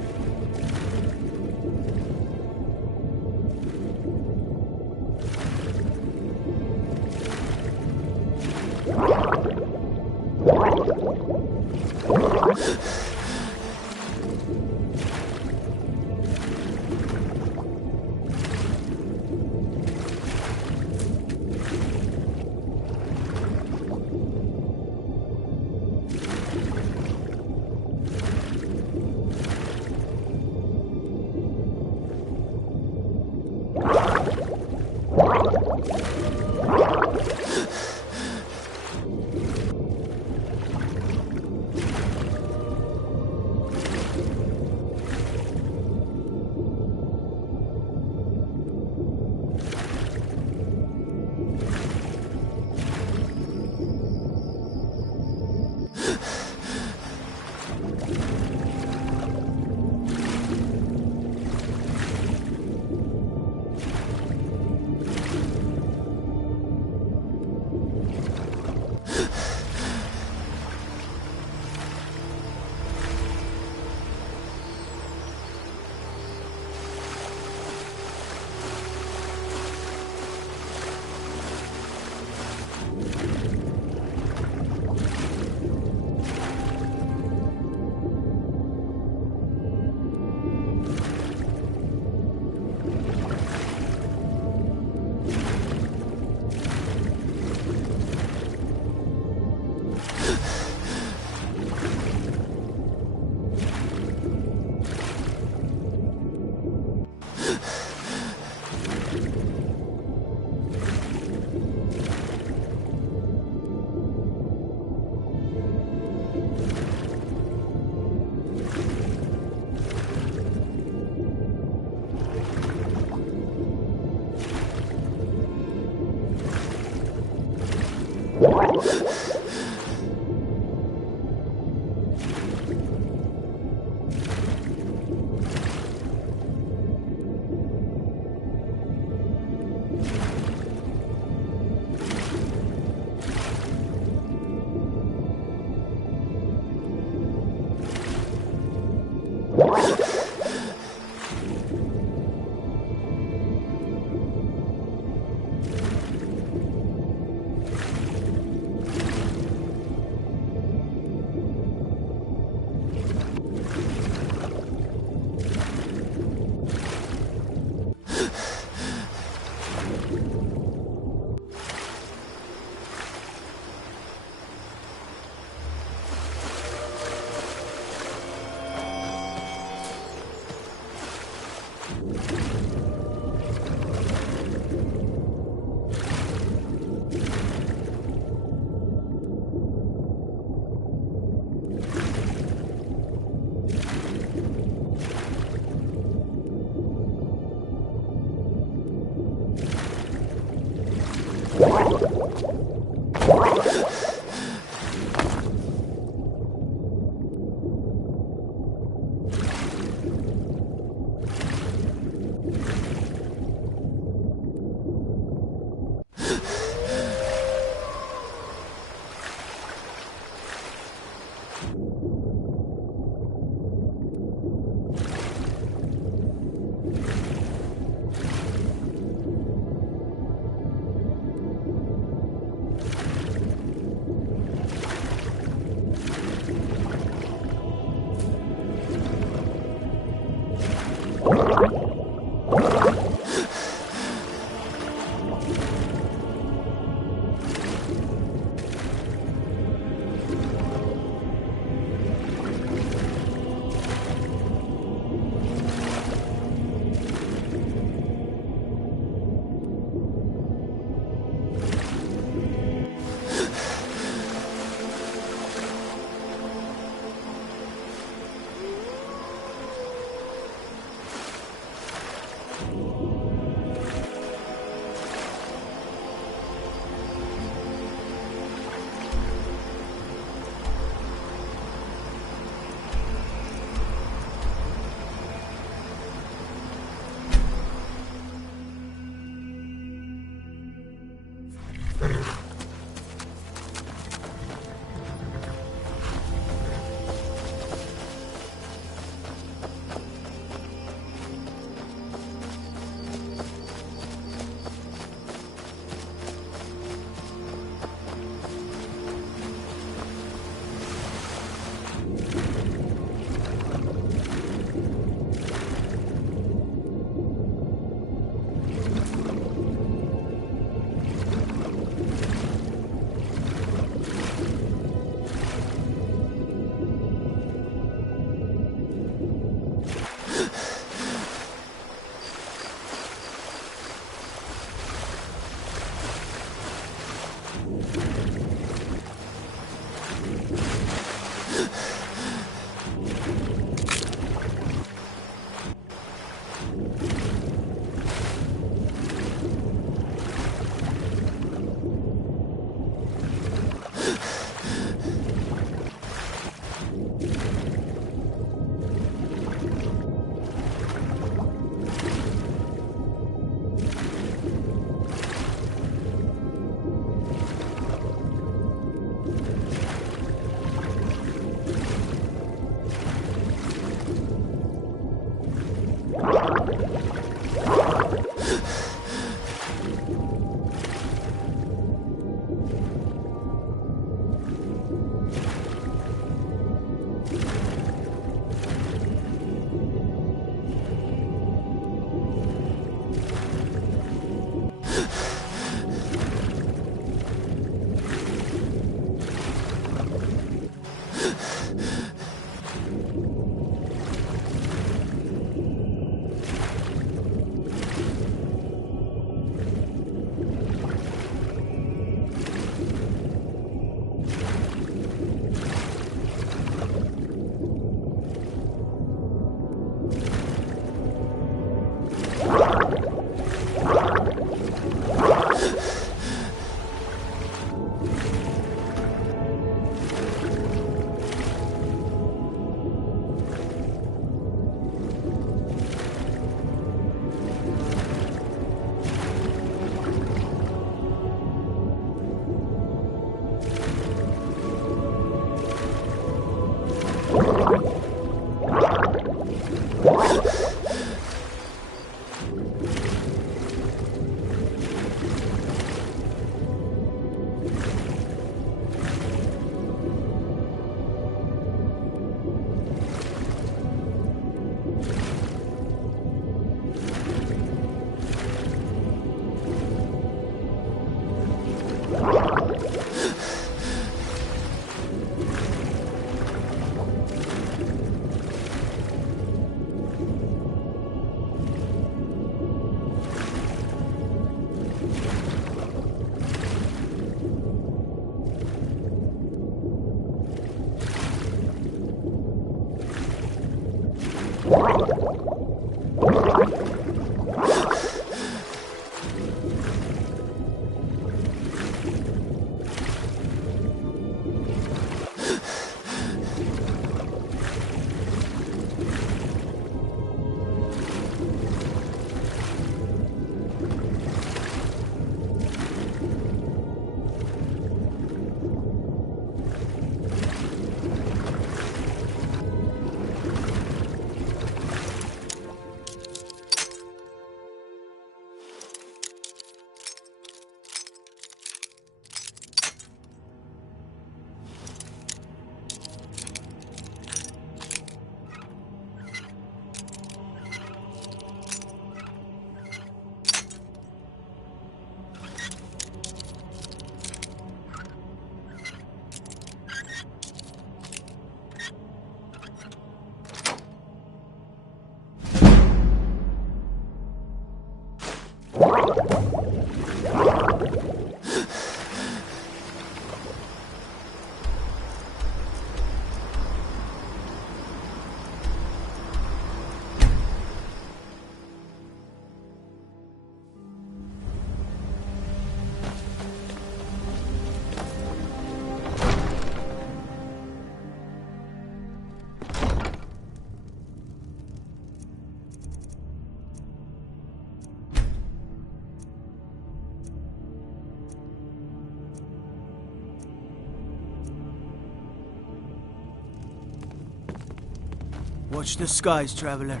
Watch the skies, traveler.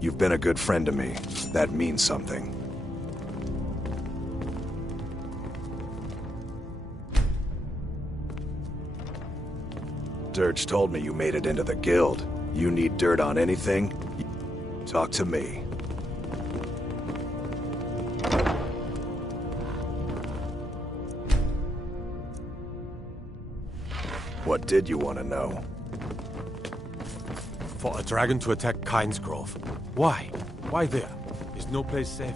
You've been a good friend to me. That means something. Dirge told me you made it into the guild. You need dirt on anything? Talk to me. What did you want to know? For a dragon to attack Kyne's Grove. Why? Why there? Is no place safe?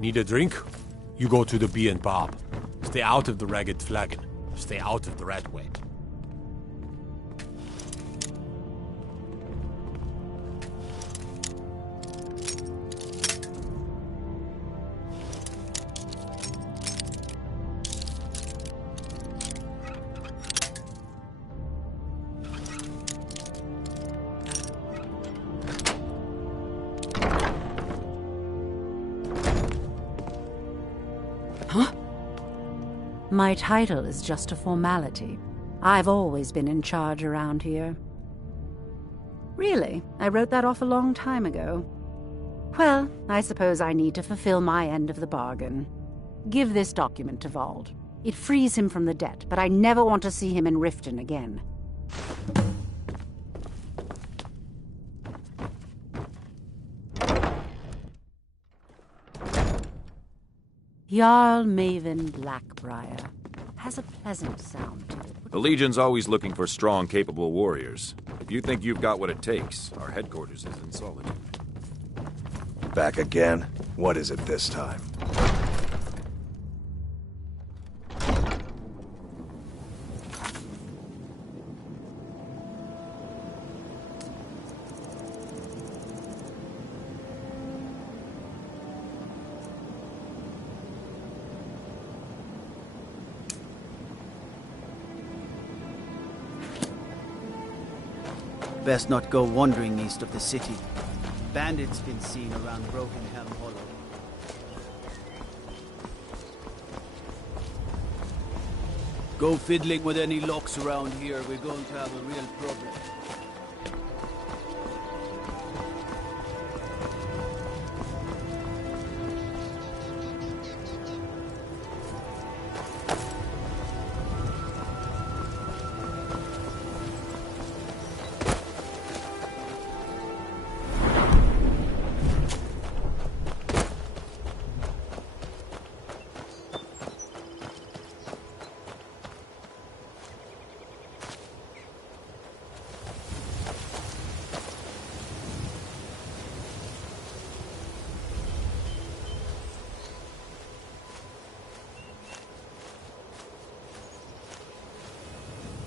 Need a drink? You go to the Bee and Bob. Stay out of the Ragged Flagon. Stay out of the rat web. My title is just a formality. I've always been in charge around here. Really, I wrote that off a long time ago. Well, I suppose I need to fulfill my end of the bargain. Give this document to Vald. It frees him from the debt, but I never want to see him in Riften again. Jarl Maven Blackbriar has a pleasant sound to it. The Legion's always looking for strong, capable warriors. If you think you've got what it takes, our headquarters is in Solitude. Back again? What is it this time? Best not go wandering east of the city. Bandits been seen around Broken Helm Hollow. Go fiddling with any locks around here, we're going to have a real problem.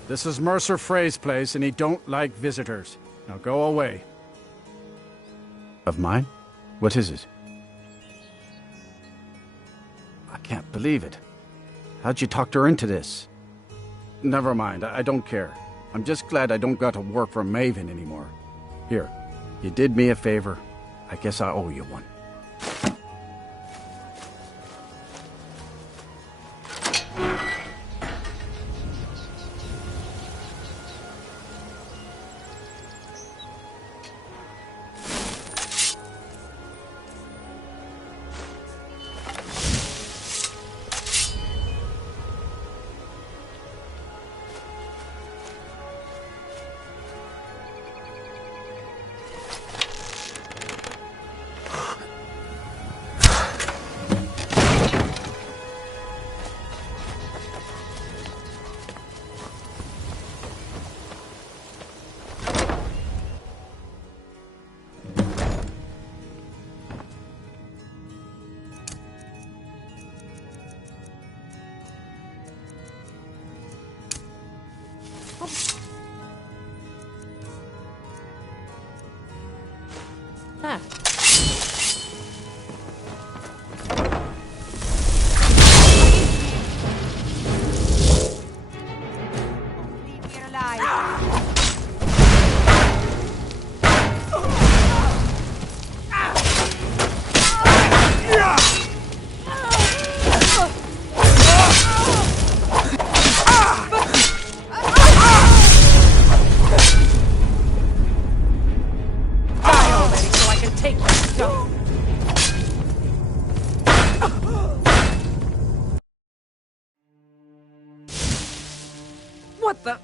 This is Mercer Frey's place, and he don't like visitors. Now go away. Of mine? What is it? I can't believe it. How'd you talk her into this? Never mind, I don't care. I'm just glad I don't got to work for Maven anymore. Here, you did me a favor. I guess I owe you one. Ah. What the?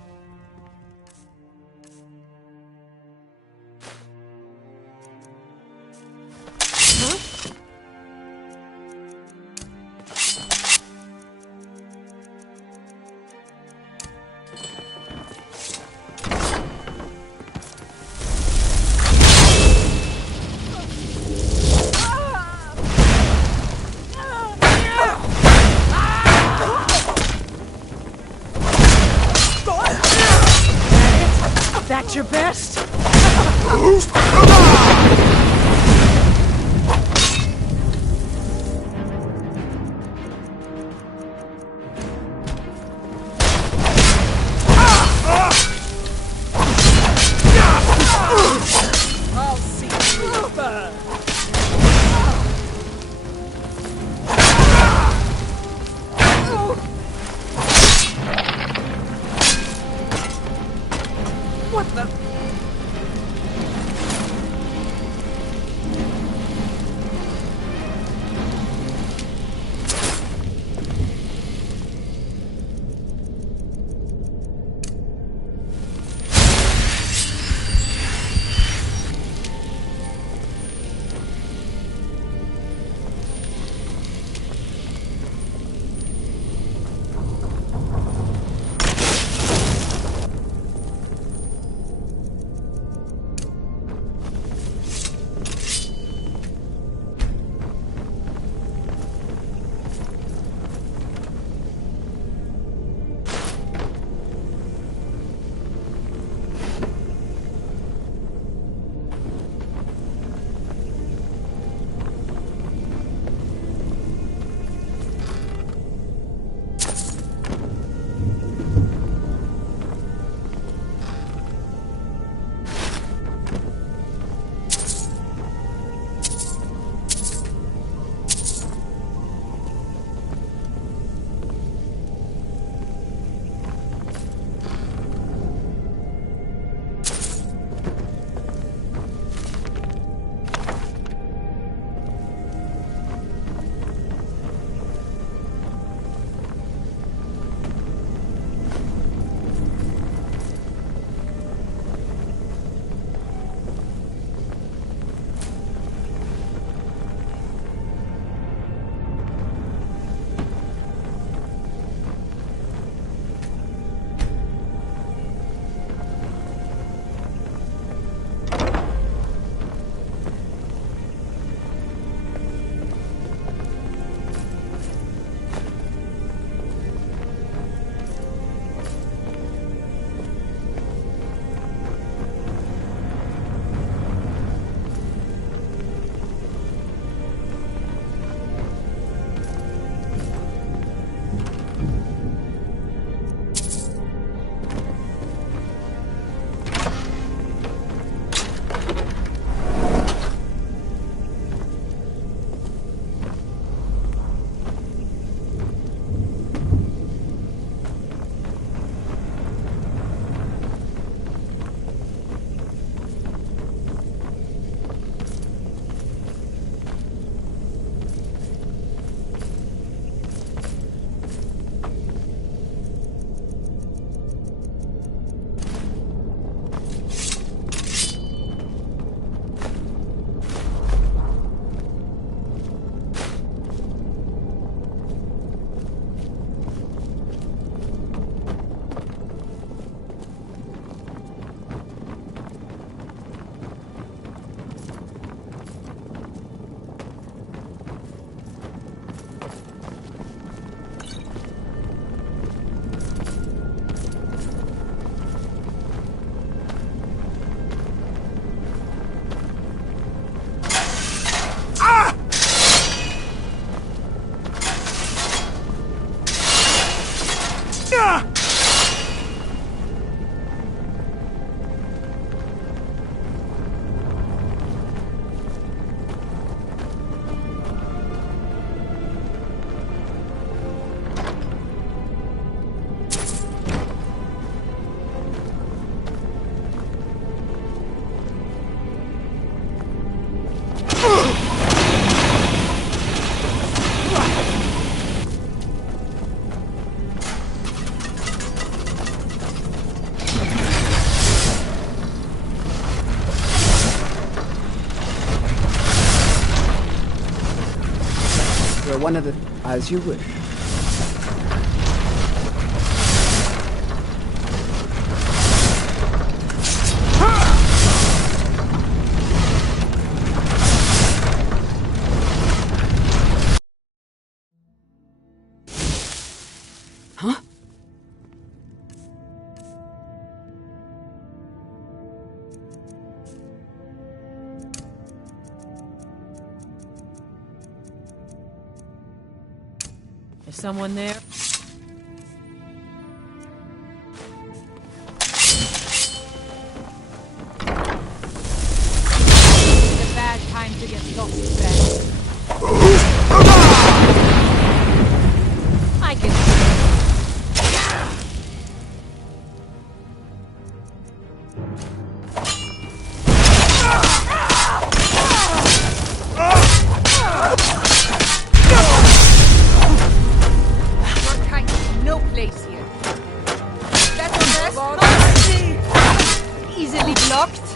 That's your best? I'll see you burn. one of the... As you wish. Huh? Is someone there? It's a bad time to get lost, Ben. I can... Your kind has no place here. That's a mess. Easily blocked.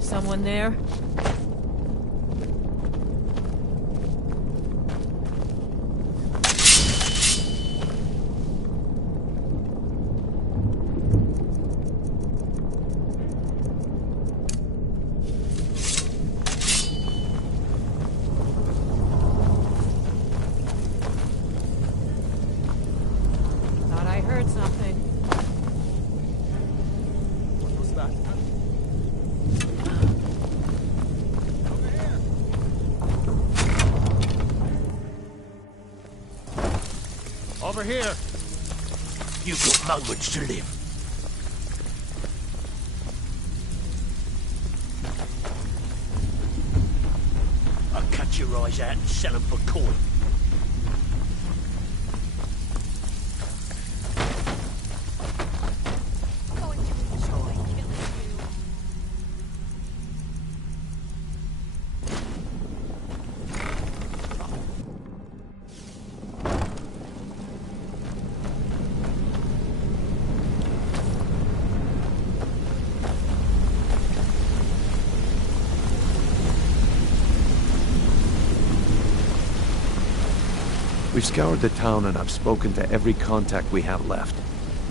Someone there? Thought I heard something. What was that? Over here. You've got moments to live. I'll cut your eyes out and sell them for coin. We've scoured the town and I've spoken to every contact we have left.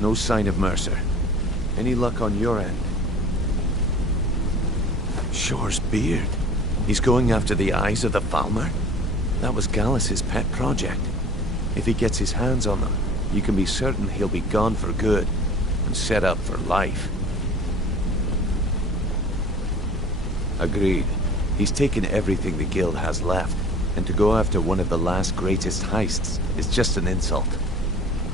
No sign of Mercer. Any luck on your end? Shore's beard. He's going after the eyes of the Falmer? That was Gallus's pet project. If he gets his hands on them, you can be certain he'll be gone for good and set up for life. Agreed. He's taken everything the guild has left. And to go after one of the last greatest heists is just an insult.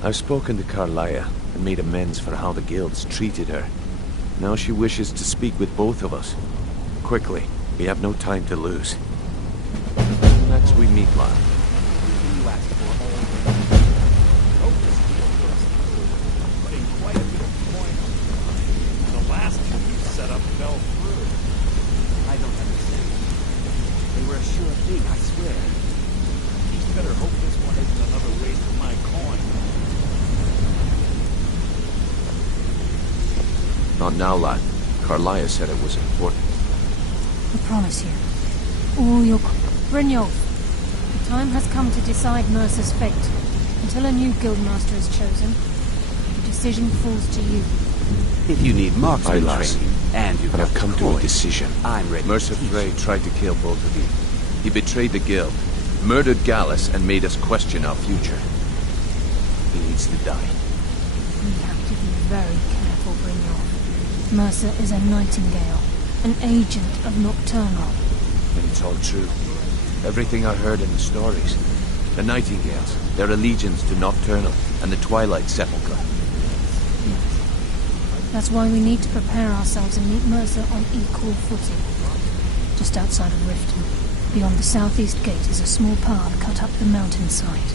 I've spoken to Carlia and made amends for how the guild's treated her. Now she wishes to speak with both of us. Quickly, we have no time to lose. Next we meet Lyle. You asked for all putting quite a bit of coin on the last two you set up fell through. I don't understand. They were a sure thing, I swear. He's better hope this one isn't another waste of my coin. Not now, lad. Carlia said it was important. I promise you. All your... Brynjolf, the time has come to decide Mercer's fate. Until a new guildmaster is chosen, the decision falls to you. If you need marksman lass. training, and you've But got I've come the to a coin, decision. I'm ready. Mercer Frey tried to kill both of you. He betrayed the guild, murdered Gallus, and made us question our future. He needs to die. We have to be very careful, Brynjolf. Mercer is a nightingale, an agent of Nocturnal. And it's all true. Everything I heard in the stories. The Nightingales, their allegiance to Nocturnal, and the Twilight Sepulchre. Yes. That's why we need to prepare ourselves and meet Mercer on equal footing. Just outside of Riften, beyond the southeast gate, is a small path cut up the mountainside.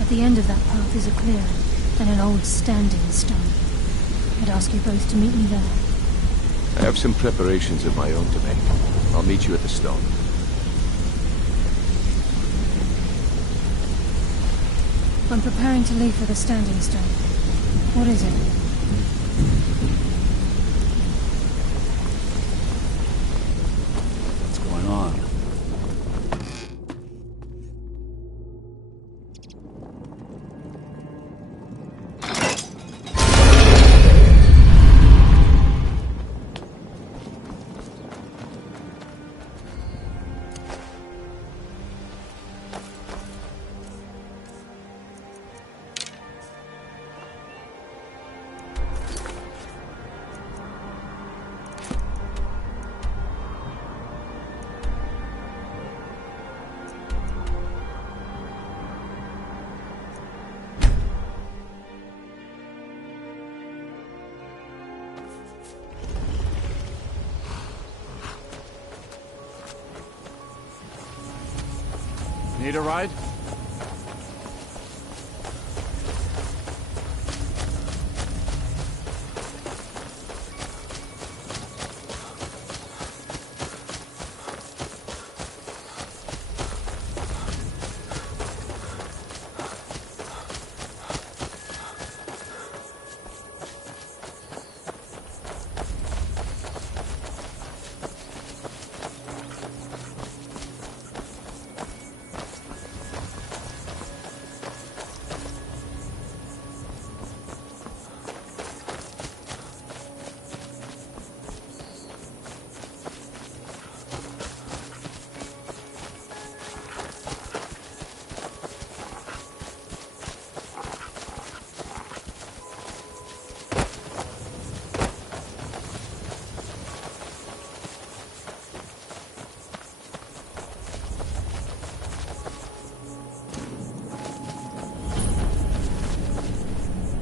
At the end of that path is a clearing, and an old standing stone. I'd ask you both to meet me there. I have some preparations of my own to make. I'll meet you at the stone. I'm preparing to leave for the standing stone. What is it? What's going on? Need a ride?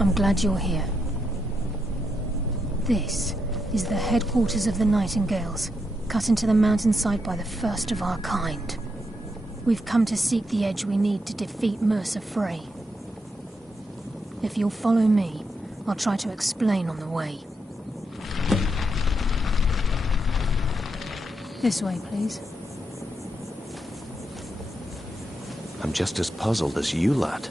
I'm glad you're here. This is the headquarters of the Nightingales, cut into the mountainside by the first of our kind. We've come to seek the edge we need to defeat Mercer Frey. If you'll follow me, I'll try to explain on the way. This way, please. I'm just as puzzled as you, lad.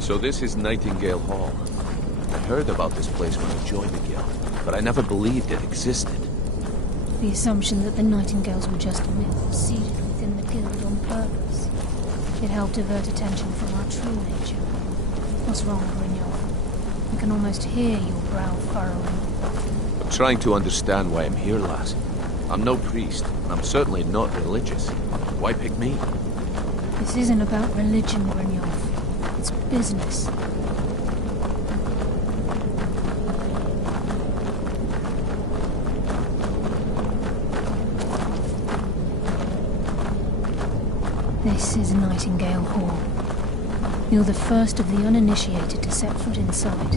So this is Nightingale Hall. I heard about this place when I joined the guild, but I never believed it existed. The assumption that the Nightingales were just a myth seeded within the guild on purpose. It helped divert attention from our true nature. What's wrong, Brynjolf? I can almost hear your brow furrowing. I'm trying to understand why I'm here, lass. I'm no priest, and I'm certainly not religious. Why pick me? This isn't about religion, Brynjolf. It's business. This is Nightingale Hall. You're the first of the uninitiated to set foot inside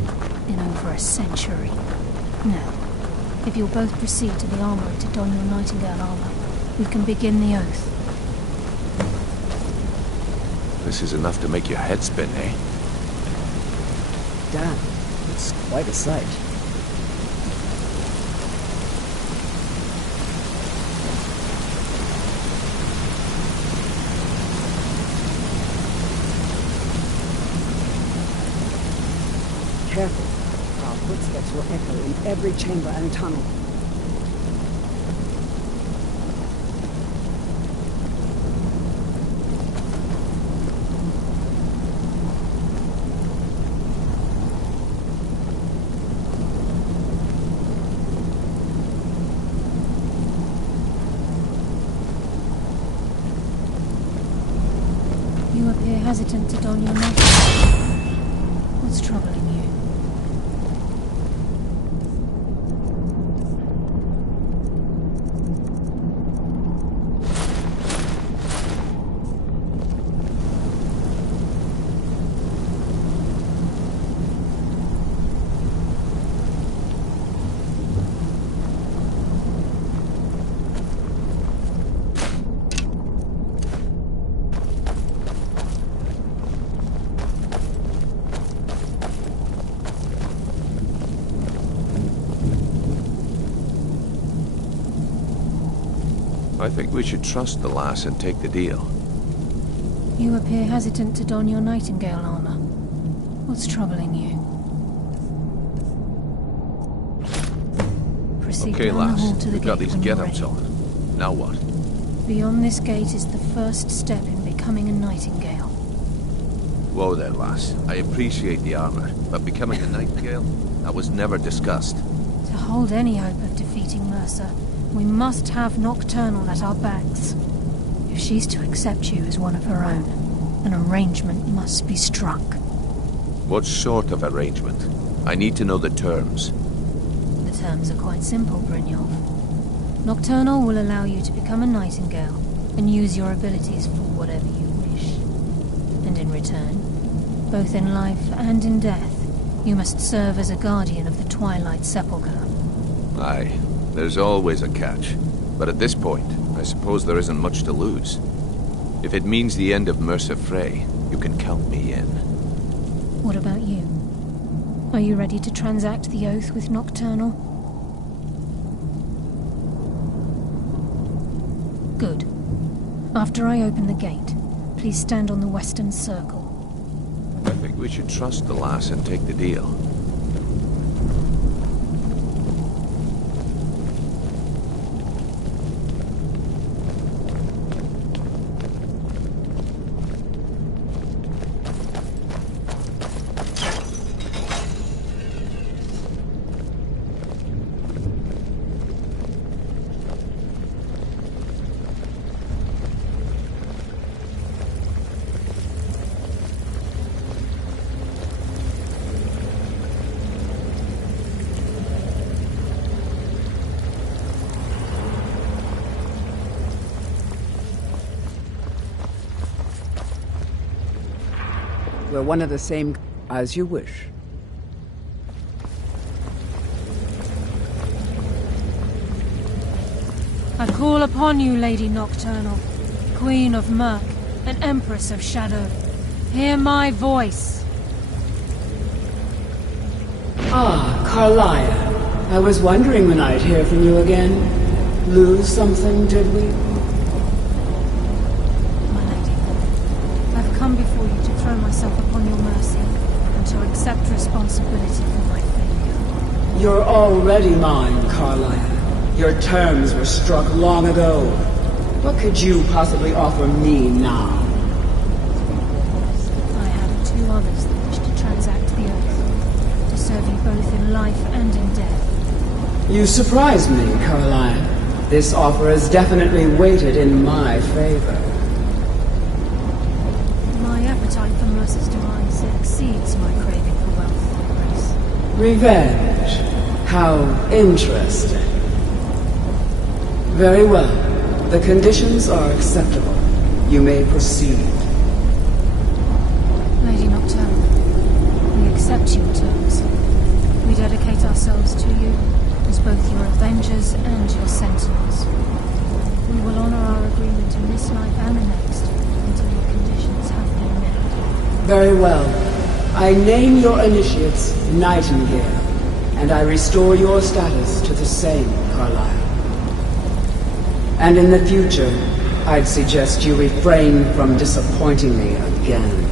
in over a century. Now, if you'll both proceed to the armory to don your Nightingale armor, we can begin the oath. This is enough to make your head spin, eh? Damn, it's quite a sight. Careful. Our footsteps will echo in every chamber and tunnel. You appear hesitant to don your knife. What's troubling you? I think we should trust the lass and take the deal. You appear hesitant to don your Nightingale armor. What's troubling you? Proceed Okay, down the lass, hall to the we've gate got these when you're get-ups ready. on. Now what? Beyond this gate is the first step in becoming a Nightingale. Whoa there, lass. I appreciate the armor, but becoming a Nightingale? That was never discussed. To hold any hope of defeating Mercer, we must have Nocturnal at our backs. If she's to accept you as one of her own, an arrangement must be struck. What sort of arrangement? I need to know the terms. The terms are quite simple, Brynjolf. Nocturnal will allow you to become a Nightingale and use your abilities for whatever you wish. And in return, both in life and in death, you must serve as a guardian of the Twilight Sepulchre. Aye, there's always a catch. But at this point, I suppose there isn't much to lose. If it means the end of Mercer Frey, you can count me in. What about you? Are you ready to transact the oath with Nocturnal? Good. After I open the gate, please stand on the western circle. I think we should trust the lass and take the deal. We're one of the same... As you wish. I call upon you, Lady Nocturnal, Queen of Murk, and Empress of Shadow. Hear my voice. Ah, Carlia. I was wondering when I'd hear from you again. Lose something, did we? My lady, I've come before you to throw myself upon your mercy, and to accept responsibility for my failure. You're already mine, Carlia. Your terms were struck long ago. What could you possibly offer me now? I have two others that wish to transact the oath, to serve you both in life and in death. You surprise me, Caroline. This offer is definitely weighted in my favor. My appetite for Mercer's demise exceeds my craving for wealth and grace. Revenge. How interesting. Very well. The conditions are acceptable. You may proceed. Lady Nocturnal, we accept your terms. We dedicate ourselves to you as both your avengers and your sentinels. We will honor our agreement in this life and the next until your conditions have been met. Very well. I name your initiates Nightingale, and I restore your status to the same, Carlisle. And in the future, I'd suggest you refrain from disappointing me again.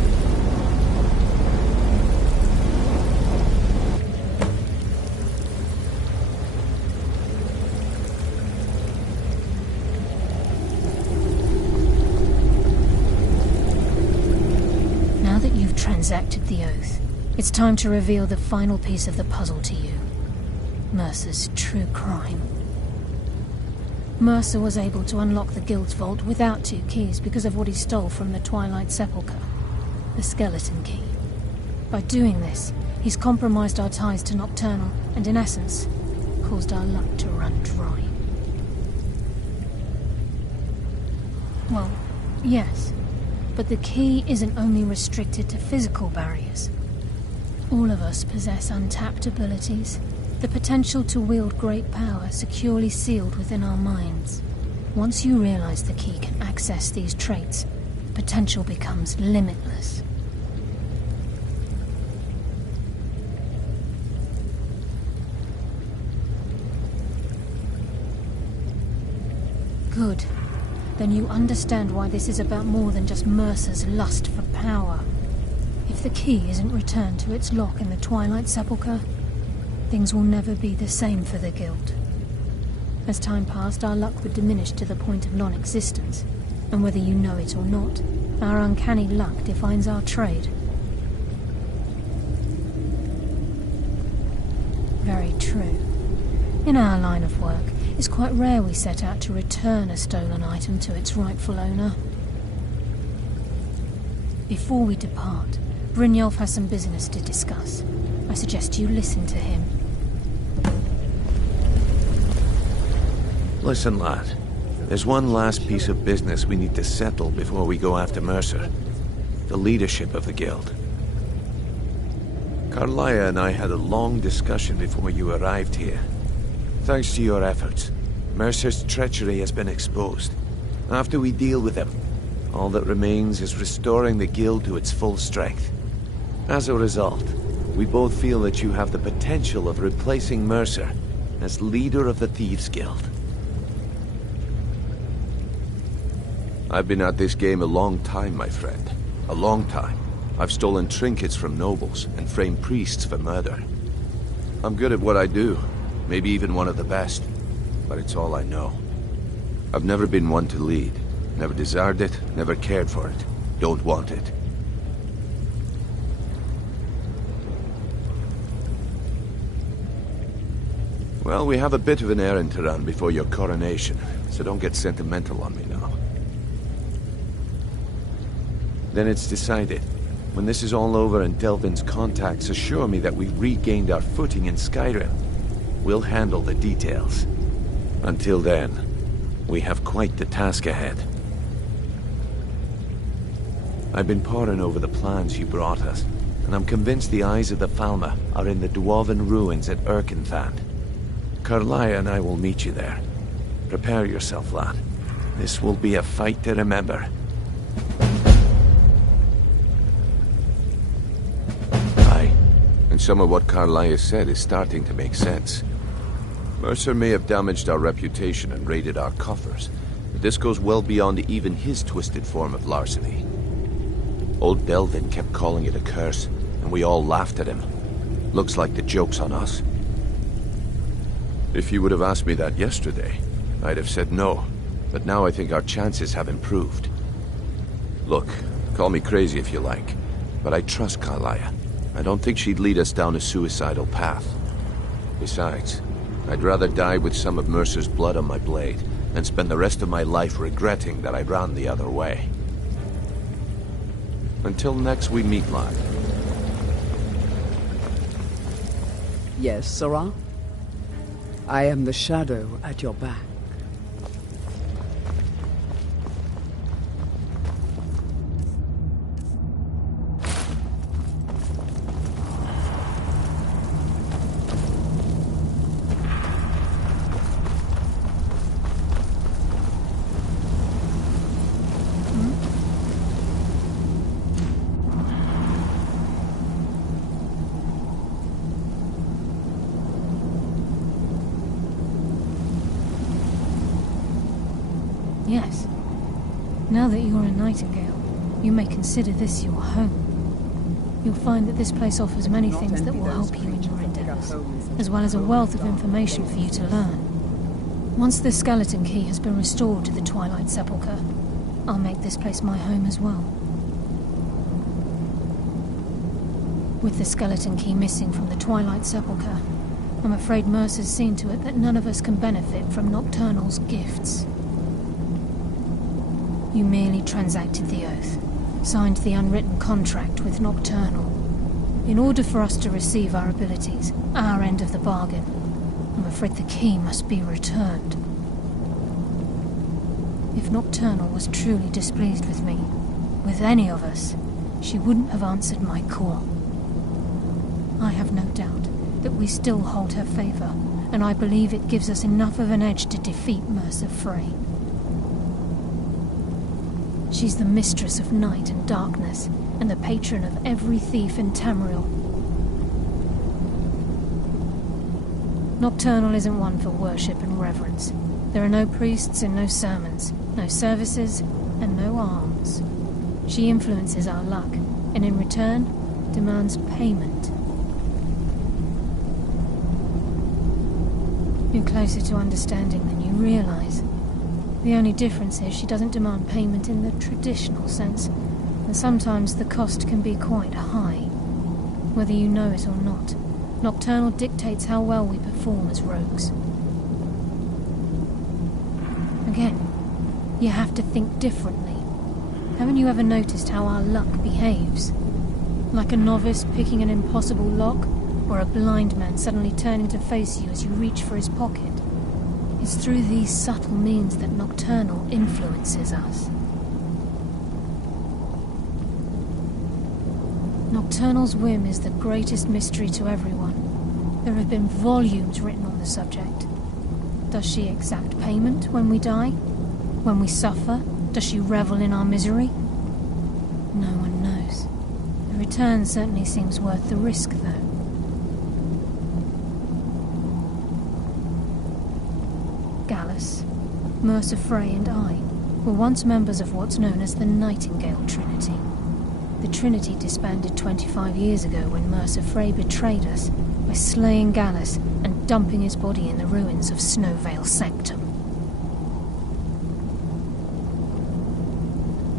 Now that you've transacted the oath, it's time to reveal the final piece of the puzzle to you. Mercer's true crime. Mercer was able to unlock the Guild's vault without 2 keys because of what he stole from the Twilight Sepulchre, the skeleton key. By doing this, he's compromised our ties to Nocturnal and, in essence, caused our luck to run dry. Well, yes, but the key isn't only restricted to physical barriers. All of us possess untapped abilities. The potential to wield great power securely sealed within our minds. Once you realize the key can access these traits, potential becomes limitless. Good. Then you understand why this is about more than just Mercer's lust for power. If the key isn't returned to its lock in the Twilight Sepulchre, things will never be the same for the Guild. As time passed, our luck would diminish to the point of non-existence, and whether you know it or not, our uncanny luck defines our trade. Very true. In our line of work, it's quite rare we set out to return a stolen item to its rightful owner. Before we depart, Brynjolf has some business to discuss. I suggest you listen to him. Listen, lad. There's one last piece of business we need to settle before we go after Mercer. The leadership of the Guild. Carlia and I had a long discussion before you arrived here. Thanks to your efforts, Mercer's treachery has been exposed. After we deal with him, all that remains is restoring the Guild to its full strength. As a result, we both feel that you have the potential of replacing Mercer as leader of the Thieves' Guild. I've been at this game a long time, my friend. A long time. I've stolen trinkets from nobles and framed priests for murder. I'm good at what I do, maybe even one of the best, but it's all I know. I've never been one to lead. Never desired it, never cared for it. Don't want it. Well, we have a bit of an errand to run before your coronation, so don't get sentimental on me now. Then it's decided. When this is all over and Delvin's contacts assure me that we've regained our footing in Skyrim, we'll handle the details. Until then, we have quite the task ahead. I've been poring over the plans you brought us, and I'm convinced the eyes of the Falmer are in the dwarven ruins at Erkenthand. Karlaya and I will meet you there. Prepare yourself, lad. This will be a fight to remember. Aye, and some of what Karlaya said is starting to make sense. Mercer may have damaged our reputation and raided our coffers, but this goes well beyond even his twisted form of larceny. Old Delvin kept calling it a curse, and we all laughed at him. Looks like the joke's on us. If you would have asked me that yesterday, I'd have said no, but now I think our chances have improved. Look, call me crazy if you like, but I trust Karlaya. I don't think she'd lead us down a suicidal path. Besides, I'd rather die with some of Mercer's blood on my blade than spend the rest of my life regretting that I ran the other way. Until next we meet, lad. Yes, Sarah? I am the shadow at your back. Yes. Now that you're a Nightingale, you may consider this your home. You'll find that this place offers many things that will help you in your endeavors, as well as a wealth of information for you to learn. Once the skeleton key has been restored to the Twilight Sepulchre, I'll make this place my home as well. With the skeleton key missing from the Twilight Sepulchre, I'm afraid Mercer's seen to it that none of us can benefit from Nocturnal's gifts. You merely transacted the oath, signed the unwritten contract with Nocturnal. In order for us to receive our abilities, our end of the bargain, I'm afraid the key must be returned. If Nocturnal was truly displeased with me, with any of us, she wouldn't have answered my call. I have no doubt that we still hold her favor, and I believe it gives us enough of an edge to defeat Mercer Frey. She's the mistress of night and darkness, and the patron of every thief in Tamriel. Nocturnal isn't one for worship and reverence. There are no priests and no sermons, no services, and no alms. She influences our luck, and in return, demands payment. You're closer to understanding than you realize. The only difference is she doesn't demand payment in the traditional sense, and sometimes the cost can be quite high. Whether you know it or not, Nocturnal dictates how well we perform as rogues. Again, you have to think differently. Haven't you ever noticed how our luck behaves? Like a novice picking an impossible lock, or a blind man suddenly turning to face you as you reach for his pocket. It's through these subtle means that Nocturnal influences us. Nocturnal's whim is the greatest mystery to everyone. There have been volumes written on the subject. Does she exact payment when we die? When we suffer? Does she revel in our misery? No one knows. The return certainly seems worth the risk, though. Gallus, Mercer Frey and I were once members of what's known as the Nightingale Trinity. The Trinity disbanded 25 years ago when Mercer Frey betrayed us by slaying Gallus and dumping his body in the ruins of Snowvale Sanctum.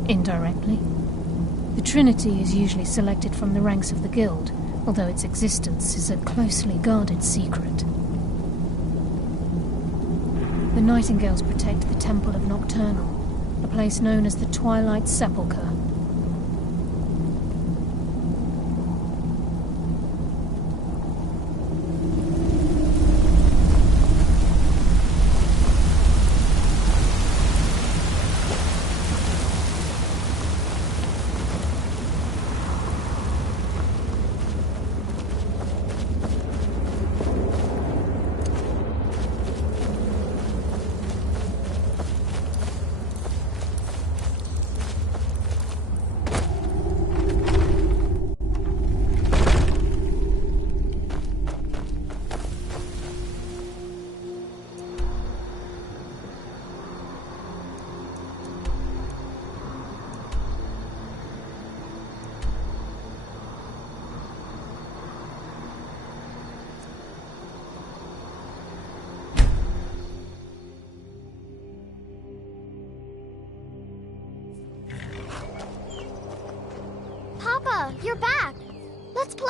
Indirectly, the Trinity is usually selected from the ranks of the Guild, although its existence is a closely guarded secret. The Nightingales protect the Temple of Nocturnal, a place known as the Twilight Sepulchre.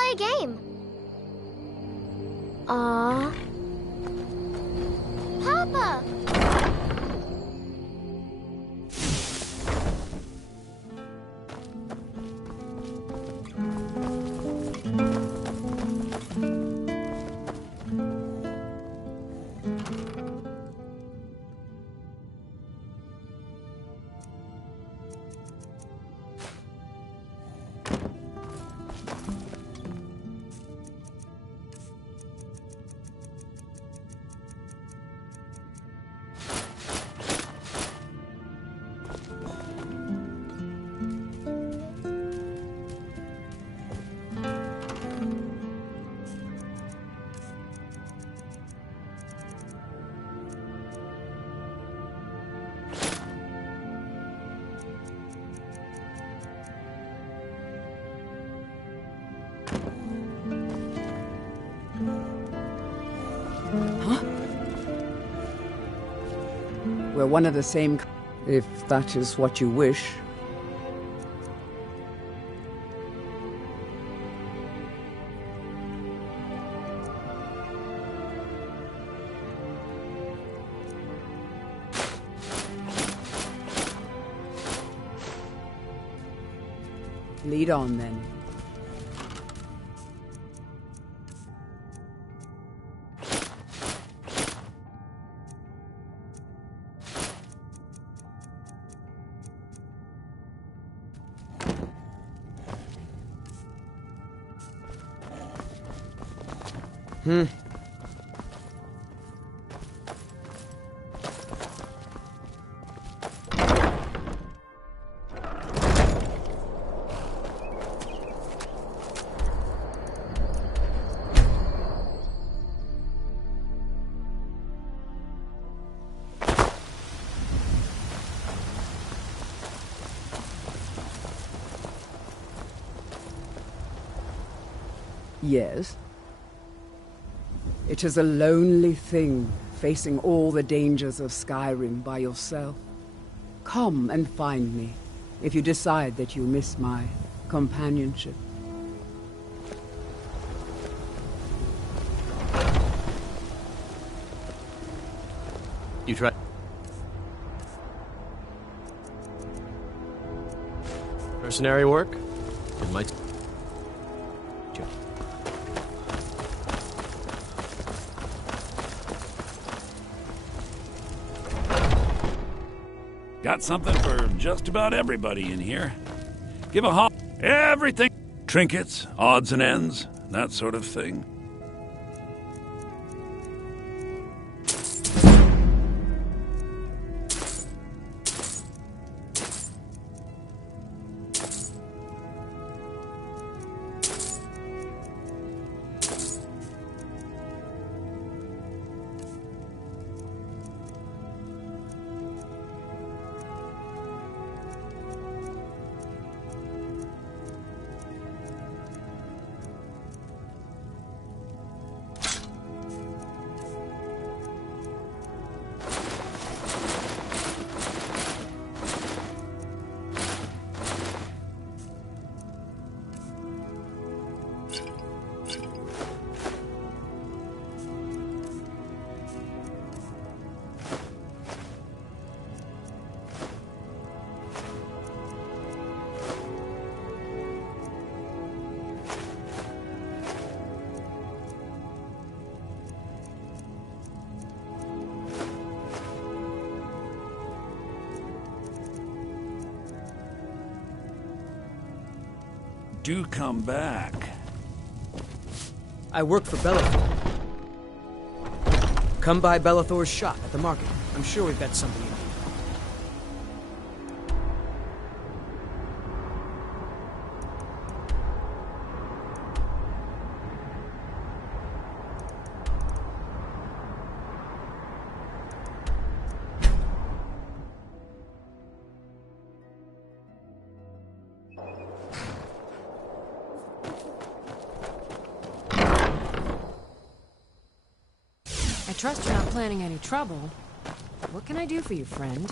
play a game. Aww. Papa! We're one of the same, if that is what you wish. Lead on, then. Yes. It is a lonely thing, facing all the dangers of Skyrim by yourself. Come and find me, if you decide that you miss my companionship. You try. Mercenary work? It might. Got something for just about everybody in here. Give a hop. Everything. Trinkets, odds and ends, that sort of thing. Do come back. I work for Bellathor. Come by Bellathor's shop at the market. I'm sure we've got something in it. I trust you're not planning any trouble. What can I do for you, friend?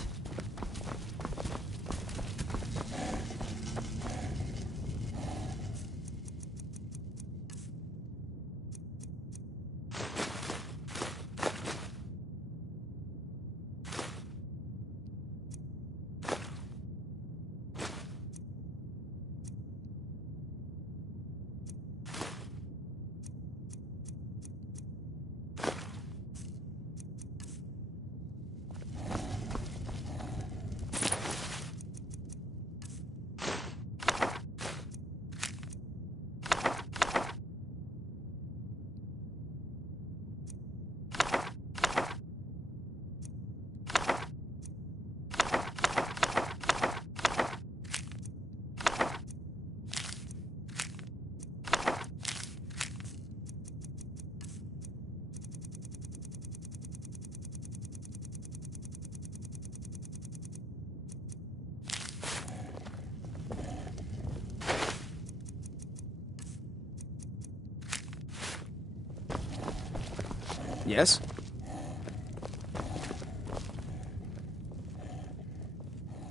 Yes?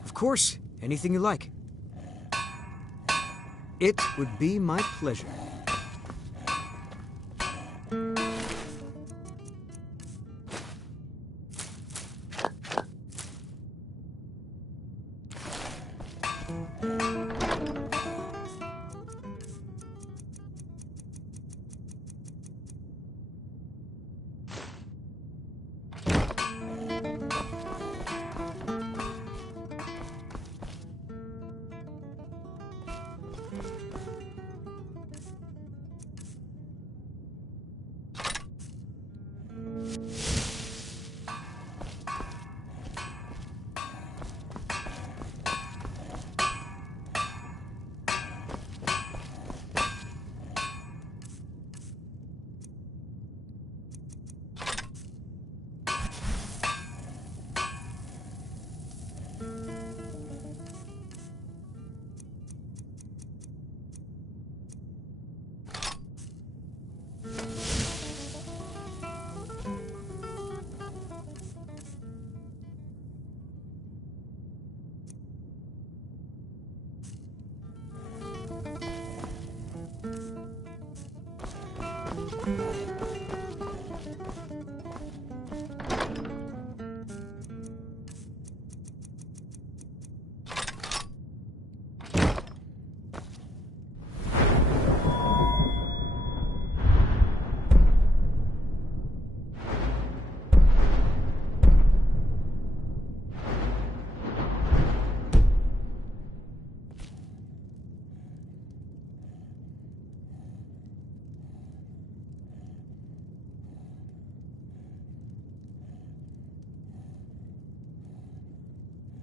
Of course. Anything you like. It would be my pleasure.